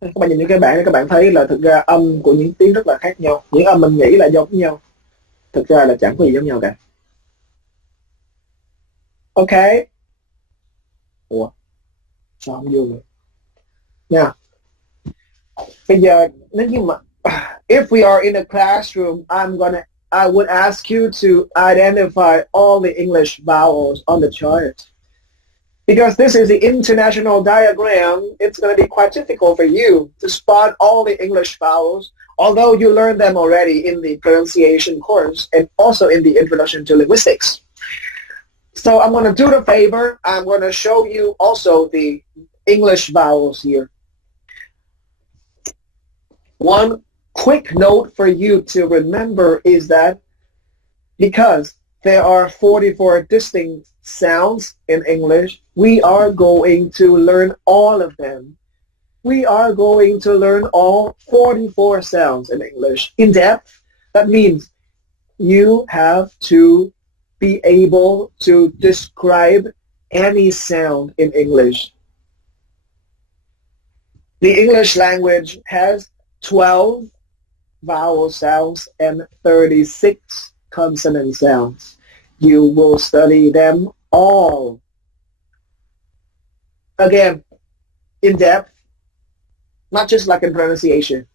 Các bạn nhìn những cái bảng này, các bạn thấy là thực ra âm của những tiếng rất là khác nhau. Những âm mình nghĩ là giống nhau, thực ra là chẳng có gì giống nhau cả. Ok. Ủa, sao không vô rồi nha. Bây giờ nếu như mà if we are in a classroom, I would ask you to identify all the English vowels on the chart. Because this is the international diagram, it's going to be quite difficult for you to spot all the English vowels, although you learned them already in the pronunciation course and also in the introduction to linguistics. So I'm going to do the favor. I'm going to show you also the English vowels here. One quick note for you to remember is that because there are 44 distinct sounds in English, we are going to learn all of them. We are going to learn all 44 sounds in English in depth. That means you have to be able to describe any sound in English. The English language has 12 vowel sounds and 36 consonant sounds. You will study them all. Again, in depth, not just like in pronunciation.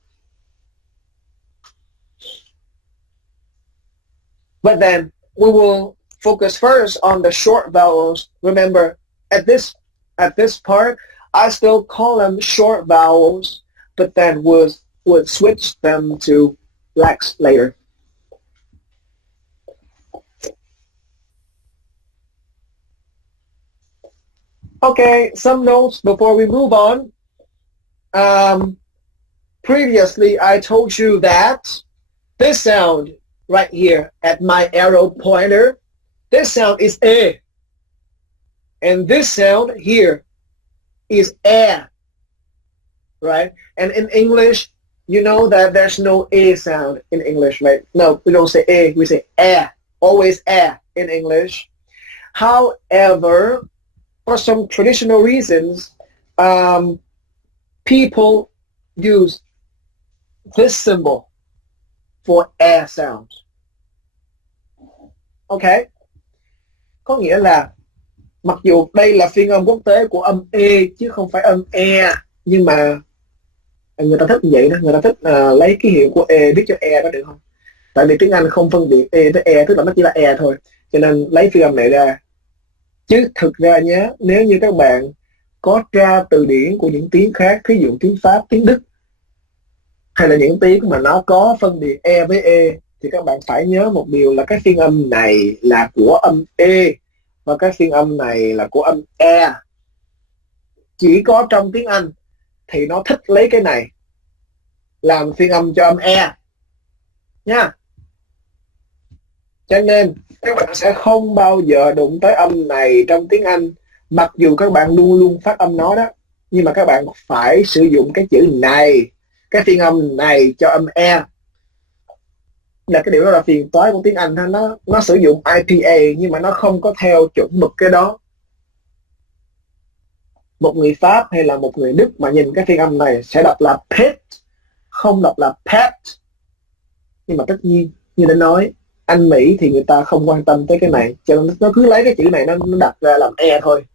But then we will focus first on the short vowels. Remember, at this part, I still call them short vowels, but then would switch them to lax later. Okay, some notes before we move on. Previously, I told you that this sound right here at my arrow pointer, this sound is A. And this sound here is air, right? And in English, you know that there's no A sound in English, right? No, we don't say A, we say air. Always air in English. However, for some traditional reasons, people use this symbol for air sounds. Okay? Có nghĩa là mặc dù đây là phiên âm quốc tế của âm E chứ không phải âm E, nhưng mà người ta thích như vậy đó, người ta thích lấy ký hiệu của E viết cho E đó được không? Tại vì tiếng Anh không phân biệt E với E, tức là nó chỉ là E thôi, cho nên lấy phiên âm này ra. Chứ thực ra nhé, nếu như các bạn có tra từ điển của những tiếng khác, ví dụ tiếng Pháp, tiếng Đức, hay là những tiếng mà nó có phân biệt E với E, thì các bạn phải nhớ một điều là cái phiên âm này là của âm E và cái phiên âm này là của âm E. Chỉ có trong tiếng Anh thì nó thích lấy cái này làm phiên âm cho âm E nha. Cho nên các bạn sẽ không bao giờ đụng tới âm này trong tiếng Anh, mặc dù các bạn luôn luôn phát âm nó đó, nhưng mà các bạn phải sử dụng cái chữ này, cái phiên âm này cho âm E. Là cái điều đó là phiền toái của tiếng Anh, nó sử dụng IPA nhưng mà nó không có theo chuẩn mực cái đó. Một người Pháp hay là một người Đức mà nhìn cái phiên âm này sẽ đọc là pet, không đọc là pet. Nhưng mà tất nhiên như đã nói, Anh Mỹ thì người ta không quan tâm tới cái này, cho nên nó cứ lấy cái chữ này nó đặt ra làm E thôi.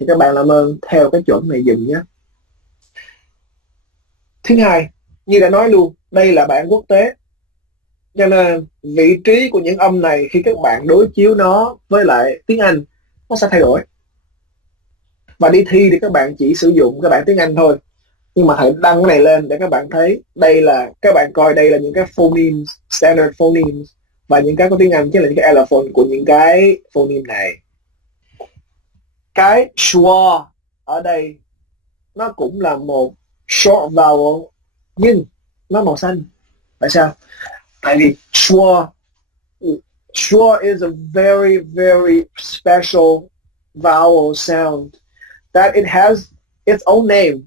Thì các bạn làm ơn theo cái chuẩn này dùm nhé. Thứ hai, như đã nói luôn, đây là bản quốc tế, cho nên vị trí của những âm này khi các bạn đối chiếu nó với lại tiếng Anh nó sẽ thay đổi. Và đi thi thì các bạn chỉ sử dụng cái bản tiếng Anh thôi, nhưng mà hãy đăng cái này lên để các bạn thấy đây là, các bạn coi đây là những cái phonemes, standard phonemes, và những cái có tiếng Anh chứ là những cái allophone của những cái phoneme này. Cái schwa ở đây nó cũng là một short vowel nhưng nó màu xanh. Tại sao? Tại vì schwa is a very, very special vowel sound that it has its own name.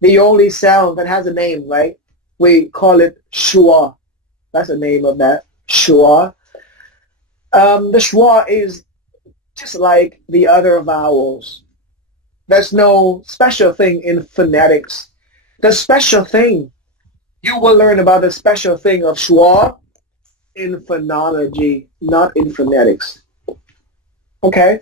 The only sound that has a name, right? We call it schwa. That's the name of that, schwa. The schwa is just like the other vowels. There's no special thing in phonetics. The special thing, you will learn about the special thing of schwa in phonology, not in phonetics. Okay?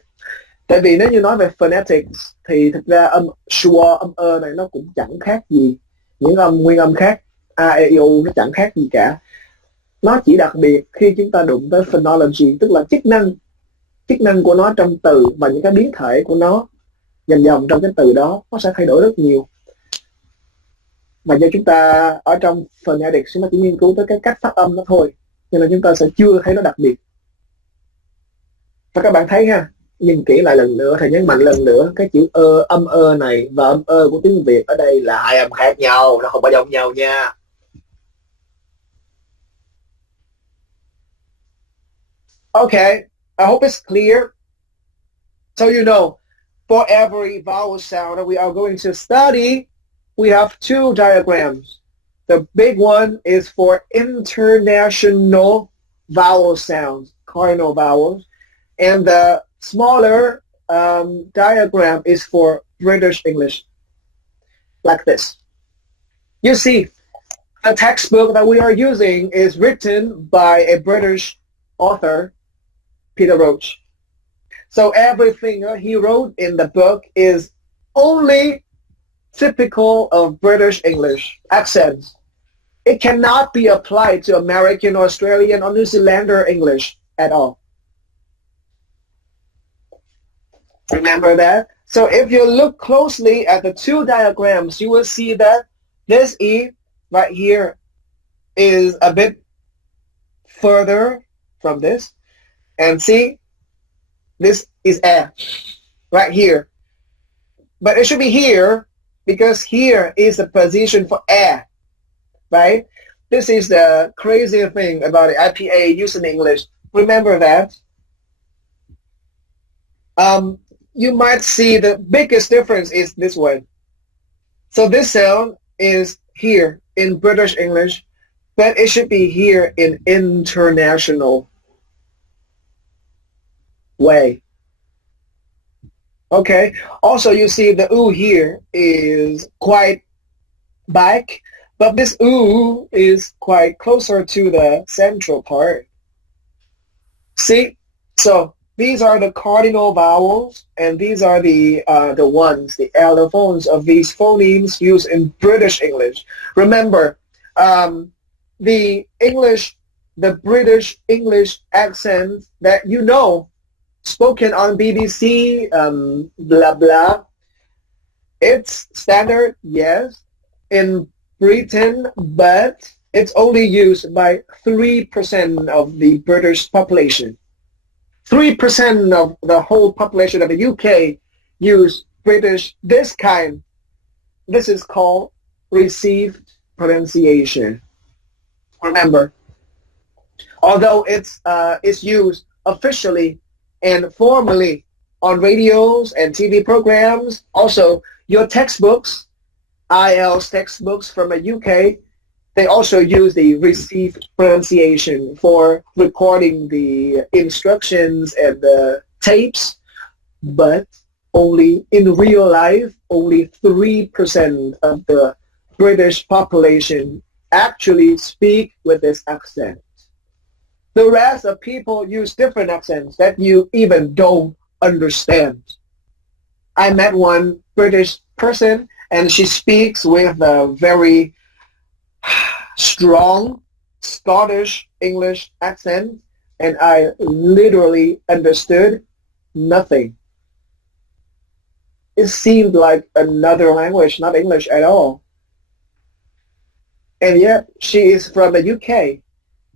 Tại vì nếu như nói về phonetics thì thực ra âm schwa, âm ơ này nó cũng chẳng khác gì những âm nguyên âm khác, a, e, i, u, nó chẳng khác gì cả. Nó chỉ đặc biệt khi chúng ta đụng tới phonology, tức là chức năng của nó trong từ và những cái biến thể của nó dần dần trong cái từ đó nó sẽ thay đổi rất nhiều. Và do chúng ta ở trong phonetics nó chỉ nghiên cứu tới cái cách phát âm nó thôi, nên là chúng ta sẽ chưa thấy nó đặc biệt. Và các bạn thấy ha, nhìn kỹ lại lần nữa, thầy nhấn mạnh lần nữa, cái chữ âm ơ này và âm ơ của tiếng Việt ở đây là hai âm khác nhau, nó không có giống nhau nha. Okay, I hope it's clear. So you know, for every vowel sound that we are going to study, we have two diagrams. The big one is for international vowel sounds, cardinal vowels, and the smaller diagram is for British English, like this. You see, the textbook that we are using is written by a British author, Peter Roach. So everything he wrote in the book is only typical of British English accents. It cannot be applied to American, Australian, or New Zealander English at all. Remember that? So if you look closely at the two diagrams, you will see that this E right here is a bit further from this. And see, this is A right here. But it should be here because here is the position for A, right? This is the crazy thing about the IPA used in English. Remember that. You might see the biggest difference is this one. So this sound is here in British English, but it should be here in international way. Okay. Also, you see the ooh here is quite back, but this ooh is quite closer to the central part. See? So these are the cardinal vowels, and these are the ones, the allophones of these phonemes used in British English. Remember, the English, the British English accent that you know, spoken on BBC, blah blah. It's standard, yes, in Britain, but it's only used by 3% of the British population. 3% of the whole population of the UK use British, this kind. This is called received pronunciation. Remember, although it's used officially and formally on radios and TV programs, also your textbooks, IELTS textbooks from the UK, they also use the received pronunciation for recording the instructions and the tapes, but only in real life, only 3% of the British population actually speak with this accent. The rest of people use different accents that you even don't understand. I met one British person and she speaks with a very strong Scottish English accent, and I literally understood nothing. It seemed like another language, not English at all. And yet she is from the UK,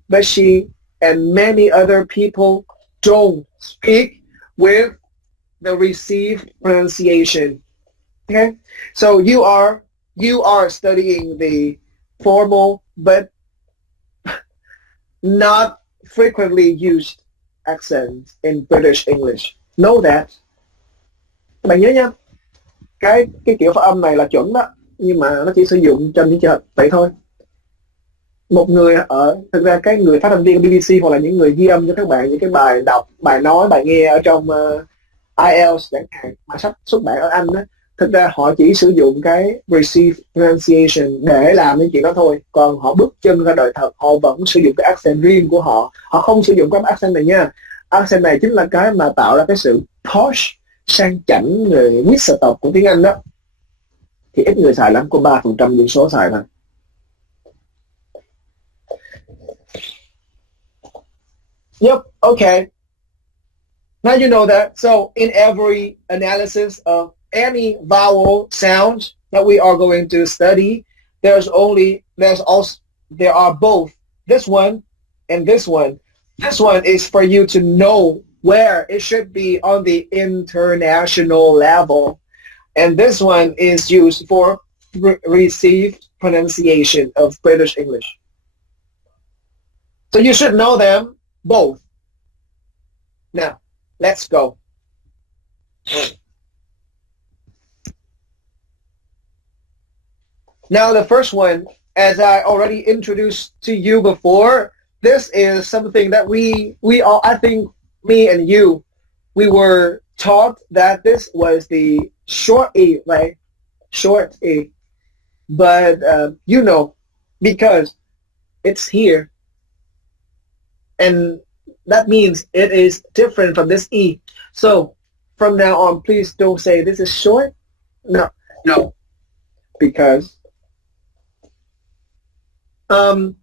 but she and many other people don't speak with the received pronunciation. Okay? So you are studying the formal but not frequently used accents in British English. Know that. Các bạn nhớ nha. Cái kiểu phát âm này là chuẩn đó, nhưng mà nó chỉ sử dụng trong những trường hợp vậy thôi. Một người thực ra cái người phát thanh viên BBC hoặc là những người ghi âm cho các bạn những cái bài đọc, bài nói, bài nghe ở trong IELTS chẳng hạn mà sắp xuất bản ở Anh đó, thực ra họ chỉ sử dụng cái received pronunciation để làm những chuyện đó thôi, còn họ bước chân ra đời thật họ vẫn sử dụng cái accent riêng của họ, họ không sử dụng cái accent này nha. Accent này chính là cái mà tạo ra cái sự posh, sang chảnh, người quý sở tộc của tiếng Anh đó, thì ít người xài lắm, có 3% dân số xài thôi. Yep, okay. Now you know that. So in every analysis of any vowel sound that we are going to study, there are both this one and this one. This one is for you to know where it should be on the international level. And this one is used for received pronunciation of British English. So you should know them both. Now, let's go. Now, the first one, as I already introduced to you before, this is something that we all, I think me and you, we were taught that this was the short E, right? Short E. But, you know, because it's here, and that means it is different from this E. So from now on, please don't say this is short. No. Because, for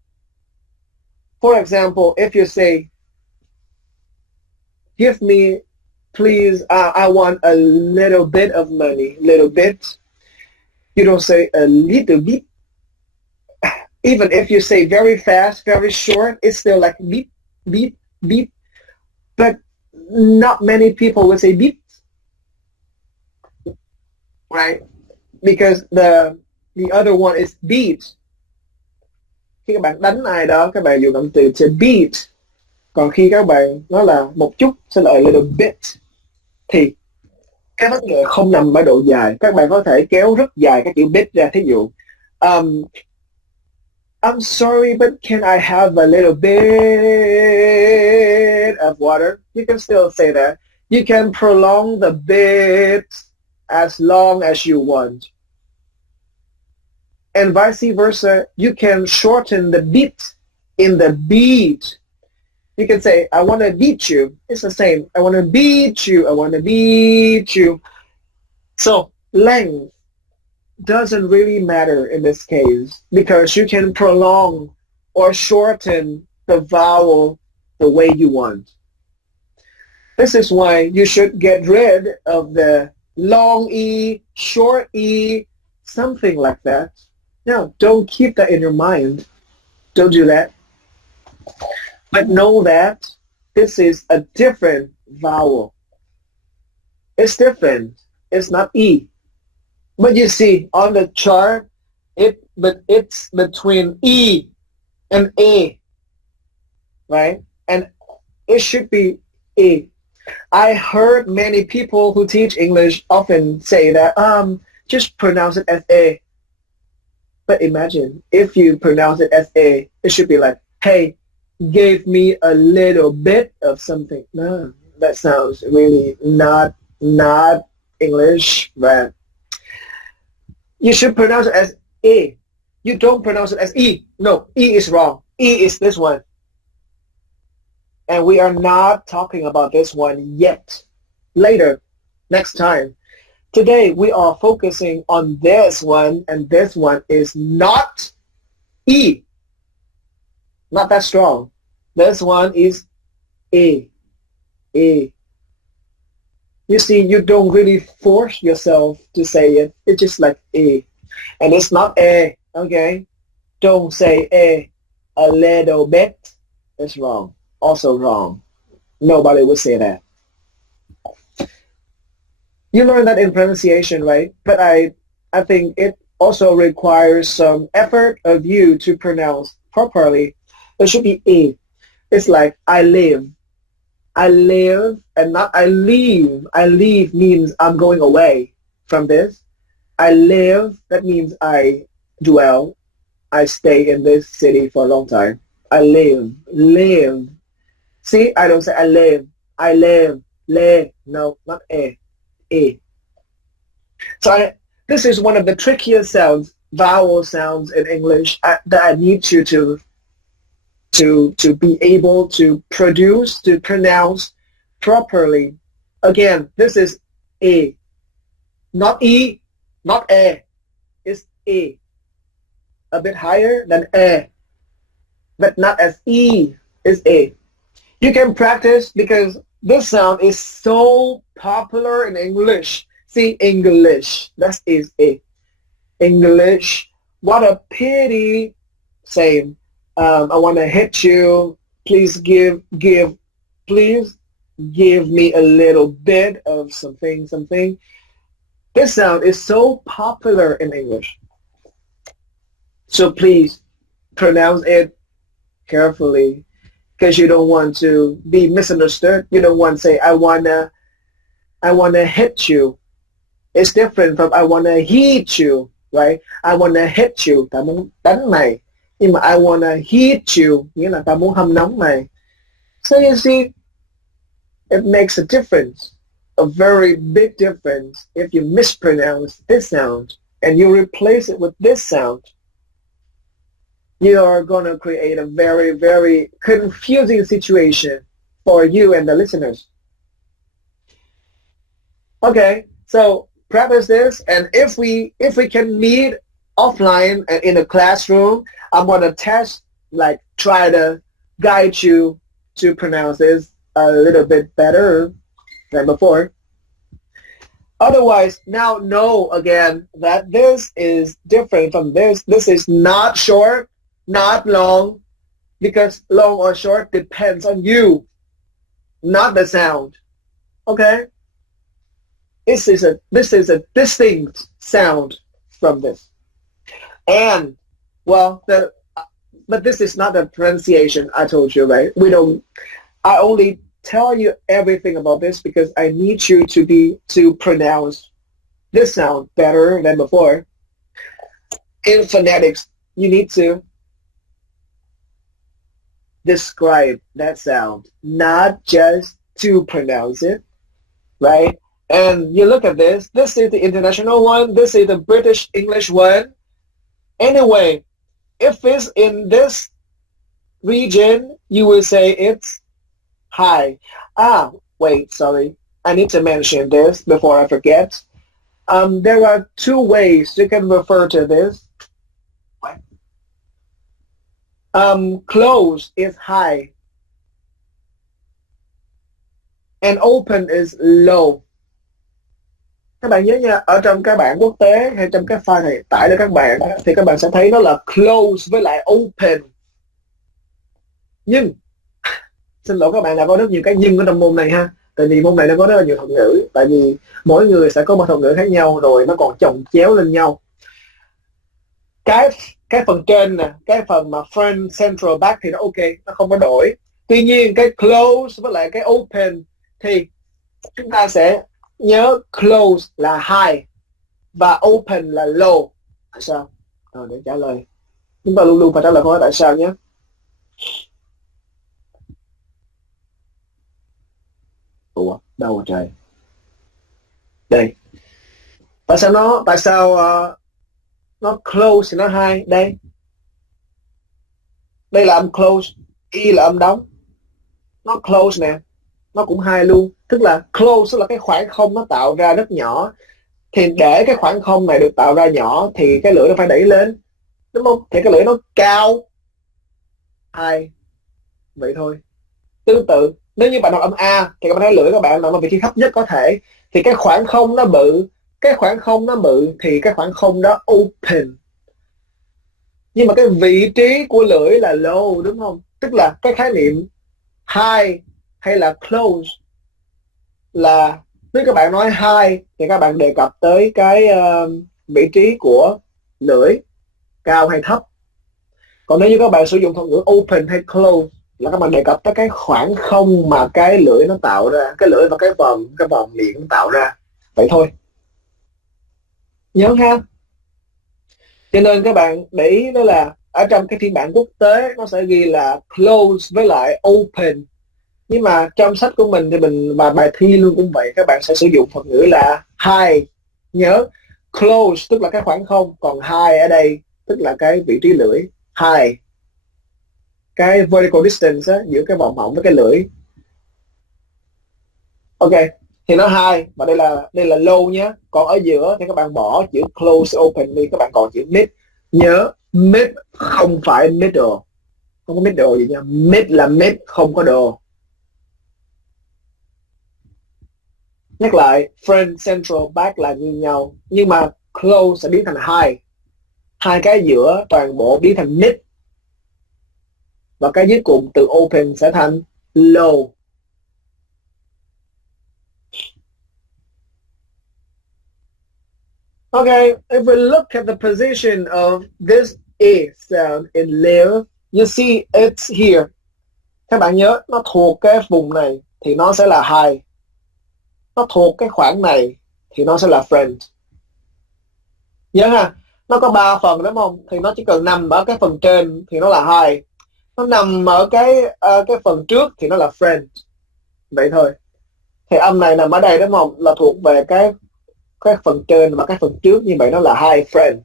example, if you say, give me, please, I want a little bit of money, little bit. You don't say a little bit. Even if you say very fast, very short, it's still like beep, beep, beep. But not many people will say beep, right? Because the other one is beat. Khi các bạn đánh ai đó, các bạn dùng động từ to beat. Còn khi các bạn nói là một chút, sẽ là a little bit, thì Cái vấn đề không nằm ở độ dài. Các bạn có thể kéo rất dài các chữ bit ra. Thí dụ, um, I'm sorry, but can I have a little bit of water? You can still say that. You can prolong the bit as long as you want. And vice versa, you can shorten the bit in the beat. You can say, I want to beat you. It's the same. I want to beat you. I want to beat you. So length doesn't really matter in this case because you can prolong or shorten the vowel the way you want. This is why you should get rid of the long E, short E, something like that. No, don't keep that in your mind. Don't do that. But know that this is a different vowel. It's different. It's not E. But you see on the chart, it's between E and A, right? And it should be A. I heard many people who teach English often say that just pronounce it as A. But imagine if you pronounce it as A, it should be like, hey, gave me a little bit of something. No, that sounds really not English, but you should pronounce it as A. You don't pronounce it as E. No, E is wrong. E is this one. And we are not talking about this one yet. Later, next time. Today, we are focusing on this one, and this one is not E. Not that strong. This one is A. A. You see, you don't really force yourself to say it. It's just like A. And it's not A, okay? Don't say a little bit. It's wrong. Also wrong. Nobody would say that. You learn that in pronunciation, right? But I think it also requires some effort of you to pronounce properly. It should be A. It's like I live. I live and not I leave. I leave means I'm going away from this. I live, that means I dwell. I stay in this city for a long time. I live. See, I don't say I live. I live. No, not A. A. So this is one of the trickiest sounds, vowel sounds in English that I need you to be able to produce, to pronounce properly. Again, this is A. Not E, not A. It's A. A bit higher than A, but not as E. It's A. You can practice because this sound is so popular in English. See, English. That is A. English. What a pity. Same. I want to hit you. Please please give me a little bit of something. This sound is so popular in English. So please pronounce it carefully because you don't want to be misunderstood. You don't want to say, I wanna hit you. It's different from I wanna hit you, right? I wanna hit you. Ta muốn đánh mày. Nhưng mà I wanna hit you nghĩa là ta muốn hâm nóng mày. So you see, it makes a difference, a very big difference if you mispronounce this sound and you replace it with this sound. You are going to create a very, very confusing situation for you and the listeners. Okay, so practice this, and if we can meet offline in a classroom, I'm going to try to guide you to pronounce this a little bit better than before. Otherwise, now know again that this is different from this. This is not short, not long, because long or short depends on you, not the sound. Okay? This is a distinct sound from this. And, well, but this is not the pronunciation I told you, right? I only tell you everything about this because I need you to pronounce this sound better than before. In phonetics, you need to describe that sound, not just to pronounce it, right? And you look at this. This is the international one. This is the British English one. Anyway, if it's in this region, you will say it's high. Wait, sorry. I need to mention this before I forget. There are two ways you can refer to this. Close is high and open is low. Các bạn nhớ nha, ở trong cái bản quốc tế hay trong cái file này tải cho các bạn thì các bạn sẽ thấy nó là close với lại open. Nhưng xin lỗi các bạn đã có rất nhiều cái nhưng ở trong môn này ha. Tại vì môn này nó có rất là nhiều thuật ngữ. Tại vì mỗi người sẽ có một thuật ngữ khác nhau rồi nó còn chồng chéo lên nhau. Cái phần trên nè, cái phần mà front, central, back thì nó ok, nó không có đổi. Tuy nhiên cái close với lại cái open thì chúng ta sẽ nhớ close là high và open là low. Tại sao? Để trả lời. Chúng ta luôn luôn phải trả lời câu hỏi tại sao nhé. Ủa, đâu rồi trời? Đây. Tại sao nó close thì nó high? Đây. Đây là âm close, y là âm đóng. Nó close nè, nó cũng high luôn. Tức là close là cái khoảng không nó tạo ra rất nhỏ. Thì để cái khoảng không này được tạo ra nhỏ thì cái lưỡi nó phải đẩy lên, đúng không? Thì cái lưỡi nó cao, high. Vậy thôi. Tương tự, nếu như bạn đọc âm A thì các bạn thấy lưỡi các bạn nằm ở vị trí thấp nhất có thể. Thì cái khoảng không nó bự, thì cái khoảng không đó open. Nhưng mà cái vị trí của lưỡi là low, đúng không? Tức là cái khái niệm high hay là close là nếu các bạn nói high thì các bạn đề cập tới cái vị trí của lưỡi, cao hay thấp. Còn nếu như các bạn sử dụng thuật ngữ open hay close là các bạn đề cập tới cái khoảng không mà cái lưỡi nó tạo ra, cái lưỡi và cái vòm miệng nó tạo ra. Vậy thôi. Nhớ ha. Cho nên các bạn để ý đó là ở trong cái phiên bản quốc tế nó sẽ ghi là close với lại open. Nhưng mà trong sách của mình thì và bài thi luôn cũng vậy, các bạn sẽ sử dụng thuật ngữ là high. Nhớ, close tức là cái khoảng không, còn high ở đây tức là cái vị trí lưỡi. High, cái vertical distance á, giữa cái vòm họng với cái lưỡi. Ok, thì nó high và đây là low nhé. Còn ở giữa thì các bạn bỏ chữ close open đi, các bạn còn chữ mid. Nhớ, mid không phải middle, không có middle gì nha. Mid là mid, không có đồ. Nhắc lại, front, central, back là như nhau. Nhưng mà close sẽ biến thành high. Hai cái giữa toàn bộ biến thành mid. Và cái dưới cùng từ open sẽ thành low. Okay, if we look at the position of this A sound in live, you see it's here. Các bạn nhớ, nó thuộc cái vùng này thì nó sẽ là high. Nó thuộc cái khoảng này thì nó sẽ là front. Nhớ ha, nó có 3 phần đúng không? Thì nó chỉ cần nằm ở cái phần trên thì nó là high. Nó nằm ở cái phần trước thì nó là front. Vậy thôi. Thì âm này nằm ở đây đúng không? Là thuộc về cái phần trên và cái phần trước, như vậy nó là high front.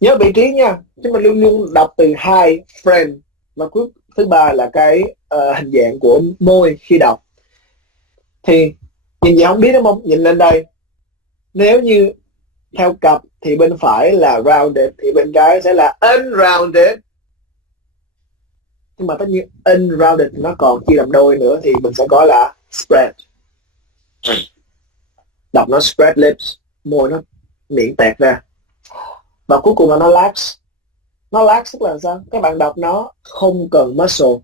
Nhớ vị trí nha, chúng mình luôn luôn đọc từ high front. Và thứ ba là cái hình dạng của môi khi đọc. Thì nhìn gì không biết đúng không? Nhìn lên đây. Nếu như theo cặp thì bên phải là rounded thì bên trái sẽ là unrounded. Nhưng mà tất nhiên unrounded nó còn chia làm đôi nữa thì mình sẽ gọi là spread. Đọc nó spread lips, môi nó miệng tẹt ra. Và cuối cùng là nó lax. Nó lax tức là sao? Các bạn đọc nó không cần muscle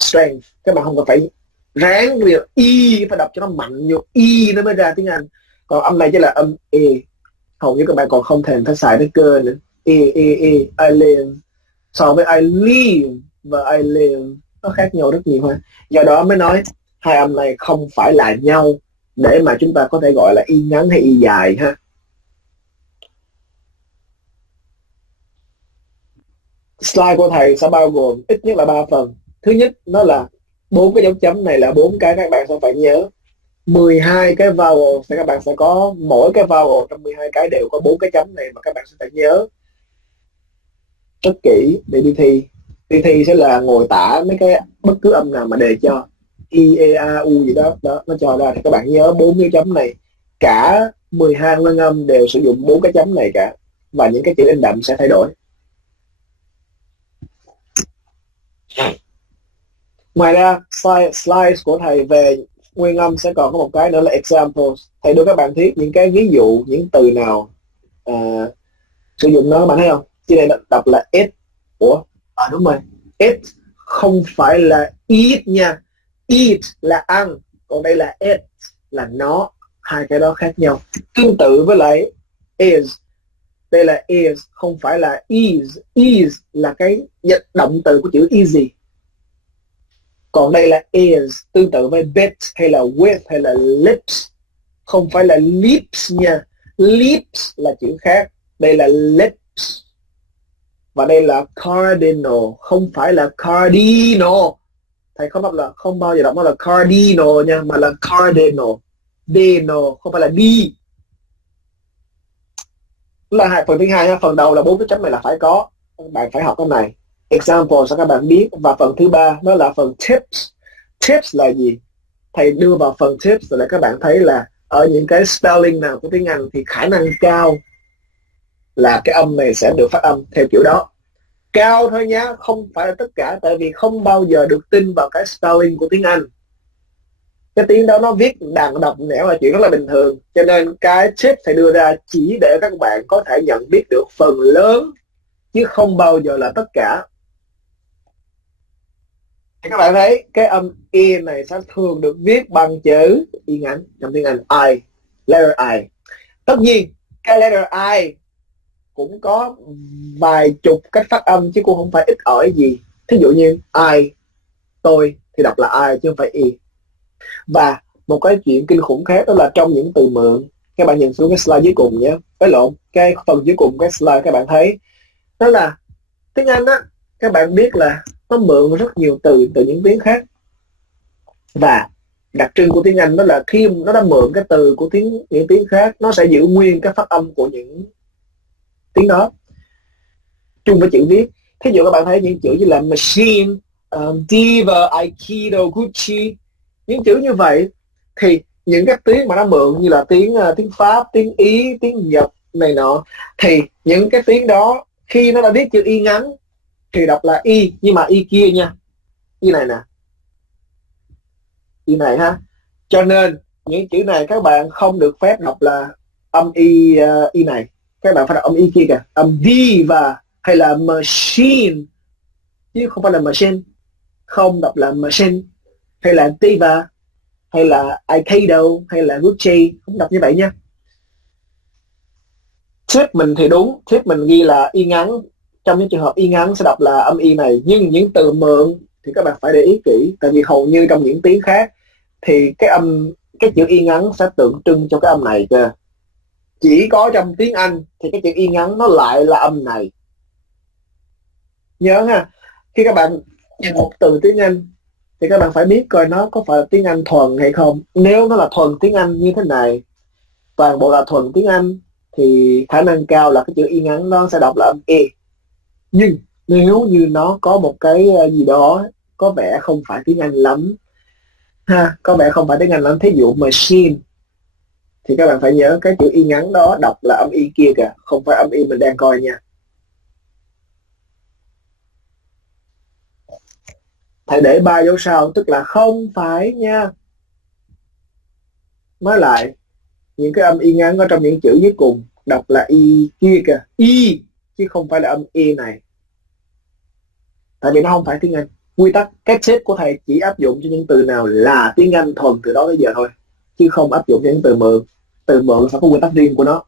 strength. Các bạn không cần phải ráng việc y, phải đọc cho nó mạnh vô y nó mới ra tiếng Anh. Còn âm này chỉ là âm e. Hầu như các bạn còn không thèm phải xài tới cơ nữa. E, I live. So với I live và I live nó khác nhau rất nhiều ha. Do đó mới nói Hai âm này không phải là nhau để mà chúng ta có thể gọi là y ngắn hay y dài ha. Slide của thầy sẽ bao gồm ít nhất là 3 phần. Thứ nhất, nó là 4 cái dấu chấm này là 4 cái các bạn sẽ phải nhớ. 12 cái vowel thì các bạn sẽ có, mỗi cái vowel trong 12 cái đều có 4 cái chấm này mà các bạn sẽ phải nhớ rất kỹ để đi thi. Đi thi sẽ là ngồi tả mấy cái bất cứ âm nào mà đề cho i, e, a, u gì đó, nó cho ra thì các bạn nhớ 4 cái chấm này. Cả 12 nguyên âm đều sử dụng 4 cái chấm này cả, và những cái chữ in đậm sẽ thay đổi. Ngoài ra, slides của thầy về nguyên âm sẽ còn có một cái nữa là examples. Thầy đưa các bạn thiết những cái ví dụ, những từ nào sử dụng nó, bạn thấy không? Trên đây đọc là it. Ủa? Đúng rồi. It không phải là eat nha. Eat là ăn, còn đây là it là nó. Hai cái đó khác nhau. Tương tự với lại is. Đây là is, không phải là is. Is là cái động từ của chữ easy. Còn đây là is, tương tự với bit hay là with hay là lips. Không phải là lips nha. Lips là chữ khác. Đây là lips. Và đây là cardinal, không phải là cardinal. Thầy không bao giờ đọc nó là cardinal nha, mà là cardinal. Dino, không phải là đi. Là phần thứ hai, phần đầu là 4 cái chấm này là phải có. Các bạn phải học cái này. Example cho các bạn biết. Và phần thứ ba đó là phần tips. Tips là gì? Thầy đưa vào phần tips rồi các bạn thấy là ở những cái spelling nào của tiếng Anh thì khả năng cao là cái âm này sẽ được phát âm theo kiểu đó. Cao thôi nhá, không phải là tất cả, tại vì không bao giờ được tin vào cái spelling của tiếng Anh. Cái tiếng đó nó viết đàn đọc nẻo là chuyện rất là bình thường. Cho nên cái tip thầy đưa ra chỉ để các bạn có thể nhận biết được phần lớn, chứ không bao giờ là tất cả. Thì các bạn thấy cái âm E này sẽ thường được viết bằng chữ Y ngắn trong tiếng Anh, I, letter I. Tất nhiên cái letter I cũng có vài chục cách phát âm chứ cũng không phải ít ỏi gì. Thí dụ như I, tôi thì đọc là I chứ không phải E. Và một cái chuyện kinh khủng khác đó là trong những từ mượn, các bạn nhìn xuống cái slide dưới cùng nhé, cái phần dưới cùng cái slide các bạn thấy đó là tiếng Anh á, các bạn biết là nó mượn rất nhiều từ những tiếng khác. Và đặc trưng của tiếng Anh đó là khi nó đã mượn cái từ của những tiếng khác, nó sẽ giữ nguyên cái phát âm của những tiếng đó chung với chữ viết. Thí dụ các bạn thấy những chữ như là machine, diva, aikido, gucci, những chữ như vậy thì những cái tiếng mà nó mượn như là tiếng Pháp, tiếng Ý, tiếng Nhật này nọ, thì những cái tiếng đó khi nó đã viết chữ Y ngắn thì đọc là Y, nhưng mà Y kia nha, Y này nè, Y này ha. Cho nên những chữ này các bạn không được phép đọc là âm Y, Y này, các bạn phải đọc âm Y kia kìa, âm diva hay là machine chứ không phải là machine. Không đọc là machine hay là diva hay là aikido hay là gucci, không đọc như vậy nha. Tip mình thì đúng, tip mình ghi là Y ngắn. Trong những trường hợp Y ngắn sẽ đọc là âm Y này, nhưng những từ mượn thì các bạn phải để ý kỹ, tại vì hầu như trong những tiếng khác thì cái chữ Y ngắn sẽ tượng trưng cho cái âm này cơ. Chỉ có trong tiếng Anh thì cái chữ Y ngắn nó lại là âm này. Nhớ ha, khi các bạn nhìn một từ tiếng Anh thì các bạn phải biết coi nó có phải là tiếng Anh thuần hay không. Nếu nó là thuần tiếng Anh như thế này, toàn bộ là thuần tiếng Anh, thì khả năng cao là cái chữ Y ngắn nó sẽ đọc là âm E. Nhưng nếu như nó có một cái gì đó có vẻ không phải tiếng Anh lắm ha, có vẻ không phải tiếng Anh lắm, thí dụ machine, thì các bạn phải nhớ cái chữ Y ngắn đó đọc là âm Y kia kìa, không phải âm Y mình đang coi nha. Thầy để 3 dấu sao, tức là không phải nha. Nói lại, những cái âm Y ngắn ở trong những chữ dưới cùng đọc là Y kia kìa, Y, chứ không phải là âm E này. Tại vì nó không phải tiếng Anh. Quy tắc, cái tip của thầy chỉ áp dụng cho những từ nào là tiếng Anh thuần từ đó tới giờ thôi, chứ không áp dụng cho những từ mượn. Từ mượn phải có quy tắc riêng của nó.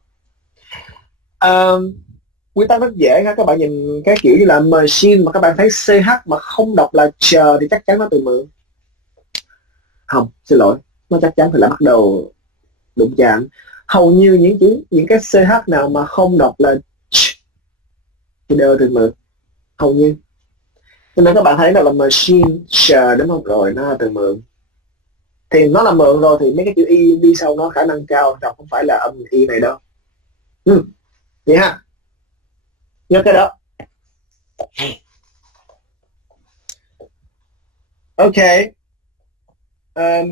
Quy tắc rất dễ ha, các bạn nhìn cái kiểu như là machine mà các bạn thấy CH mà không đọc là chờ thì chắc chắn nó từ mượn. Không, xin lỗi, nó chắc chắn phải là bắt đầu đụng chạm. Hầu như những cái CH nào mà không đọc là ch thì đều từ mượn, hầu như. Cho nên các bạn thấy đó là machine, sure, đúng không? Rồi nó là từ mượn. Thì nó là mượn rồi thì mấy cái chữ y đi sau nó khả năng cao đọc không phải là âm y này đâu. Vậy ha, nhớ cái đó. Ok.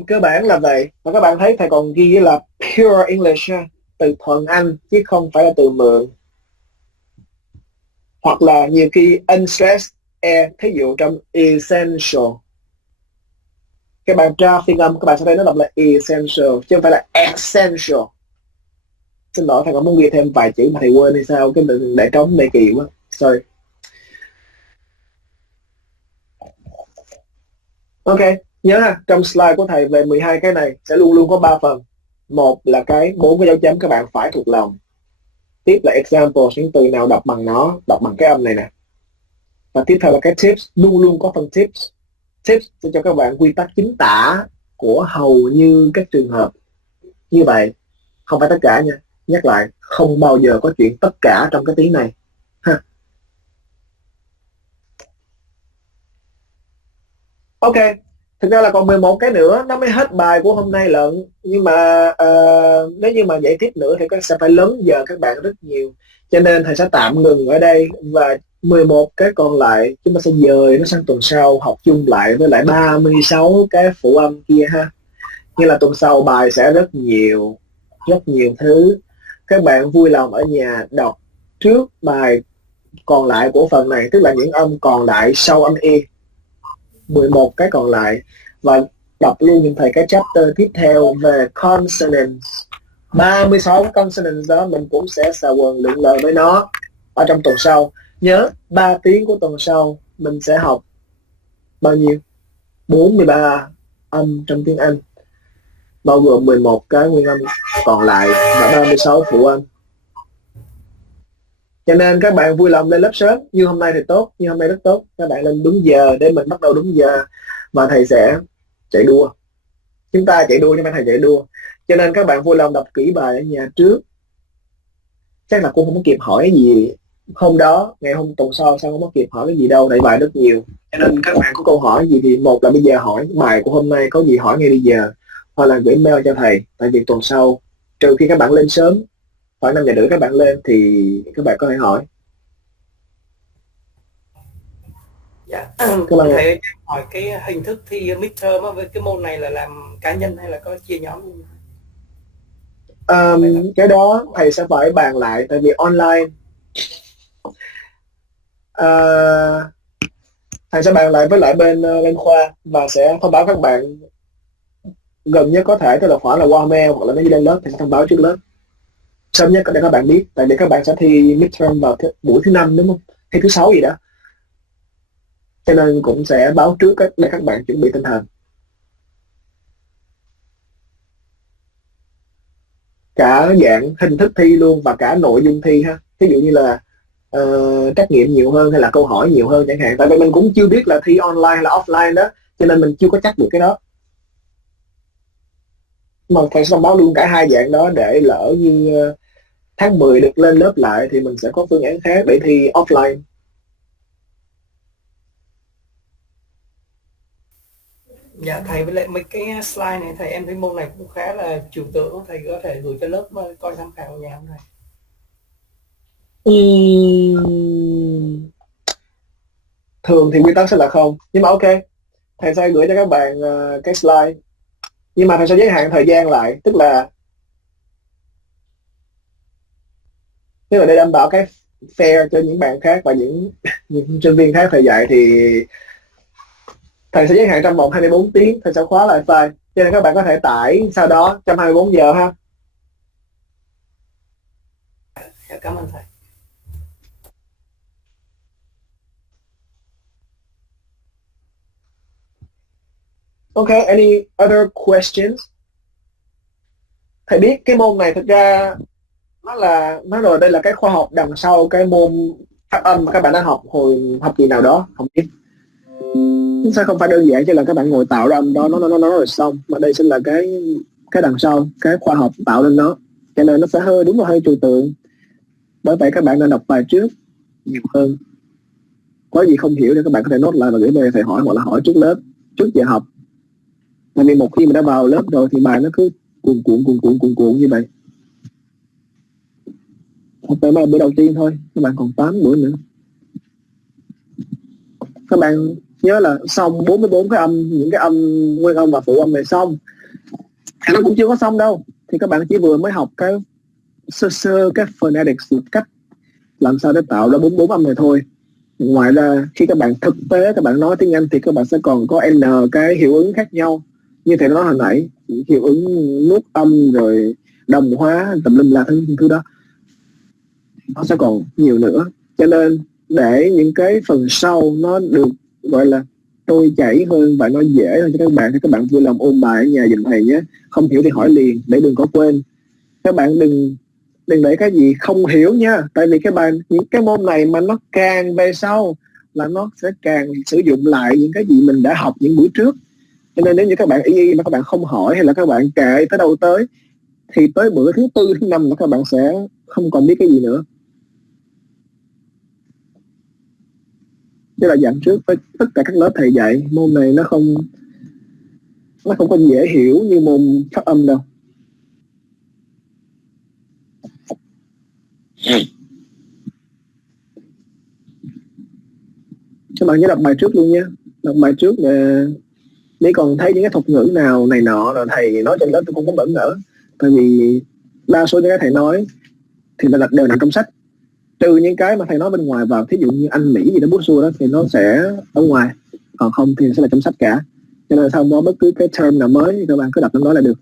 Cơ bản là vậy. Và các bạn thấy thầy còn ghi là pure English ha, từ thuần Anh chứ không phải là từ mượn. Hoặc là nhiều khi unstressed e, thí dụ trong essential, các bạn tra phiên âm các bạn sẽ thấy nó đọc là essential chứ không phải là essential. Xin lỗi, thầy còn muốn ghi thêm vài chữ mà thầy quên hay sao, cái mình để trống mê kỳ quá, sorry. Ok, nhớ ha, trong slide của thầy về 12 cái này sẽ luôn luôn có 3 phần. Một là cái 4 cái dấu chấm các bạn phải thuộc lòng. Tiếp là example, những từ nào đọc bằng nó, đọc bằng cái âm này nè. Và tiếp theo là cái tips, luôn luôn có phần tips. Tips sẽ cho các bạn quy tắc chính tả của hầu như các trường hợp như vậy. Không phải tất cả nha, nhắc lại, không bao giờ có chuyện tất cả trong cái tiếng này ha. Ok, thực ra là còn 11 cái nữa nó mới hết bài của hôm nay lận. Nhưng mà nếu như mà dạy tiếp nữa thì sẽ phải lớn giờ các bạn rất nhiều. Cho nên thầy sẽ tạm ngừng ở đây. Và 11 cái còn lại chúng ta sẽ dời nó sang tuần sau học chung lại với lại 36 cái phụ âm kia ha. Như là tuần sau bài sẽ rất nhiều thứ. Các bạn vui lòng ở nhà đọc trước bài còn lại của phần này, tức là những âm còn lại sau âm E, 11 cái còn lại, và đọc luôn những thầy cái chapter tiếp theo về consonants. 36 consonants đó mình cũng sẽ xà quần lượn lờ với nó ở trong tuần sau. Nhớ 3 tiếng của tuần sau mình sẽ học bao nhiêu? 43 âm trong tiếng Anh, bao gồm 11 cái nguyên âm còn lại và 36 phụ âm. Cho nên các bạn vui lòng lên lớp sớm, như hôm nay thì tốt, như hôm nay rất tốt. Các bạn lên đúng giờ để mình bắt đầu đúng giờ và thầy sẽ chạy đua. Chúng ta chạy đua nhưng mà thầy chạy đua. Cho nên các bạn vui lòng đọc kỹ bài ở nhà trước. Chắc là cô không có kịp hỏi gì hôm đó, ngày hôm tuần sau sao không có kịp hỏi cái gì đâu, tại bài rất nhiều. Cho nên các bạn có câu hỏi gì thì một là bây giờ hỏi bài của hôm nay có gì hỏi ngay bây giờ, hoặc là gửi mail cho thầy. Tại vì tuần sau, trừ khi các bạn lên sớm, khoảng 5:30 các bạn lên thì các bạn có thể hỏi. Dạ. Thầy hỏi cái hình thức thi midterm với cái môn này là làm cá nhân hay là có chia nhóm luôn? Cái đó thầy sẽ phải bàn lại, tại vì online thầy sẽ bàn lại với lại bên khoa và sẽ thông báo các bạn gần nhất có thể, tức là khoảng là qua mail hoặc là nó đi lên lớp thì sẽ thông báo trước lớp sớm nhất để các bạn biết. Tại vì các bạn sẽ thi midterm vào buổi thứ 5 đúng không, hay thứ 6 gì đó, cho nên cũng sẽ báo trước để các bạn chuẩn bị tinh thần. Cả dạng hình thức thi luôn và cả nội dung thi ha. Ví dụ như là trắc nghiệm nhiều hơn hay là câu hỏi nhiều hơn chẳng hạn. Tại vì mình cũng chưa biết là thi online hay là offline đó, cho nên mình chưa có chắc được cái đó. Mà thầy sẽ thông báo luôn cả hai dạng đó, để lỡ như tháng 10 được lên lớp lại thì mình sẽ có phương án khác để thi offline. Dạ thầy, với lại mấy cái slide này thầy, em thấy môn này cũng khá là trừu tượng, thầy có thể gửi cho lớp coi tham khảo ở nhà không thầy? Thường thì quy tắc sẽ là không, nhưng mà ok, thầy sẽ gửi cho các bạn cái slide, nhưng mà thầy sẽ giới hạn thời gian lại, tức là để đảm bảo cái fair cho những bạn khác và những sinh viên khác thầy dạy, thì thầy sẽ giới hạn trong vòng 24 tiếng, thầy sẽ khóa lại file, cho nên các bạn có thể tải sau đó trong 24 giờ ha. Cảm ơn thầy. Okay, any other questions? Thầy biết cái môn này thực ra nói rồi, đây là cái khoa học đằng sau cái môn phát âm mà các bạn đã học hồi học kỳ nào đó không biết. Sẽ không phải đơn giản chỉ là các bạn ngồi tạo ra âm đó nó rồi xong, mà đây sẽ là cái đằng sau, cái khoa học tạo lên nó, cho nên nó sẽ hơi đúng là hơi trừu tượng. Bởi vậy các bạn nên đọc bài trước nhiều hơn. Có gì không hiểu thì các bạn có thể nốt lại và gửi về thầy hỏi, hoặc là hỏi trước lớp, trước giờ học. Tại vì một khi mà đã vào lớp rồi thì bài nó cứ cuộn như vậy. Học tới mà bữa đầu tiên thôi, các bạn còn 8 bữa nữa. Các bạn nhớ là xong 44 cái âm, những cái âm nguyên âm và phụ âm này xong thì nó cũng chưa có xong đâu. Thì các bạn chỉ vừa mới học cái sơ cái phonetics, cách làm sao để tạo ra 44 âm này thôi. Ngoài ra khi các bạn thực tế các bạn nói tiếng Anh thì các bạn sẽ còn có N cái hiệu ứng khác nhau. Như thầy nói hồi nãy, hiệu ứng nuốt âm rồi đồng hóa tùm lum la thứ đó, nó sẽ còn nhiều nữa. Cho nên để những cái phần sau nó được gọi là trôi chảy hơn và nó dễ hơn cho các bạn, thì các bạn vui lòng ôn bài ở nhà giùm thầy nhé. Không hiểu thì hỏi liền để đừng có quên. Các bạn đừng để cái gì không hiểu nha. Tại vì những cái môn này mà nó càng về sau là nó sẽ càng sử dụng lại những cái gì mình đã học những buổi trước. Cho nên nếu như các bạn y mà các bạn không hỏi, hay là các bạn kệ tới đâu tới, thì tới bữa thứ 4, thứ 5 là các bạn sẽ không còn biết cái gì nữa. Chứ là dặn trước với tất cả các lớp thầy dạy, môn này nó không có dễ hiểu như môn phát âm đâu. Các bạn nhớ đọc bài trước luôn nhé. Đọc bài trước để còn thấy những cái thuật ngữ nào này nọ rồi thầy nói trên lớp tôi cũng có bỡ ngỡ. Tại vì đa số những cái thầy nói thì là đều nằm trong sách, trừ những cái mà thầy nói bên ngoài vào. Thí dụ như Anh Mỹ gì đó, bút xua đó thì nó sẽ ở ngoài, còn không thì sẽ là trong sách cả. Cho nên sau đó bất cứ cái term nào mới thì các bạn cứ đọc trong đó là được.